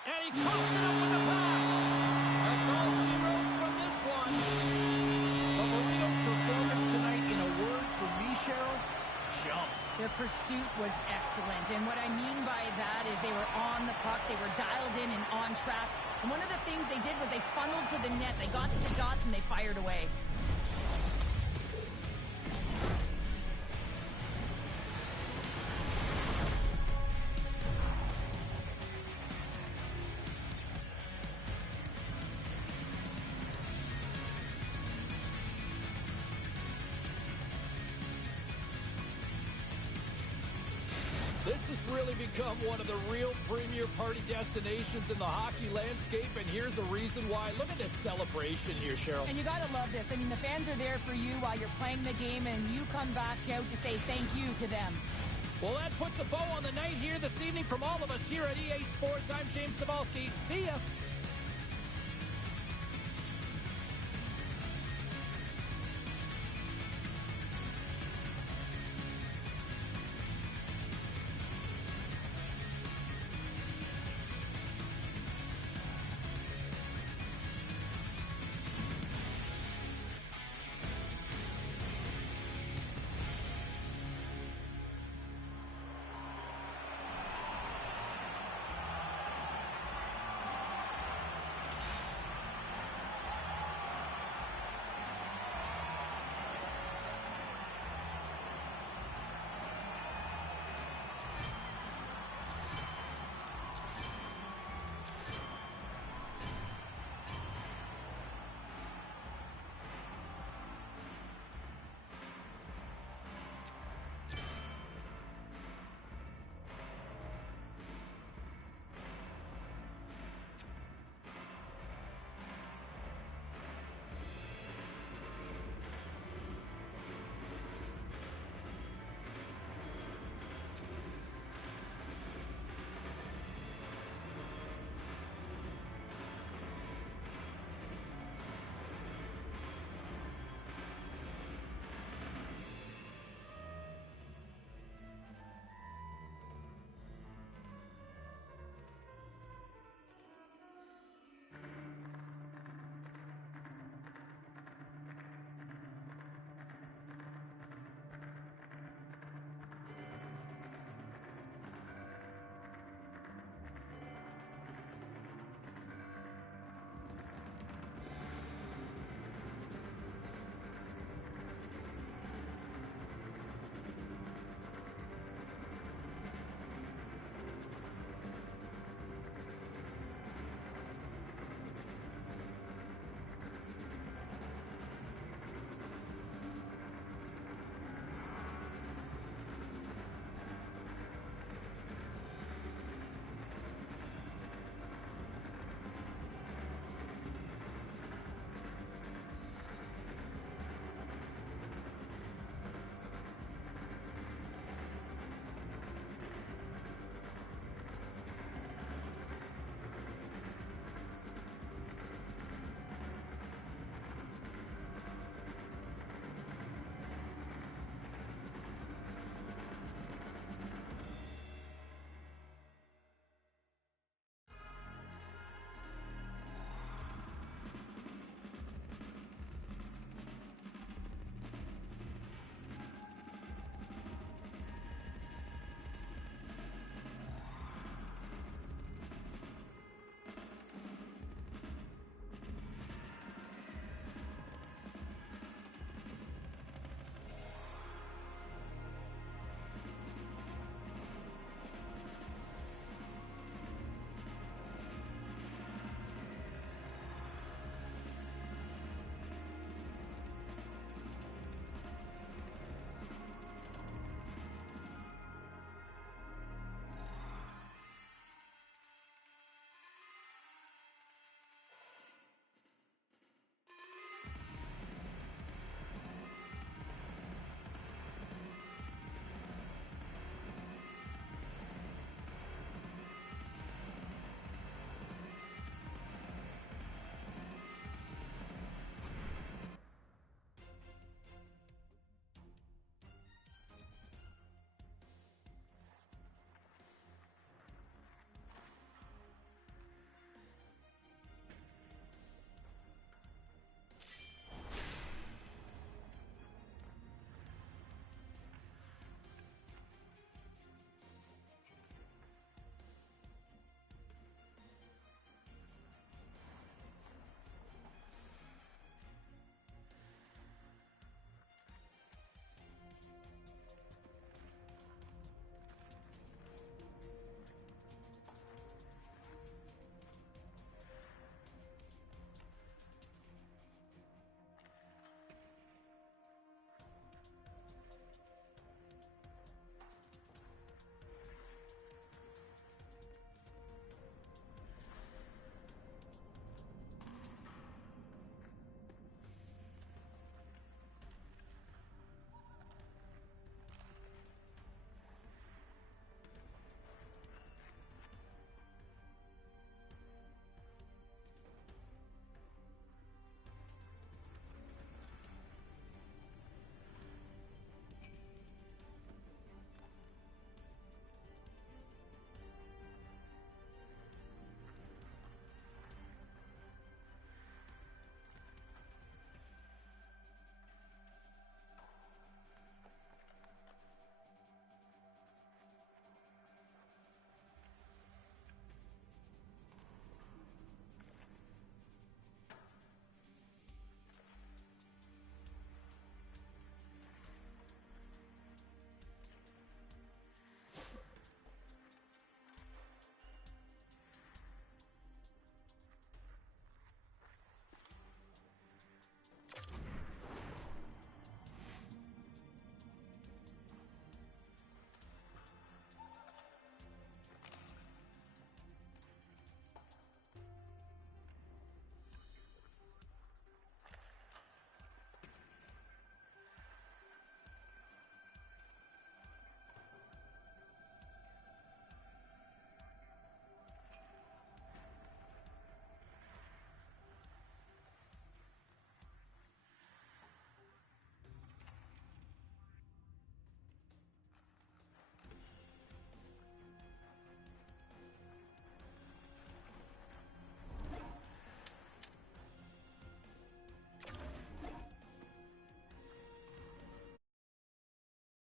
And he pops it up with the pass. That's all she wrote from this one. The Burritos' performance tonight, in a word for me, Cheryl, jump. Their pursuit was excellent, and what I mean by that is they were on the puck, they were dialed in and on track, and one of the things they did was they funneled to the net, they got to the dots, and they fired away. This has really become one of the real premier party destinations in the hockey landscape, and here's a reason why. Look at this celebration here, Cheryl. And you got to love this. I mean, the fans are there for you while you're playing the game, and you come back out to say thank you to them. Well, that puts a bow on the night here this evening from all of us here at EA Sports. I'm James Cebulski. See ya.